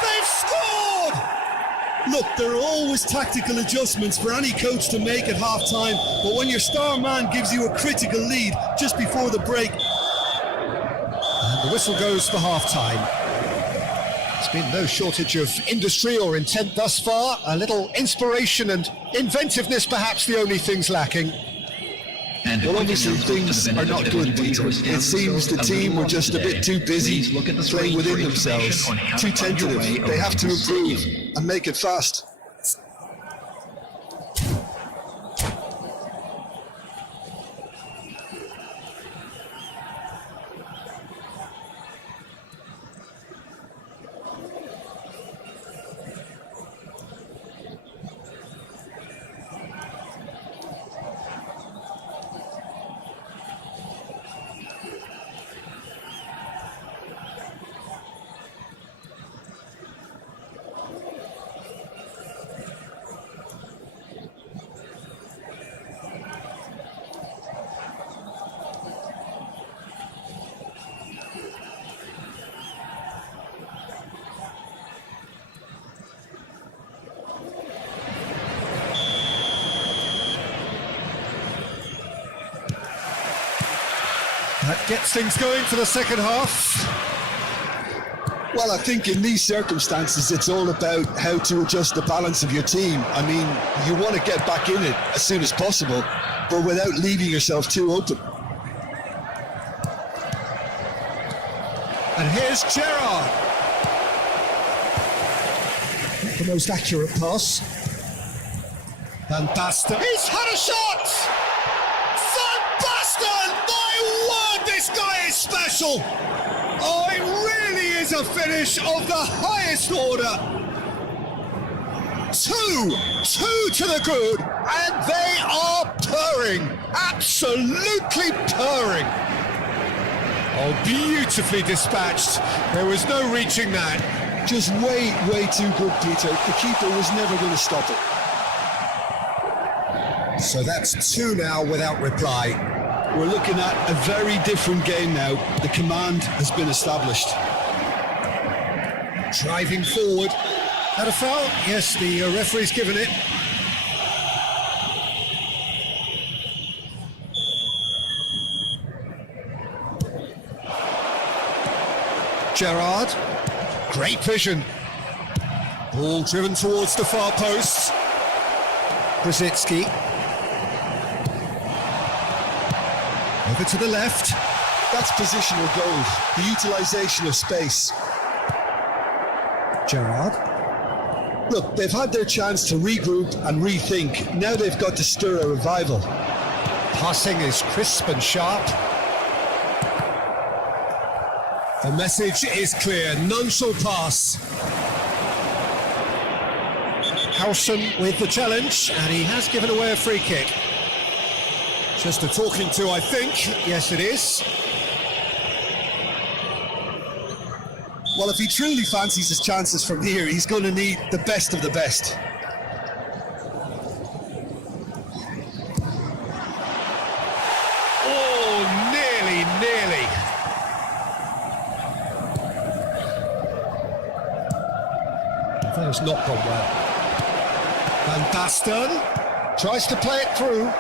They've scored! Look, there are always tactical adjustments for any coach to make at half-time, but when your star man gives you a critical lead just before the break... And the whistle goes for half-time. There's been no shortage of industry or intent thus far. A little inspiration and inventiveness, perhaps the only things lacking. Well, obviously things are not good, Peter. It seems the team were just a bit too busy playing within themselves, too tentative. They have to improve and make it fast. That gets things going for the second half. Well, I think in these circumstances, it's all about how to adjust the balance of your team. I mean, you want to get back in it as soon as possible, but without leaving yourself too open. And here's Gerrard. Not the most accurate pass. Van Basten. He's had a shot! Van Basten! My word, this guy is special! Oh, it really is a finish of the highest order. Two to the good, and they are purring, absolutely purring. Oh, beautifully dispatched. There was no reaching that. Just way too good, Peter. The keeper was never going to stop it. So that's two now without reply. We're looking at a very different game now. The command has been established. Driving forward. Had a foul? Yes, the referee's given it. Gerrard. Great vision. Ball driven towards the far post. Brzezinski. Over to the left. That's positional goal, the utilisation of space. Gerrard. Look, they've had their chance to regroup and rethink. Now they've got to stir a revival. Passing is crisp and sharp. The message is clear. None shall pass. Howson with the challenge, and he has given away a free kick. Just a talking to, I think. Yes, it is. Well, if he truly fancies his chances from here, he's going to need the best of the best. Oh, nearly. That has not gone well. Van Basten tries to play it through.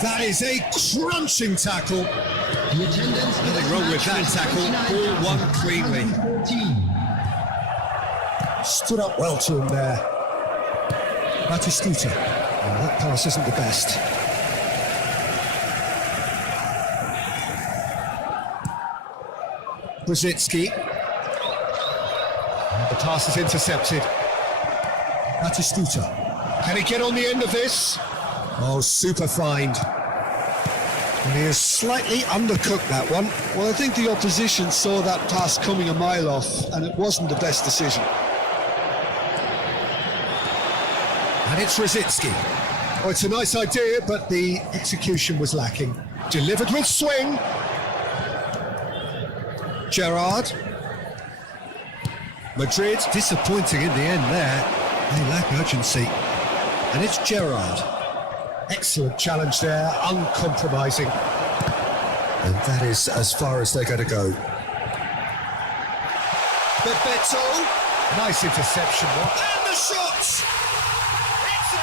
That is a crunching tackle. The attendance for Nothing this wrong with match that is tackle. Ball won cleanly. 114. Stood up well to him there. Batistuta. Oh, that pass isn't the best. Brzezinski. The pass is intercepted. Batistuta. Can he get on the end of this? Oh, super find. And he has slightly undercooked that one. Well, I think the opposition saw that pass coming a mile off, and it wasn't the best decision. And it's Brzezinski. Oh, it's a nice idea, but the execution was lacking. Delivered with swing. Gerrard. Madrid disappointing in the end there. They lack urgency. And it's Gerrard. Excellent challenge there, uncompromising. And that is as far as they're going to go. Bebeto. Nice interception. And the shot! It's it!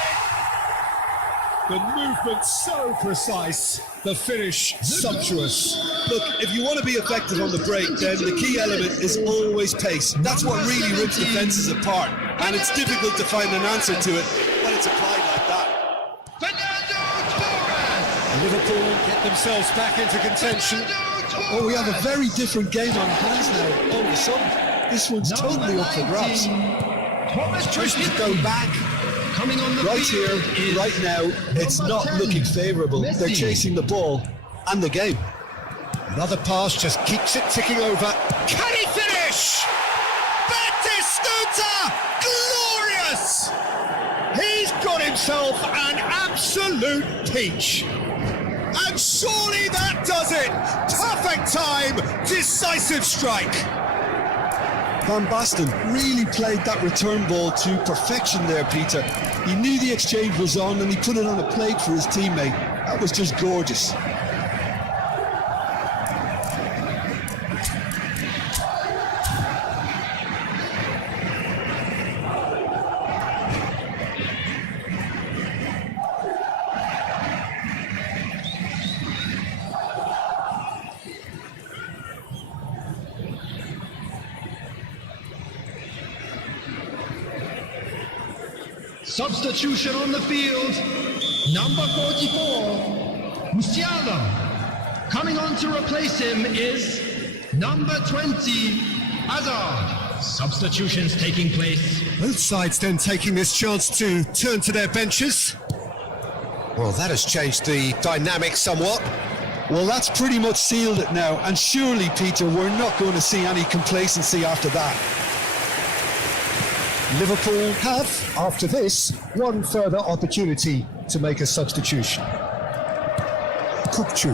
The movement so precise, the finish sumptuous. Look, if you want to be effective on the break, then the key element is always pace. That's what really rips defences apart, and it's difficult to find an answer to it when it's applied like that. Liverpool get themselves back into contention. Oh, we have a very different game on hands now. All of a sudden, this one's totally up for grabs. Just to go back. Coming on the Right field here, is right now, it's number not 10, looking favourable. They're Messi. chasing the ball and the game. Another pass just keeps it ticking over. Can he finish? Batistuta! Glorious! He's got himself an absolute peach. And surely that does it! Perfect time, decisive strike. Van Basten really played that return ball to perfection there, Peter. He knew the exchange was on and he put it on a plate for his teammate. That was just gorgeous. Substitution on the field. Number 44, Musiala. Coming on to replace him is number 20, Hazard. Substitutions taking place. Both sides then taking this chance to turn to their benches. Well, that has changed the dynamic somewhat. Well, that's pretty much sealed it now. And surely, Peter, we're not going to see any complacency after that. Liverpool have, after this, one further opportunity to make a substitution. Kupchu.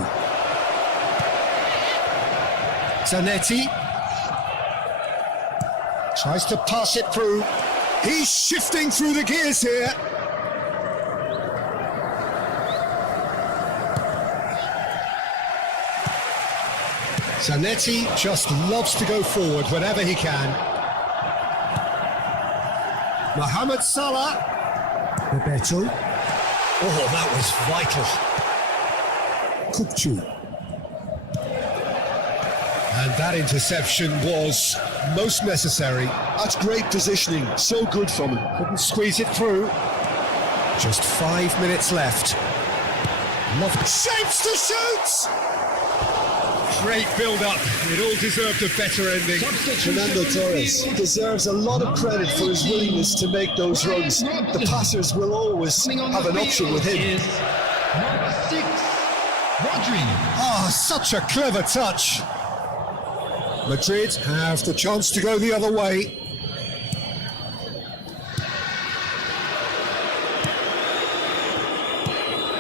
Zanetti. Tries to pass it through. He's shifting through the gears here. Zanetti just loves to go forward whenever he can. Mohamed Salah. Bebeto. Oh, that was vital. Kupchu. And that interception was most necessary. That's great positioning. So good from him. Couldn't squeeze it through. Just 5 minutes left. Shapes to shoot! Great build-up. It all deserved a better ending. Fernando Torres deserves a lot of credit for his willingness to make those runs. The passers will always have an option with him. Is number 6, Rodri. Ah, such a clever touch. Madrid have the chance to go the other way.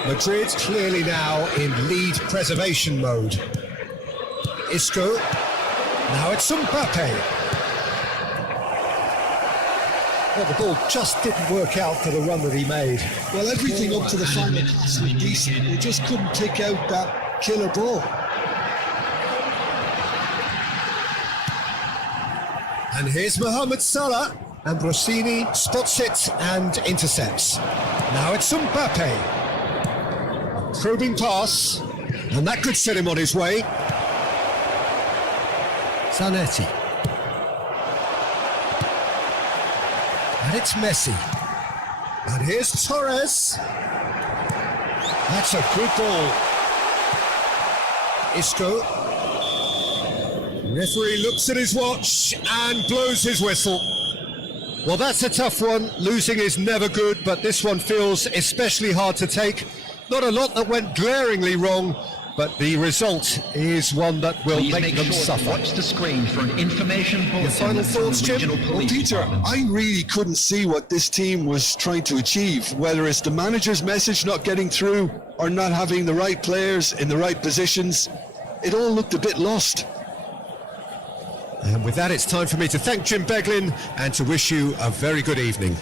Madrid clearly now in lead preservation mode. Isco, now it's Mbappe. Well, the ball just didn't work out for the run that he made. Well, everything up to the final pass was decent. He just couldn't pick out that killer ball. And here's Mohamed Salah. Ambrosini spots it and intercepts. Now it's Mbappe. A probing pass, and that could set him on his way. Zanetti. And it's Messi. And here's Torres. That's a good ball. Isco. Referee looks at his watch and blows his whistle. Well, that's a tough one. Losing is never good, but this one feels especially hard to take. Not a lot that went glaringly wrong, but the result is one that will make them suffer. Watch the screen for an information bulletin. Your final thoughts, Jim? Well, Peter, I really couldn't see what this team was trying to achieve, whether it's the manager's message not getting through or not having the right players in the right positions. It all looked a bit lost. And with that, it's time for me to thank Jim Beglin and to wish you a very good evening.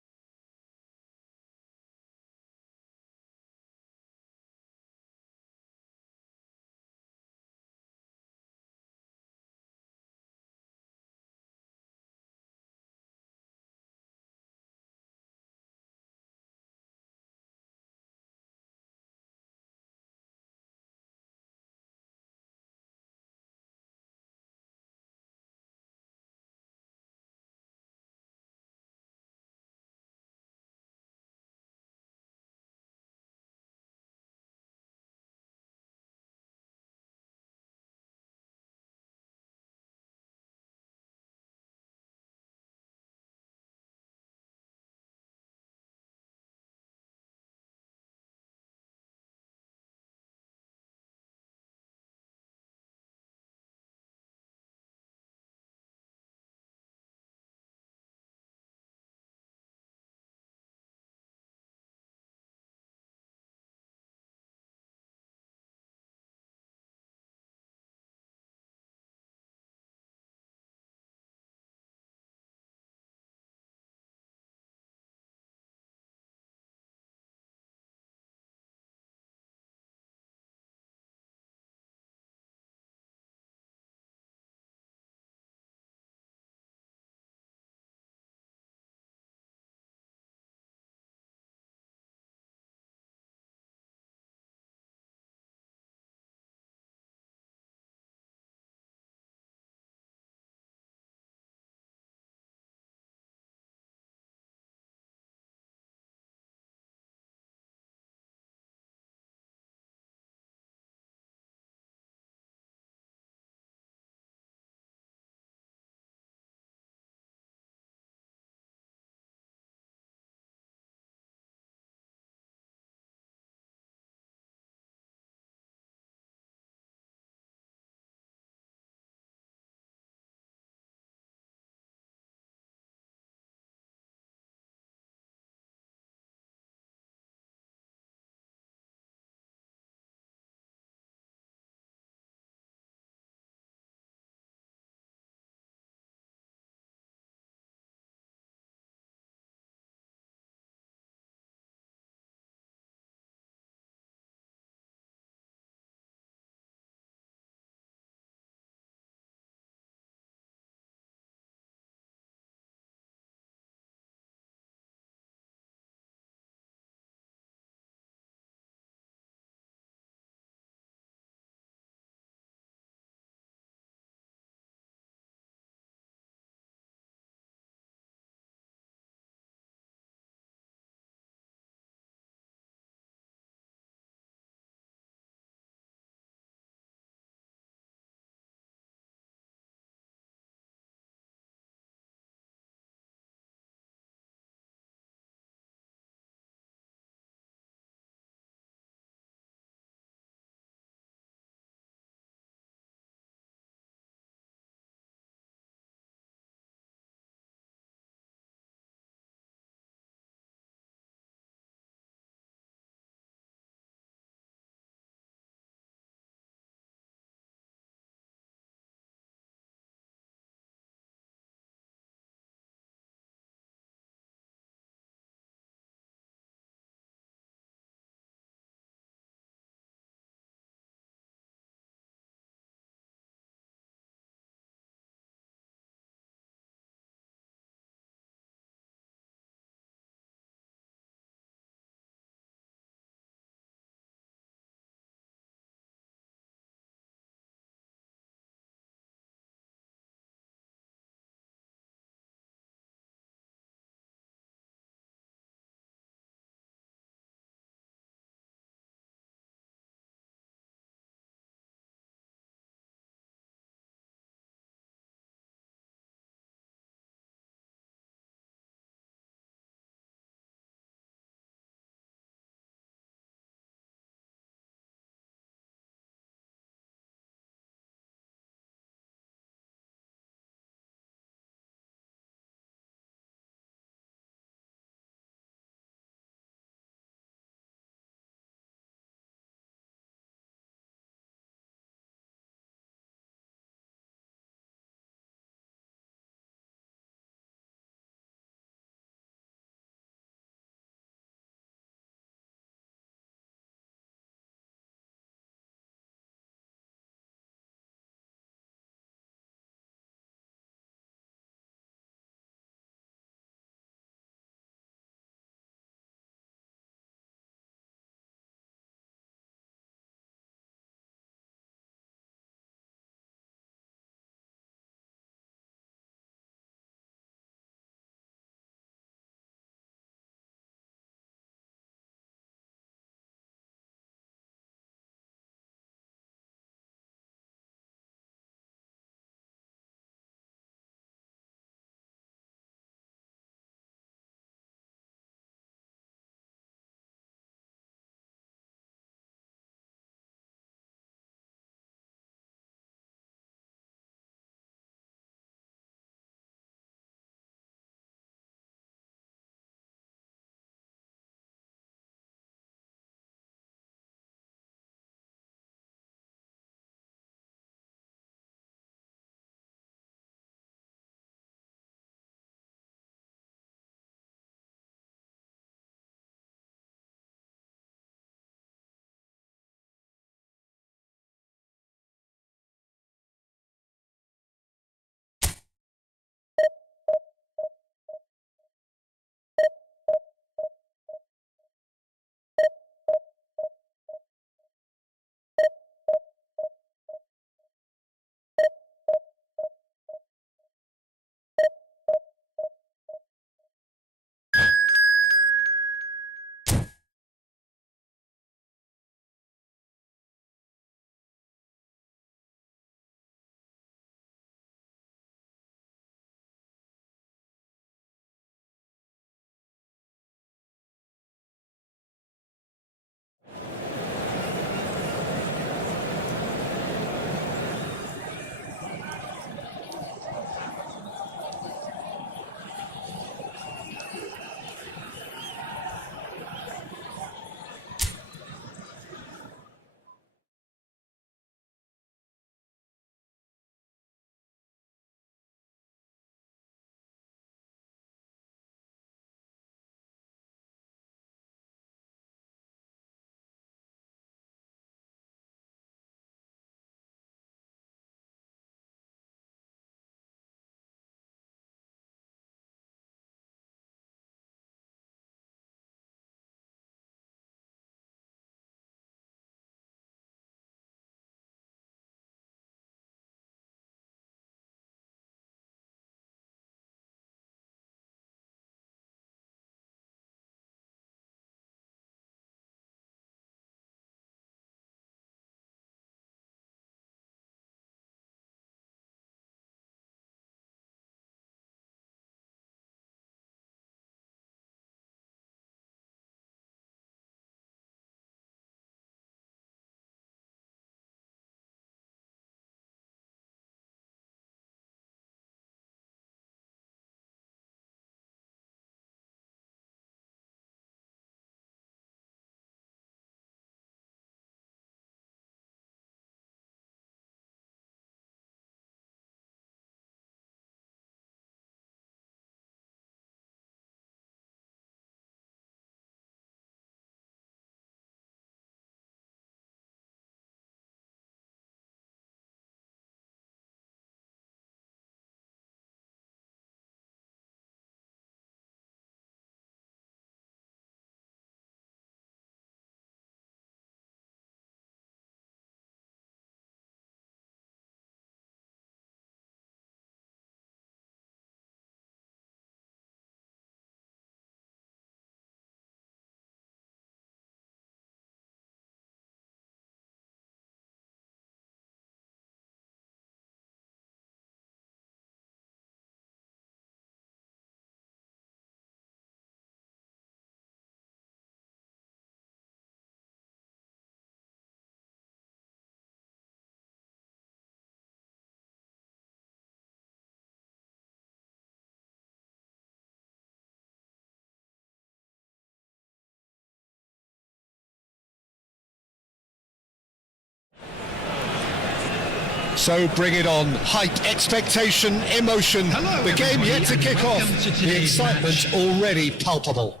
So bring it on. Hype, expectation, emotion. Hello, the game everybody, yet to and kick off. welcome to The today's excitement match. already palpable.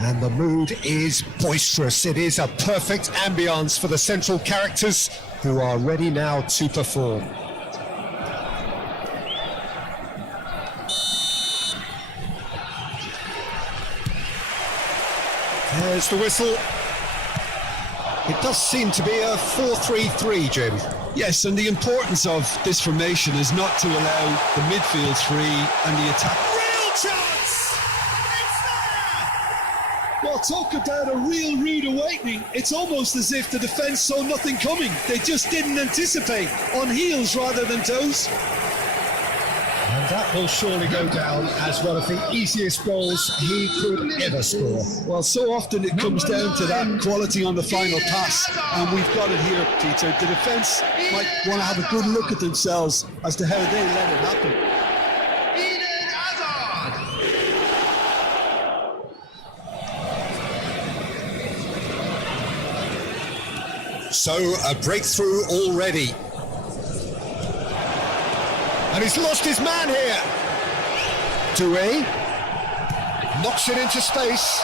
And the mood is boisterous. It is a perfect ambience for the central characters who are ready now to perform. There's the whistle. It does seem to be a 4-3-3, Jim. Yes, and the importance of this formation is not to allow the midfield free and the attack. Real chance! It's there! Well, talk about a real rude awakening. It's almost as if the defence saw nothing coming. They just didn't anticipate, on heels rather than toes. And that will surely go down as one of the easiest goals he could ever score. Well, so often it comes down to that quality on the final pass, and we've got it here, Peter. The defence might want to have a good look at themselves as to how they let it happen. Eden Hazard. So a breakthrough already. And he's lost his man here. Doué knocks it into space.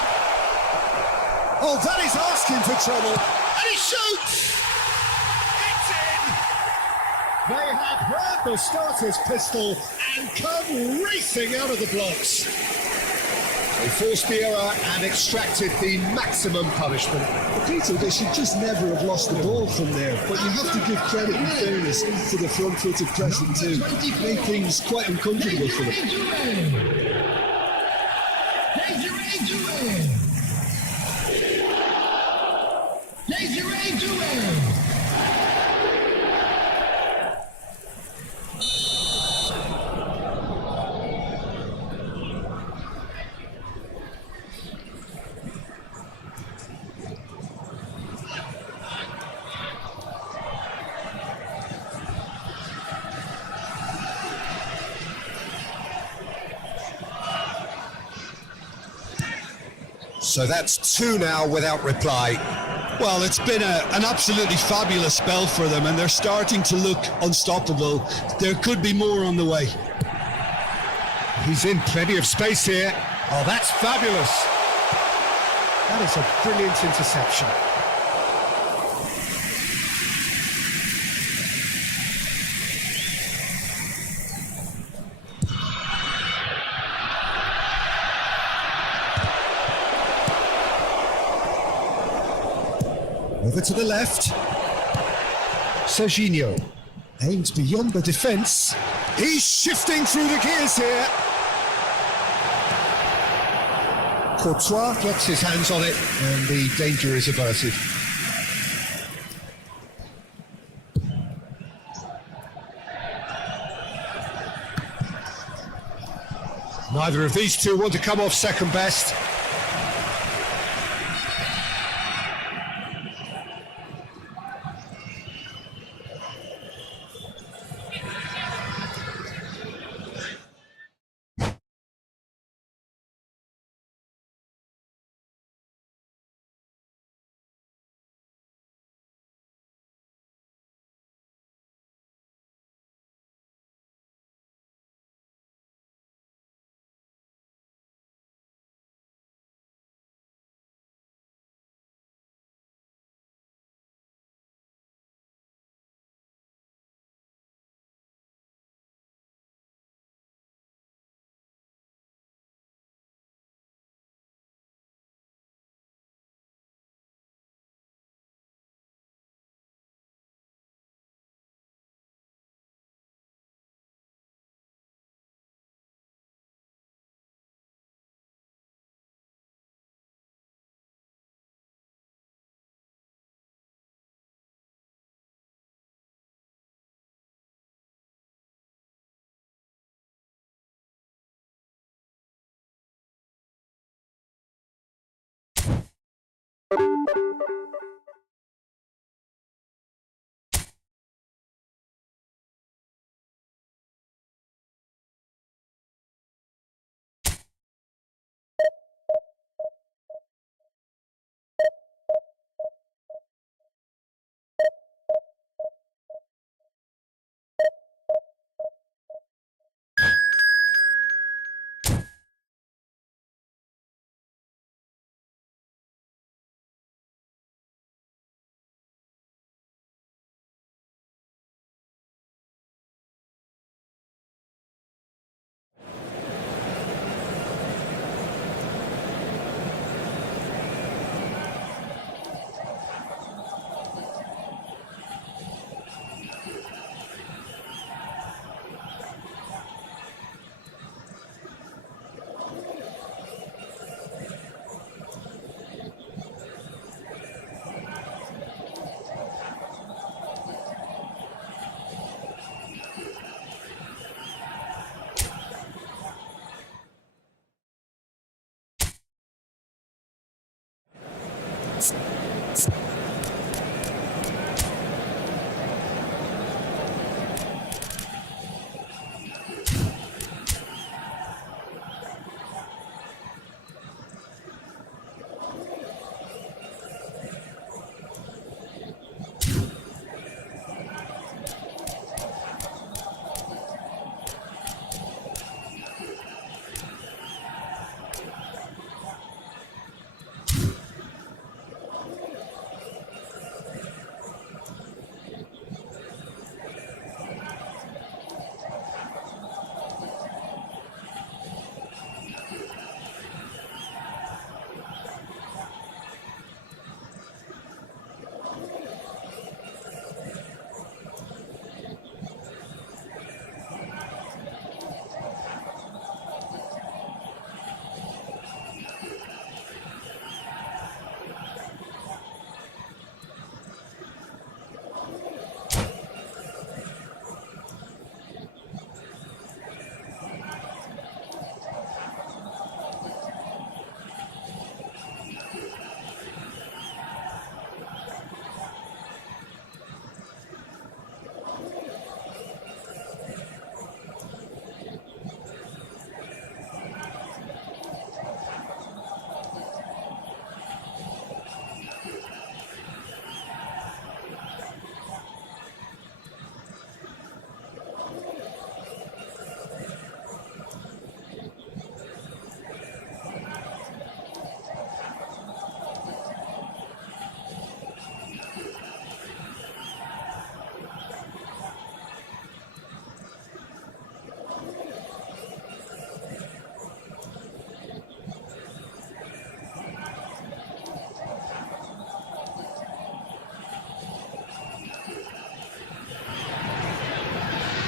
Oh, that is asking for trouble. And he shoots! It's in! They have heard the starter's pistol and come racing out of the blocks. They forced the error and extracted the maximum punishment. Peter, they should just never have lost the ball from there, but you have to give credit and fairness to the front-footed pressing too. Made things quite uncomfortable for them. So that's two now without reply. Well, it's been an absolutely fabulous spell for them, and they're starting to look unstoppable. There could be more on the way. He's in plenty of space here. Oh, that's fabulous. That is a brilliant interception. Over to the left. Serginho aims beyond the defence. He's shifting through the gears here. Courtois gets his hands on it and the danger is averted. Neither of these two want to come off second best.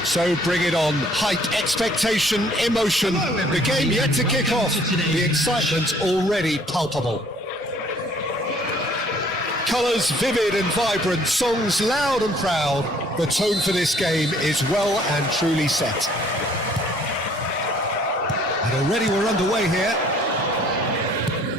So bring it on. Hype, expectation, emotion. The game yet to kick off. The excitement already palpable. Colours vivid and vibrant, songs loud and proud. The tone for this game is well and truly set. And already we're underway here.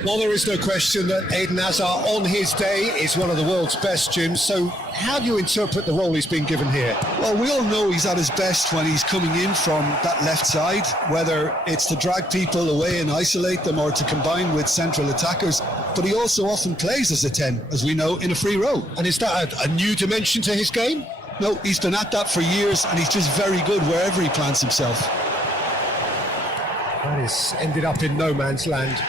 Well, there is no question that Eden Hazard on his day is one of the world's best, Jim. So how do you interpret the role he's been given here? Well, we all know he's at his best when he's coming in from that left side, whether it's to drag people away and isolate them or to combine with central attackers. But he also often plays as a 10, as we know, in a free role. And is that a new dimension to his game? No, he's been at that for years and he's just very good wherever he plants himself. That is ended up in no man's land.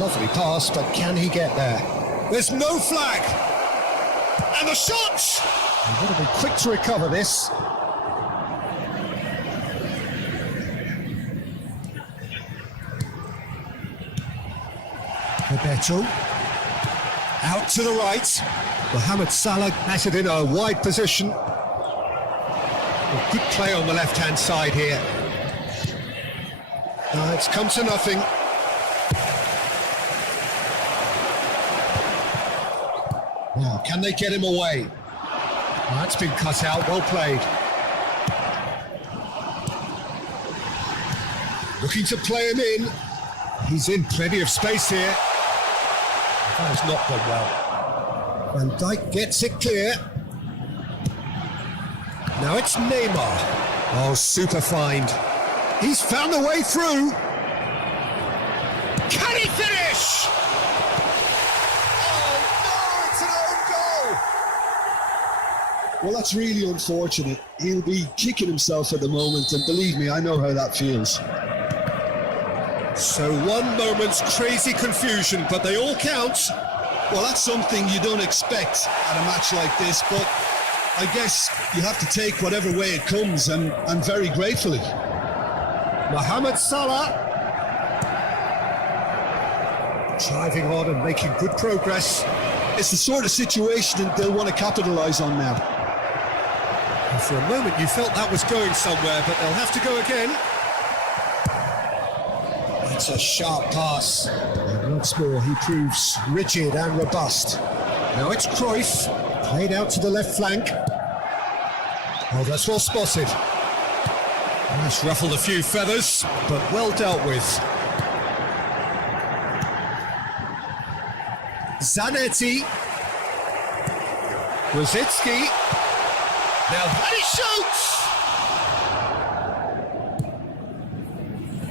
Lovely pass, but can he get there? There's no flag! And the shot! He's got to be quick to recover this. Roberto. Out to the right. Mohamed Salah has it in a wide position. A good play on the left-hand side here. It's come to nothing. Now, can they get him away? Well, that's been cut out, well played. Looking to play him in. He's in plenty of space here. That has not gone well. Van Dijk gets it clear. Now it's Neymar. Oh, super find. He's found the way through. Can he finish? Well, that's really unfortunate. He'll be kicking himself at the moment, and believe me, I know how that feels. So one moment's crazy confusion, but they all count. Well, that's something you don't expect at a match like this, but I guess you have to take whatever way it comes, and very gratefully. Mohamed Salah. Driving on and making good progress. It's the sort of situation that they'll want to capitalise on now. And for a moment you felt that was going somewhere, but they'll have to go again. It's a sharp pass. And once more he proves rigid and robust. Now it's Cruyff, played out to the left flank. Oh, that's well spotted. That's ruffled a few feathers, but well dealt with. Zanetti. Rosicki. Now that he shoots!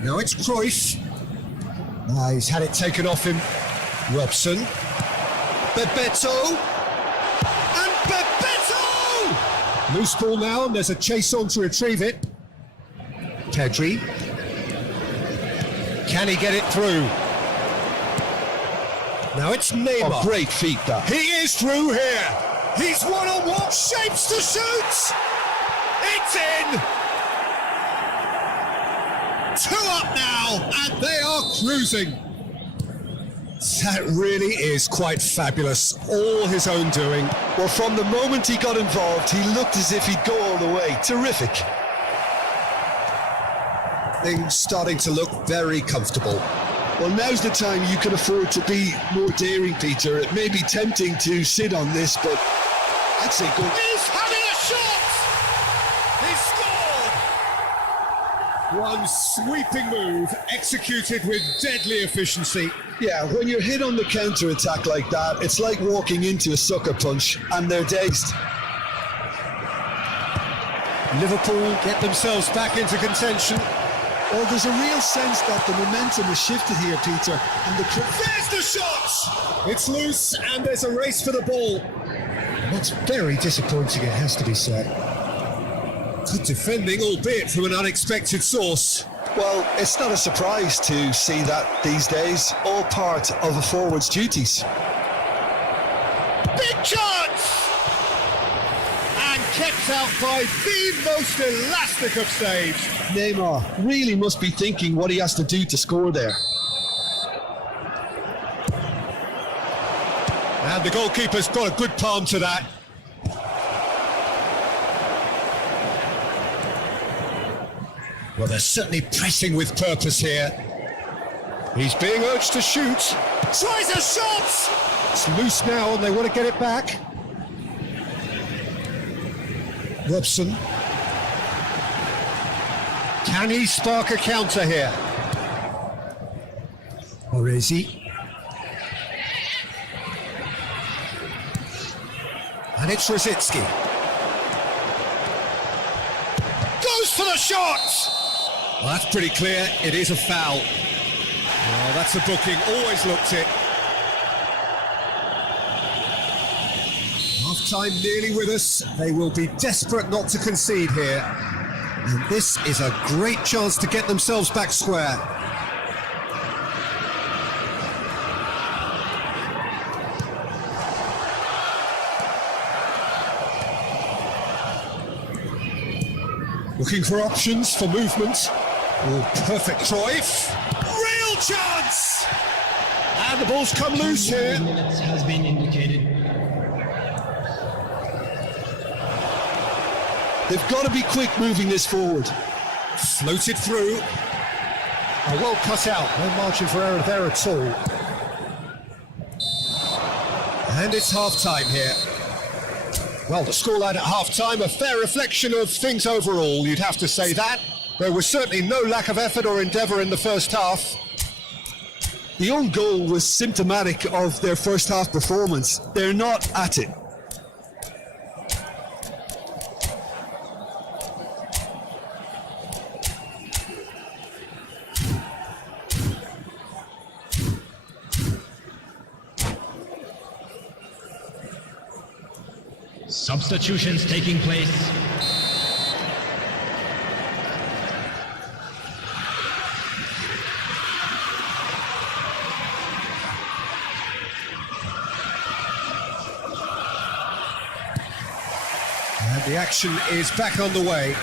Now it's Cruyff. He's had it taken off him. Robson. Bebeto. And Bebeto! Loose ball now, and there's a chase on to retrieve it. Pedri. Can he get it through? Now it's Neymar. Oh, great feat, that. He is through here. He's one-on-one, shapes to shoot. It's in. 2 up now, and they are cruising. That really is quite fabulous. All his own doing. Well, from the moment he got involved, he looked as if he'd go all the way. Terrific. Things starting to look very comfortable. Well, now's the time you can afford to be more daring, Peter. It may be tempting to sit on this, but I'd say go. He's having a shot! He scored! One sweeping move, executed with deadly efficiency. Yeah, when you're hit on the counter-attack like that, it's like walking into a sucker punch, and they're dazed. Liverpool get themselves back into contention. Well, there's a real sense that the momentum has shifted here, Peter. And there's the shot! It's loose, and there's a race for the ball. That's very disappointing, it has to be said. Good defending, albeit from an unexpected source. Well, it's not a surprise to see that these days, all part of a forward's duties. Big chance! And kept out by the most elastic of saves. Neymar really must be thinking what he has to do to score there. And the goalkeeper's got a good palm to that. Well, they're certainly pressing with purpose here. He's being urged to shoot. Tries a shot! It's loose now and they want to get it back. Robson. Can he spark a counter here? Or is he? And it's Rosicki. Goes for the shot! Well, that's pretty clear. It is a foul. Well, that's a booking. Always looked it. Half-time nearly with us. They will be desperate not to concede here. And this is a great chance to get themselves back square. Looking for options for movement. Oh, perfect Cruyff. Real chance! And the ball's come loose here. Minutes has been indicated. They've got to be quick moving this forward. Floated through. Oh, well cut out. No margin for error there at all. And it's half-time here. Well, the scoreline at half-time, a fair reflection of things overall, you'd have to say that. There was certainly no lack of effort or endeavour in the first half. The own goal was symptomatic of their first half performance. They're not at it. Substitutions taking place. And the action is back on the way.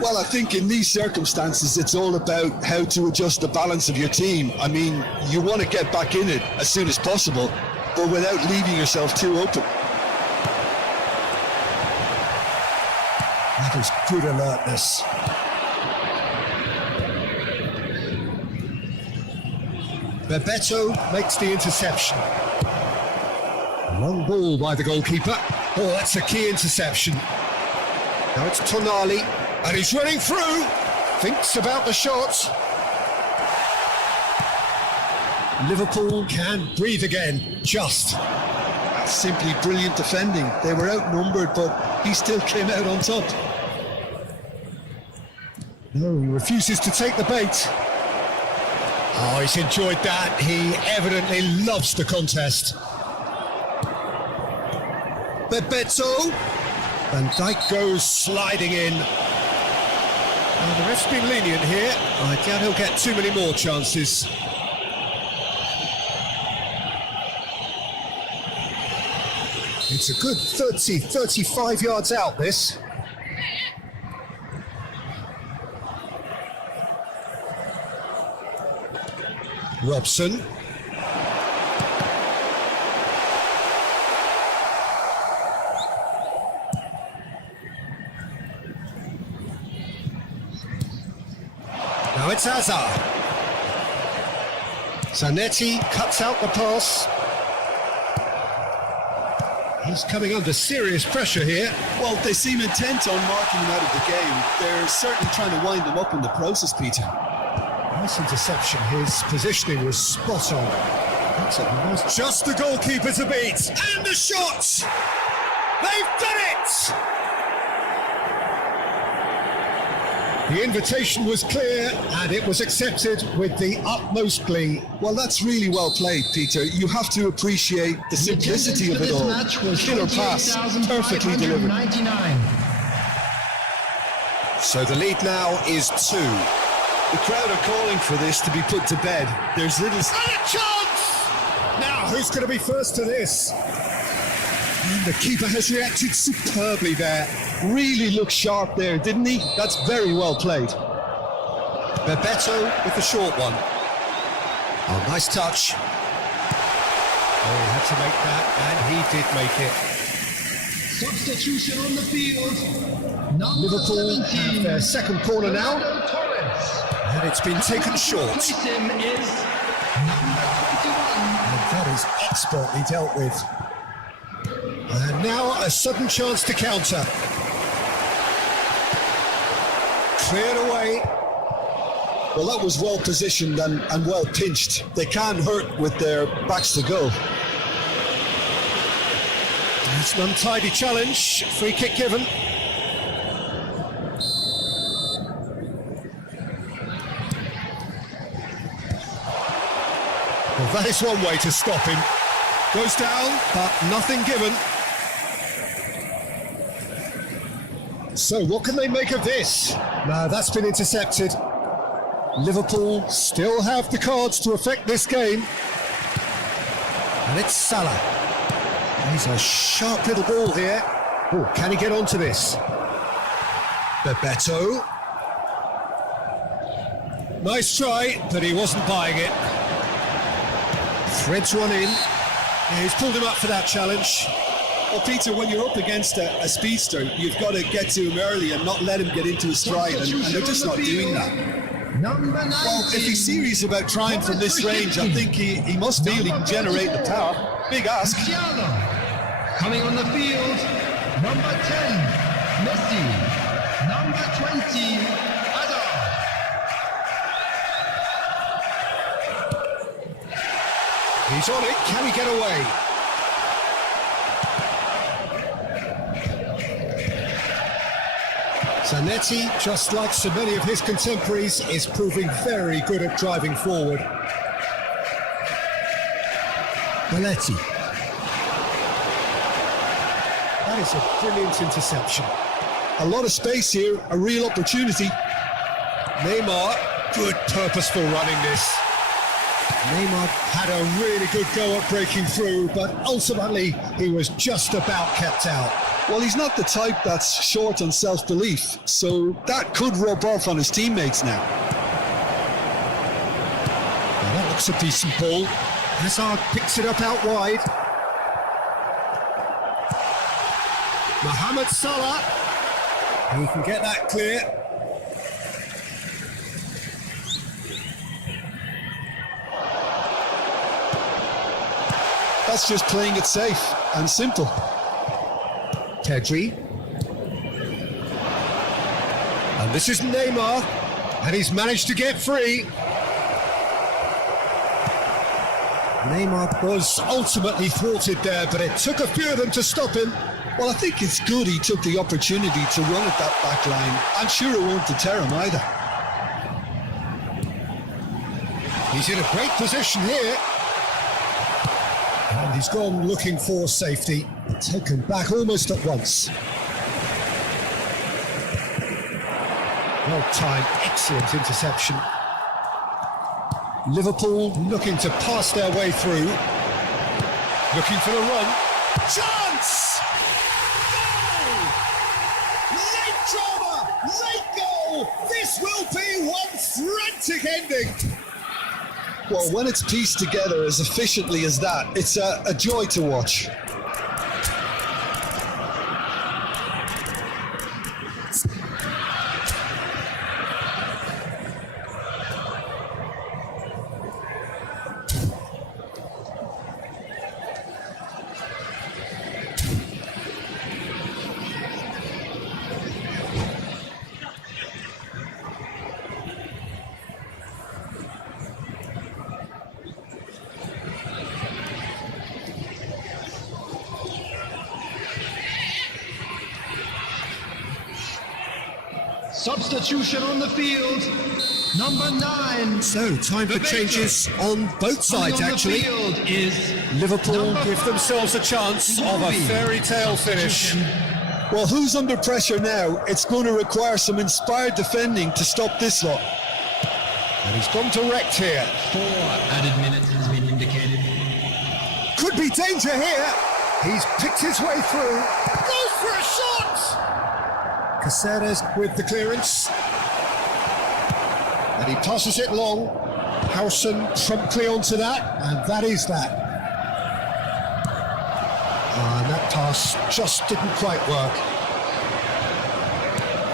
Well, I think in these circumstances, it's all about how to adjust the balance of your team. I mean, you want to get back in it as soon as possible, but without leaving yourself too open. That is good alertness. Bebeto makes the interception. Long ball by the goalkeeper. Oh, that's a key interception. Now it's Tonali, and he's running through. Thinks about the shot. Liverpool can breathe again, just. That's simply brilliant defending. They were outnumbered, but he still came out on top. No, he refuses to take the bait. Oh, he's enjoyed that. He evidently loves the contest. Bebeto. Van Dijk goes sliding in. Well, the ref's been lenient here. I doubt he'll get too many more chances. It's a good 30, 35 yards out, this. Robson. Now it's Hazard. Zanetti cuts out the pass. He's coming under serious pressure here. Well, they seem intent on marking him out of the game. They're certainly trying to wind him up in the process, Peter. Nice interception. His positioning was spot on. That's a nice. Just the goalkeeper to beat. And the shot! They've done it! The invitation was clear and it was accepted with the utmost glee. Well, that's really well played, Peter. You have to appreciate the simplicity of it all. Killer pass, perfectly delivered. So the lead now is 2. The crowd are calling for this to be put to bed. There's little... And a chance! Now, who's going to be first to this? And the keeper has reacted superbly there. Really looked sharp there, didn't he? That's very well played. Bebeto with the short one. Oh, nice touch. Oh, he had to make that, and he did make it. Substitution on the field. Liverpool have their second corner now, and it's been taken short. Place him is number 21. And that is expertly dealt with. And now a sudden chance to counter. Cleared away. Well, that was well positioned and well pinched. They can't hurt with their backs to goal. It's an untidy challenge. Free kick given. Well, that is one way to stop him. Goes down, but nothing given. So what can they make of this? No, that's been intercepted. Liverpool still have the cards to affect this game. And it's Salah. He's a sharp little ball here. Oh, can he get onto this? Bebeto. Nice try, but he wasn't buying it. Threads one in. Yeah, he's pulled him up for that challenge. Well, Peter, when you're up against a speedster, you've got to get to him early and not let him get into his stride, and they're just not doing that. Number 19. Well, if he's serious about trying from this range, I think he must feel he can generate the power. Big ask. Cristiano. Coming on the field, number 10, Messi. Number 20, Hazard. He's on it. Can he get away? Zanetti, just like so many of his contemporaries, is proving very good at driving forward. Belletti. That is a brilliant interception. A lot of space here, a real opportunity. Neymar, good purposeful running this. Neymar had a really good go at breaking through, but ultimately he was just about kept out. Well, he's not the type that's short on self-belief, so that could rub off on his teammates now. Well, that looks a decent ball. Hazard picks it up out wide. Mohamed Salah. He can get that clear. That's just playing it safe and simple. Pedri. And this is Neymar. And he's managed to get free. Neymar was ultimately thwarted there, but it took a few of them to stop him. Well, I think it's good he took the opportunity to run at that back line. I'm sure it won't deter him either. He's in a great position here. And he's gone looking for safety. Taken back almost at once. Well timed, excellent interception. Liverpool looking to pass their way through. Looking for the run. Chance! Goal! Late drama! Late goal! This will be one frantic ending! Well, when it's pieced together as efficiently as that, it's a joy to watch. Substitution on the field, number 9. So, time for changes on both sides, actually. Coming on the field is Liverpool number give 5, themselves a chance of a fairy tale finish. Well, who's under pressure now? It's going to require some inspired defending to stop this lot. And he's gone direct here. 4 added minutes has been indicated. Could be danger here. He's picked his way through. Goes for a shot! Caceres with the clearance. And he passes it long. Howson promptly onto that, and that is that. And that pass just didn't quite work.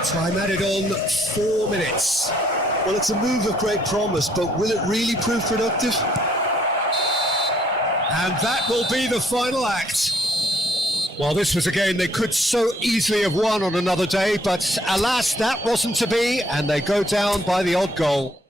Time added on 4 minutes. Well, it's a move of great promise, but will it really prove productive? And that will be the final act. Well, this was a game they could so easily have won on another day, but alas, that wasn't to be, and they go down by the odd goal.